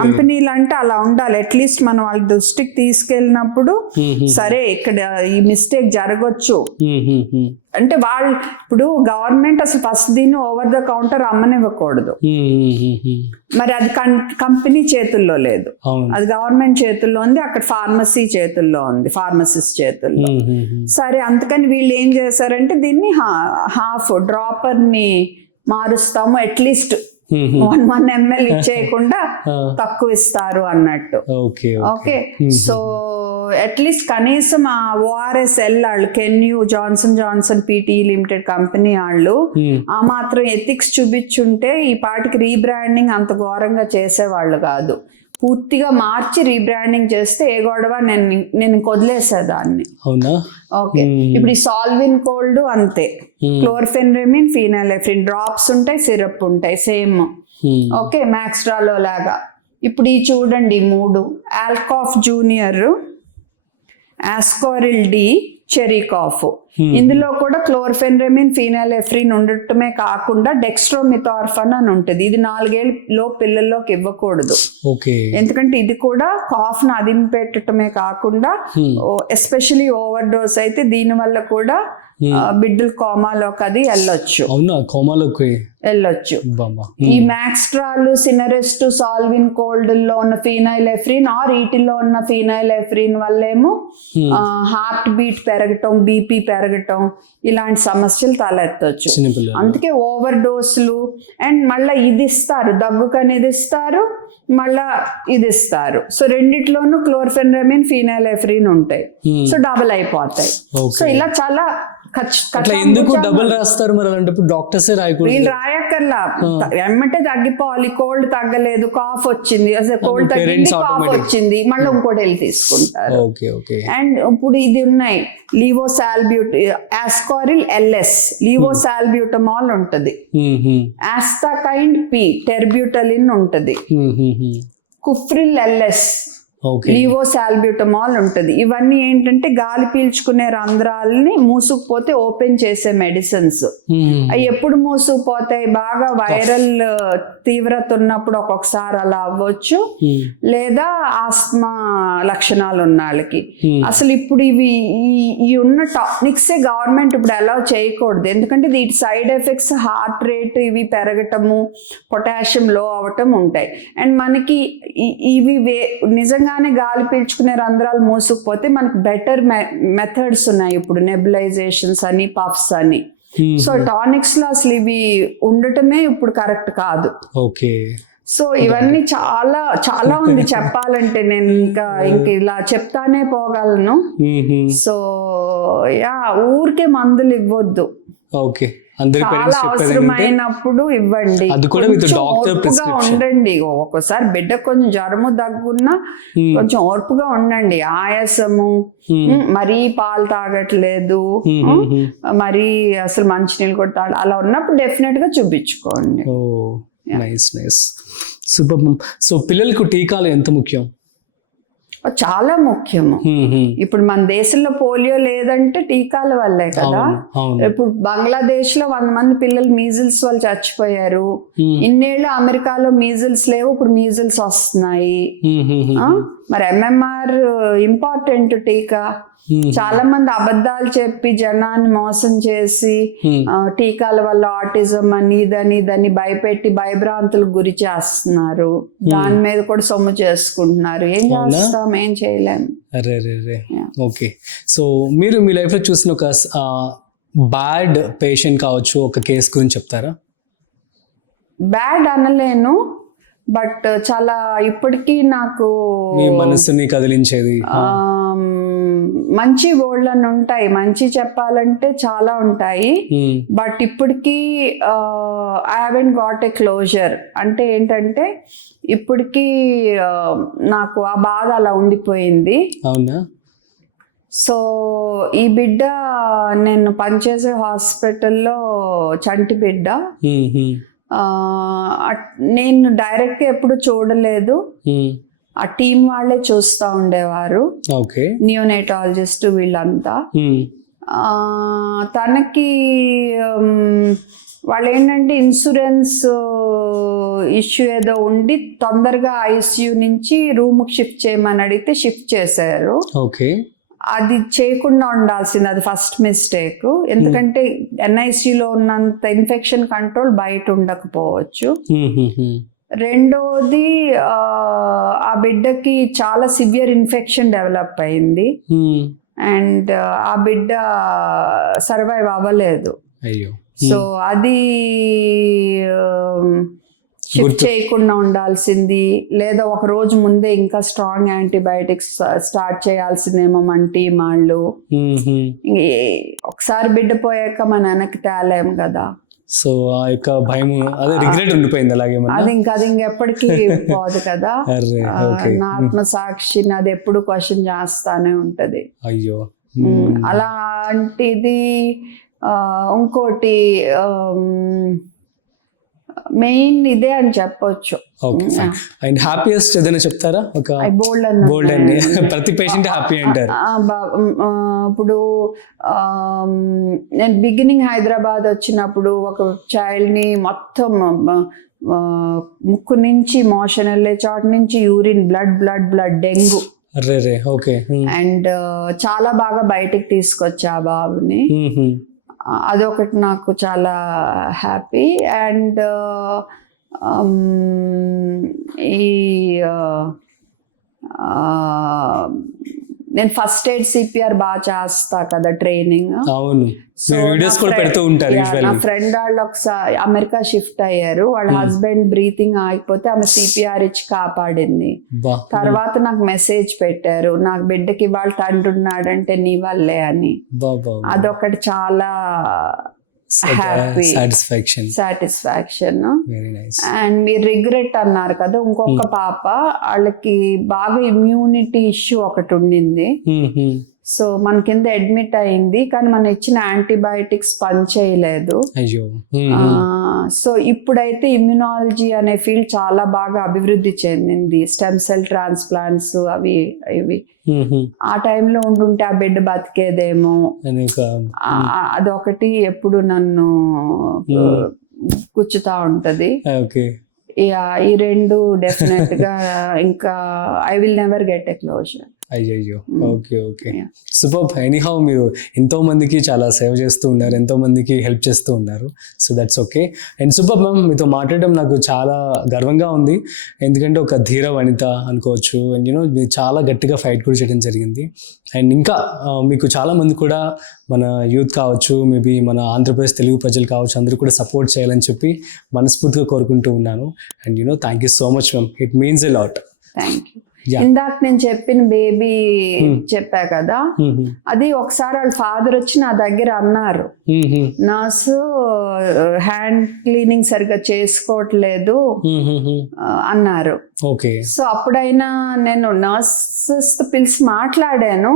కంపెనీలు అంటే అలా ఉండాలి. అట్లీస్ట్ మనం వాళ్ళ దృష్టికి తీసుకెళ్ళినప్పుడు సరే ఇక్కడ ఈ మిస్టేక్ జరగచ్చు అంటే వాళ్ళు, ఇప్పుడు గవర్నమెంట్ అసలు ఫస్ట్ దీన్ని ఓవర్ ద కౌంటర్ అమ్మనివ్వకూడదు. మరి అది కంపెనీ చేతుల్లో లేదు, అది గవర్నమెంట్ చేతుల్లో ఉంది, అక్కడ ఫార్మసీ చేతుల్లో ఉంది, ఫార్మసిస్ట్ చేతుల్లో. సరే అందుకని వీళ్ళు ఏం చేశారంటే దీన్ని హాఫ్ డ్రాపర్ ని మారుస్తాము, అట్లీస్ట్ 1 ml ఇచ్చేయకుండా తక్కువ ఇస్తారు అన్నట్టు. ఓకే, సో అట్లీస్ట్ కనీసం ఆ ORSL వాళ్ళు, can you, Johnson PT limited company వాళ్ళు ఆ మాత్రం ఎథిక్స్ చూపించుంటే ఈ పాటికి రీబ్రాండింగ్ అంత ఘోరంగా చేసేవాళ్ళు కాదు. పూర్తిగా మార్చి రీబ్రాండింగ్ చేస్తే ఏ గొడవ నేను వదిలేసేదాన్ని. ఓకే, ఇప్పుడు ఈ సాల్విన్ కోల్డ్ అంతే, క్లోర్ఫెన్రెమిన్, ఫినైలెఫ్రిన్ డ్రాప్స్ ఉంటాయి, సిరప్ ఉంటాయి సేమ్. ఓకే, మ్యాక్స్ట్రాలో లాగా. ఇప్పుడు ఈ చూడండి 3 ఆల్కాఫ్ జూనియర్, ఆస్కోరిల్ డి, చెరికాఫ్, ఇందులో కూడా క్లోర్ఫెన్రమిన్, ఫినాలెఫ్రిన్ ఉండటమే కాకుండా డెక్స్ట్రోమిథార్ఫన్ అని ఉంటుంది. ఇది 4 ఏళ్ళలో పిల్లల్లోకి ఇవ్వకూడదు. ఓకే. ఎందుకంటే ఇది కూడా కాఫ్ ను అదింపెట్టడమే కాకుండా ఎస్పెషలీ ఓవర్ డోస్ అయితే దీని వల్ల కూడా బిడ్డలు కోమాలోకి అది వెళ్ళొచ్చు. అవునా, కోమాలోకి వెళ్ళొచ్చు. ఈ మ్యాక్స్ట్రాల్, సినరెస్ట్, సాల్విన్ కోల్డ్ లో ఉన్న ఫినైలెఫ్రిన్ వీటిల్లో ఉన్న ఫినైలెఫ్రిన్ వల్లేమో హార్ట్ బీట్ పెరగటం, బీపీ పెరగటం ఇలాంటి సమస్యలు తలెత్తొచ్చు. అందుకే ఓవర్ డోసులు అండ్ మళ్ళీ ఇది ఇస్తారు, దగ్గుకని ఇది ఇస్తారు, మళ్ళా ఇది ఇస్తారు. సో రెండిట్లోనూ క్లోర్ఫెన్రమిన్, ఫినాలెఫ్రిన్ ఉంటాయి. సో డబుల్ అయిపోతాయి. సో ఇలా చాలా ఎందుకు డబుల్ రాస్తారు మరి అలాంటప్పుడు? డాక్టర్సే రాయకూడదు? వీళ్ళు రాయక్కర్లా, ఎమ్మటే తగ్గిపోవాలి. కోల్డ్ తగ్గలేదు, కాఫ్ వచ్చింది, అసలు కోల్డ్ తగ్గింది, కాఫ్ వచ్చింది, మళ్ళీ ఇంకోటి వెళ్ళి తీసుకుంటారు. అండ్ ఇప్పుడు ఇది ఉన్నాయి ఆస్కారిల్ ఎల్ఎస్, లీవోసాల్బ్యూటమాల్ ఉంటది, ఆస్తాకైండ్ పి, టెర్బ్యూటలిన్ ఉంటది, కుఫ్రిల్ ఎల్ఎస్, లీవోసాల్బ్యూటమాల్ ఉంటుంది. ఇవన్నీ ఏంటంటే గాలి పీల్చుకునే రంధ్రాలని మూసుకుపోతే ఓపెన్ చేసే మెడిసిన్స్. అవి ఎప్పుడు మూసుకుపోతాయి? బాగా వైరల్ తీవ్రత ఉన్నప్పుడు ఒక్కొక్కసారి అలా అవ్వచ్చు, లేదా ఆస్మా లక్షణాలు ఉన్న వాళ్ళకి. అసలు ఇప్పుడు ఈ ఉన్న టానిక్సే గవర్నమెంట్ ఇప్పుడు అలౌ చేయకూడదు. ఎందుకంటే వీటి సైడ్ ఎఫెక్ట్స్ హార్ట్ రేట్ ఇవి పెరగటము, పొటాషియం లో అవటం ఉంటాయి. అండ్ మనకి ఇవి నిజంగా గాలి పీల్చుకునే రంధ్రాలు మూసుకుపోతే మనకు బెటర్ మెథడ్స్ ఉన్నాయి ఇప్పుడు, నెబులైజేషన్స్ అని, పఫ్స్ అని. సో టానిక్స్ లో అసలు ఇవి ఉండటమే ఇప్పుడు కరెక్ట్ కాదు. ఓకే. సో ఇవన్నీ చాలా చాలా ఉంది చెప్పాలంటే, నేను ఇంకా ఇలా చెప్తానే పోగలను. సో ఊరికే మందులు ఇవ్వద్దు. ఓకే. చాలా అవసరమైనప్పుడు ఇవ్వండి, ఓర్పుగా ఉండండి. ఒక్కోసారి బిడ్డ కొంచెం జ్వరము దగ్గున్నా కొంచెం ఓర్పుగా ఉండండి. ఆయాసము, మరీ పాలు తాగట్లేదు, మరీ అసలు మంచినీళ్ళు కూడా అలా ఉన్నప్పుడు డెఫినెట్ గా చూపించుకోండి. సూపర్. సో పిల్లలకు టీకాలు ఎంత ముఖ్యం? చాలా ముఖ్యము. ఇప్పుడు మన దేశంలో పోలియో లేదంటే టీకాల వల్లే కదా. ఇప్పుడు బంగ్లాదేశ్ లో 100 మంది పిల్లలు మీజిల్స్ వల్ల చచ్చిపోయారు. ఇన్నేళ్ళు అమెరికాలో మీజిల్స్ లేవు, ఇప్పుడు మీజిల్స్ వస్తున్నాయి. మరి ఎంఎంఆర్ ఇంపార్టెంట్ టీకా. చాలా మంది అబద్ధాలు చెప్పి జనాన్ని మోసం చేసి టీకాల వల్ల ఆటిజం అని ఇదని భయపెట్టి భయభ్రాంతులకు గురి చేస్తున్నారు. దాని మీద కూడా సొమ్ము చేసుకుంటున్నారు. ఏం చేస్తాం, ఏం చేయలేము. ఓకే. సో మీరు మీ లైఫ్ లో చూసిన ఒక బ్యాడ్ పేషెంట్ కావచ్చు, ఒక కేసు గురించి చెప్తారా? బ్యాడ్ అనలేను, బట్ చాలా ఇప్పటికీ నాకు మీ మనసుని కదిలించేది మంచి గోల్డ్లను ఉంటాయి. మంచి చెప్పాలంటే చాలా ఉంటాయి, బట్ ఇప్పటికీ I haven't got a closure. అంటే ఏంటంటే ఇప్పటికీ నాకు ఆ బాధ అలా ఉండిపోయింది. అవునా? సో ఈ బిడ్డ నేను పనిచేసే హాస్పిటల్లో చంటి బిడ్డ. నేను డైరెక్ట్గా ఎప్పుడు చూడలేదు, ఆ టీం వాళ్ళే చూస్తూ ఉండేవారు, నియోనేటాలజిస్ట్ వీళ్ళంతా. తనకి వాళ్ళు ఏంటంటే ఇన్సూరెన్స్ ఇష్యూ ఏదో ఉండి తొందరగా ఐసీయూ నుంచి రూమ్కి షిఫ్ట్ చేయమని అడిగితే షిఫ్ట్ చేశారు. అది చేయకుండా ఉండాల్సింది, అది ఫస్ట్ మిస్టేక్. ఎందుకంటే ఎన్ఐసిలో ఉన్నంత ఇన్ఫెక్షన్ కంట్రోల్ బయట ఉండకపోవచ్చు. రెండోది ఆ బిడ్డకి చాలా సివియర్ ఇన్ఫెక్షన్ డెవలప్ అయింది అండ్ ఆ బిడ్డ సర్వైవ్ అవ్వలేదు. సో అది షిఫ్ట్ చేయకుండా ఉండాల్సింది, లేదా ఒక రోజు ముందే ఇంకా స్ట్రాంగ్ యాంటీబయాటిక్స్ స్టార్ట్ చేయాల్సిందేమో మన టీం వాళ్ళు. ఒకసారి బిడ్డ పోయాక మన వెనక్కి తేలేం కదా. సో ఆ యొక్క భయం, అదే రిగ్రెట్ ఉండిపోయింది అలాగే. అది ఇంకెప్పటికీ పోదు కదా. నా ఆత్మ సాక్షిని అది ఎప్పుడు క్వశ్చన్ చేస్తానే ఉంటది. అయ్యో. అలాంటిది ఇంకోటి మెయిన్ ఇదే అని చెప్పొచ్చు. ఓకే అండ్ హ్యాపీయెస్ట్ ఏదైనా చెప్తారా? ఒక బోల్డ్ అండి ప్రతి పేషెంట్ హ్యాపీ అంటారు. ఇప్పుడు నేను బిగినింగ్ హైదరాబాద్ వచ్చినప్పుడు ఒక చైల్డ్ని మొత్తం ముక్కు నుంచి మోషన్ వెళ్ళే చోట నుంచి యూరిన్ బ్లడ్ డెంగ్యూ అరే ఓకే అండ్ చాలా బాగా బయటికి తీసుకొచ్చా ఆ బాబుని. అదొకటి నాకు చాలా హ్యాపీ. అండ్ ఈ నేను ఫస్ట్ ఎయిడ్ సిపిఆర్ బాగా చేస్తా కదా ట్రైనింగ్. అవును, వీడియోస్ కూడా పెడుతూ ఉంటారు. నా ఫ్రెండ్ వాళ్ళు ఒకసారి అమెరికా షిఫ్ట్ అయ్యారు. వాళ్ళ హస్బెండ్ బ్రీతింగ్ ఆగిపోతే ఆమె సిపిఆర్ ఇచ్చి కాపాడింది. తర్వాత నాకు మెసేజ్ పెట్టారు, నాకు బిడ్డకి వాళ్ళ తండ్రి ఉన్నాడంటే నీ వల్లే అని. అదొకటి చాలా హ్యాపీ సాటిస్ఫాక్షన్. అండ్ మీరు రిగ్రెట్ అన్నారు కదా, ఇంకొక పాప వాళ్ళకి బాగా ఇమ్యూనిటీ ఇష్యూ ఒకటి ఉండింది. సో మన కింద అడ్మిట్ అయింది, కానీ మనం ఇచ్చిన యాంటీబయాటిక్స్ పని చేయలేదు. సో ఇప్పుడైతే ఇమ్యునాలజీ అనే ఫీల్డ్ చాలా బాగా అభివృద్ధి చెందింది. స్టెమ్ సెల్ ట్రాన్స్ప్లాంట్స్ అవి ఇవి. ఆ టైంలో ఉండుంటే ఆ బిడ్డ బతికేదేమో అదొకటి ఎప్పుడు నన్ను గుచ్చుతా ఉంటది. ఈ రెండు డెఫినెట్ గా ఇంకా I will never get a closure. అయ్యో ఓకే ఓకే సూపర్. ఎనీహౌ మీరు ఎంతో మందికి చాలా సేవ చేస్తూ ఉన్నారు, ఎంతో మందికి హెల్ప్ చేస్తూ ఉన్నారు. So that's okay. And super ma'am, మీతో మాట్లాడడం నాకు చాలా గర్వంగా ఉంది. ఎందుకంటే ఒక ధీర వనిత అనుకోవచ్చు. అండ్ యూనో మీరు చాలా గట్టిగా ఫైట్ కూడా చేయడం జరిగింది. అండ్ ఇంకా మీకు చాలా మంది కూడా మన యూత్ కావచ్చు, మేబీ మన ఆంధ్రప్రదేశ్ తెలుగు ప్రజలు కావచ్చు, అందరూ కూడా సపోర్ట్ చేయాలని చెప్పి మనస్ఫూర్తిగా కోరుకుంటూ ఉన్నాను. And you know thank you so much ma'am, it means a lot. Thank you. ఇందాక నేను చెప్పిన బేబీ చెప్పా కదా, అది ఒకసారి వాళ్ళ ఫాదర్ వచ్చి నా దగ్గర అన్నారు, నర్సు హ్యాండ్ క్లీనింగ్ సరిగ్గా చేసుకోవట్లేదు అన్నారు. సో అప్పుడైనా నేను నర్సెస్ పిలిచి మాట్లాడాను,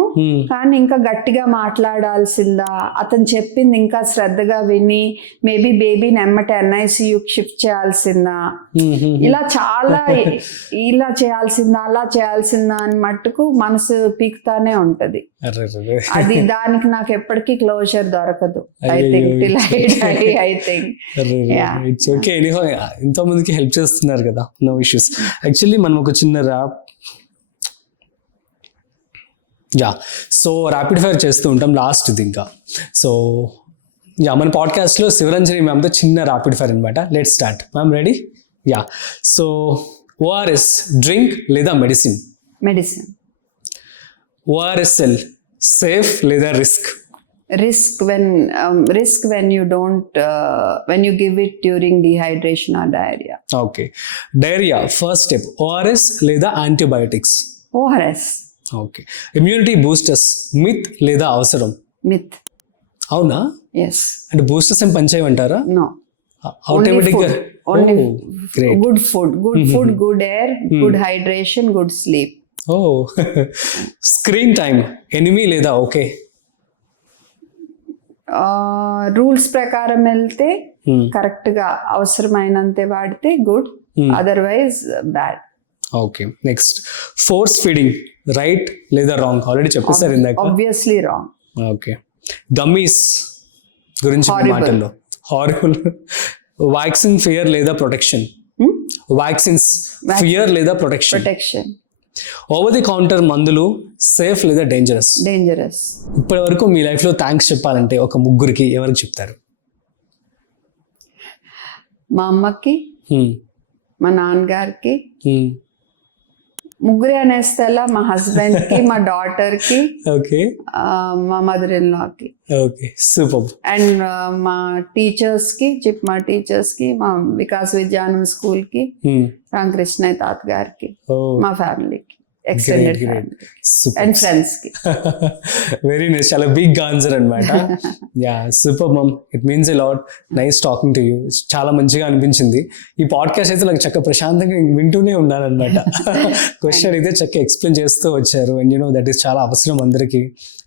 కానీ ఇంకా గట్టిగా మాట్లాడాల్సిందా, అతను చెప్పింది ఇంకా శ్రద్ధగా విని మేబీ బేబీని ఎమ్మటే NICUకి షిఫ్ట్ చేయాల్సిందా, ఇలా చాలా ఇలా చేయాల్సిందా అలా చేయాల్సిందా అని మట్టుకు మనసు పీకుతానే ఉంటది. అది దానికి నాకు ఎప్పటికీ క్లోజర్ దొరకదు. I think it's okay. Anyhow ఎంతో మందికి హెల్ప్ చేస్తున్నారు కదా, నో ఇష్యూస్. యాక్చువల్లీ మనం ఒక చిన్న ర్యాపిడ్ ఫైర్ చేస్తూ ఉంటాం లాస్ట్ ఇది ఇంకా. సో మన పాడ్కాస్ట్లో శివరంజని మ్యామ్తో చిన్న ర్యాపిడ్ ఫైర్ అనమాట. Let's start. Ma'am ready? So ORS drink లేదా మెడిసిన్? మెడిసిన్. ORSL సేఫ్ లేదా risk? risk when you don't when you give it during dehydration or diarrhea. Okay. Diarrhoea first step ORS లేదా antibiotics? ORS. Okay. Immunity boosters myth లేదా అవసరం? Myth. అవునా? Yes. అంటే boosters ఏం పనిచేయమంటారా? No. ఆటోమేటిక్గా good food, good air, good hydration, good sleep. Screen time enemy లేదా okay? Rules ప్రకారం వెళ్తే కరెక్ట్ గా అవసరమైనంతే వాడితే good, otherwise bad. Okay. Next force feeding right లేదా రాంగ్? ఆల్రెడీ చెప్పేసారు ఇందాక. Obviously wrong. ఓకే. గమ్మీస్ గురించి మాటల్లో హారబుల్. వ్యాక్సిన్ ఫియర్ లేదా ప్రొటెక్షన్? వ్యాక్సిన్స్ ఫియర్ లేదా ప్రొటెక్షన్? ఓవర్ ది కౌంటర్ మందులు సేఫ్ లేదా డేంజరస్? డేంజరస్. ఇప్పటి వరకు మీ లైఫ్ లో థ్యాంక్స్ చెప్పాలంటే ఒక ముగ్గురికి ఎవరికి చెప్తారు? మా అమ్మకి, మా నాన్నగారికి, ముగ్గురే అనేస్తేలా మా హస్బెండ్ కి, మా డాటర్ కి, మా మదర్ ఇన్ లా కి. Okay super. అండ్ మా టీచర్స్ కి, మా టీచర్స్ కి, మా వికాస్ విద్యానం స్కూల్ కి, రామకృష్ణ తాత గారికి, మా ఫ్యామిలీకి. ఎక్స్టెండెడ్ అండ్ ఫ్రెండ్స్ కి. వెరీ నైస్, చాలా బిగ్ ఆన్సర్ అనమాట. Yeah super mum, it means a lot. Nice talking to you. చాలా మంచిగా అనిపించింది ఈ పాడ్కాస్ట్ అయితే. నాకు చక్కగా ప్రశాంతంగా వింటూనే ఉన్నాను అనమాట. క్వశ్చన్ అయితే చక్కగా ఎక్స్ప్లెయిన్ చేస్తూ వచ్చారు. అండ్ దట్ ఈస్ చాలా అవసరం అందరికీ,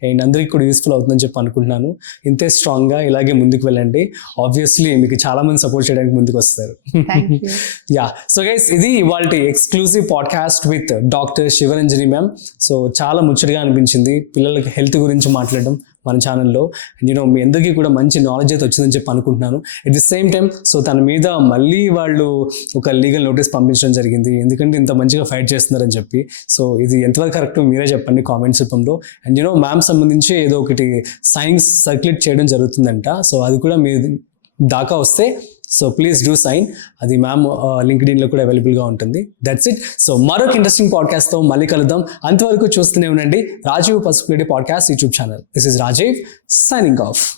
అండ్ అందరికీ కూడా యూస్ఫుల్ అవుతుందని చెప్పి అనుకుంటున్నాను. ఇంతే స్ట్రాంగ్గా ఇలాగే ముందుకు వెళ్ళండి. ఆబ్వియస్లీ మీకు చాలా మంది సపోర్ట్ చేయడానికి ముందుకు వస్తారు. యా, సో గైస్ ఇది ఇవాళ exclusive podcast with doctor Sivaranjani ma'am. So చాలా ముచ్చటగా అనిపించింది పిల్లలకి హెల్త్ గురించి మాట్లాడడం మన ఛానల్లో. అండ్ మీ అందరికీ కూడా మంచి నాలెడ్జ్ అయితే వచ్చిందని చెప్పి అనుకుంటున్నాను. At the same time so తన మీద మళ్ళీ వాళ్ళు ఒక లీగల్ నోటీస్ పంపించడం జరిగింది, ఎందుకంటే ఇంత మంచిగా ఫైట్ చేస్తున్నారని చెప్పి. సో ఇది ఎంతవరకు కరెక్ట్ మీరే చెప్పండి కామెంట్స్ రూపంలో. అండ్ మ్యామ్ సంబంధించి ఏదో ఒకటి సైన్స్ సర్క్యులేట్ చేయడం జరుగుతుందంట. సో అది కూడా మీ దాకా వస్తే సో ప్లీజ్ డూ సైన్. అది మ్యామ్ లింక్డ్ఇన్లో కూడా అవైలబుల్గా ఉంటుంది. That's it. సో మరొక ఇంట్రెస్టింగ్ పాడ్కాస్ట్తో మళ్ళీ కలుద్దాం. అంతవరకు చూస్తూనే ఉండండి Rajiv Pasupuleti podcast YouTube channel. This is Rajiv signing of.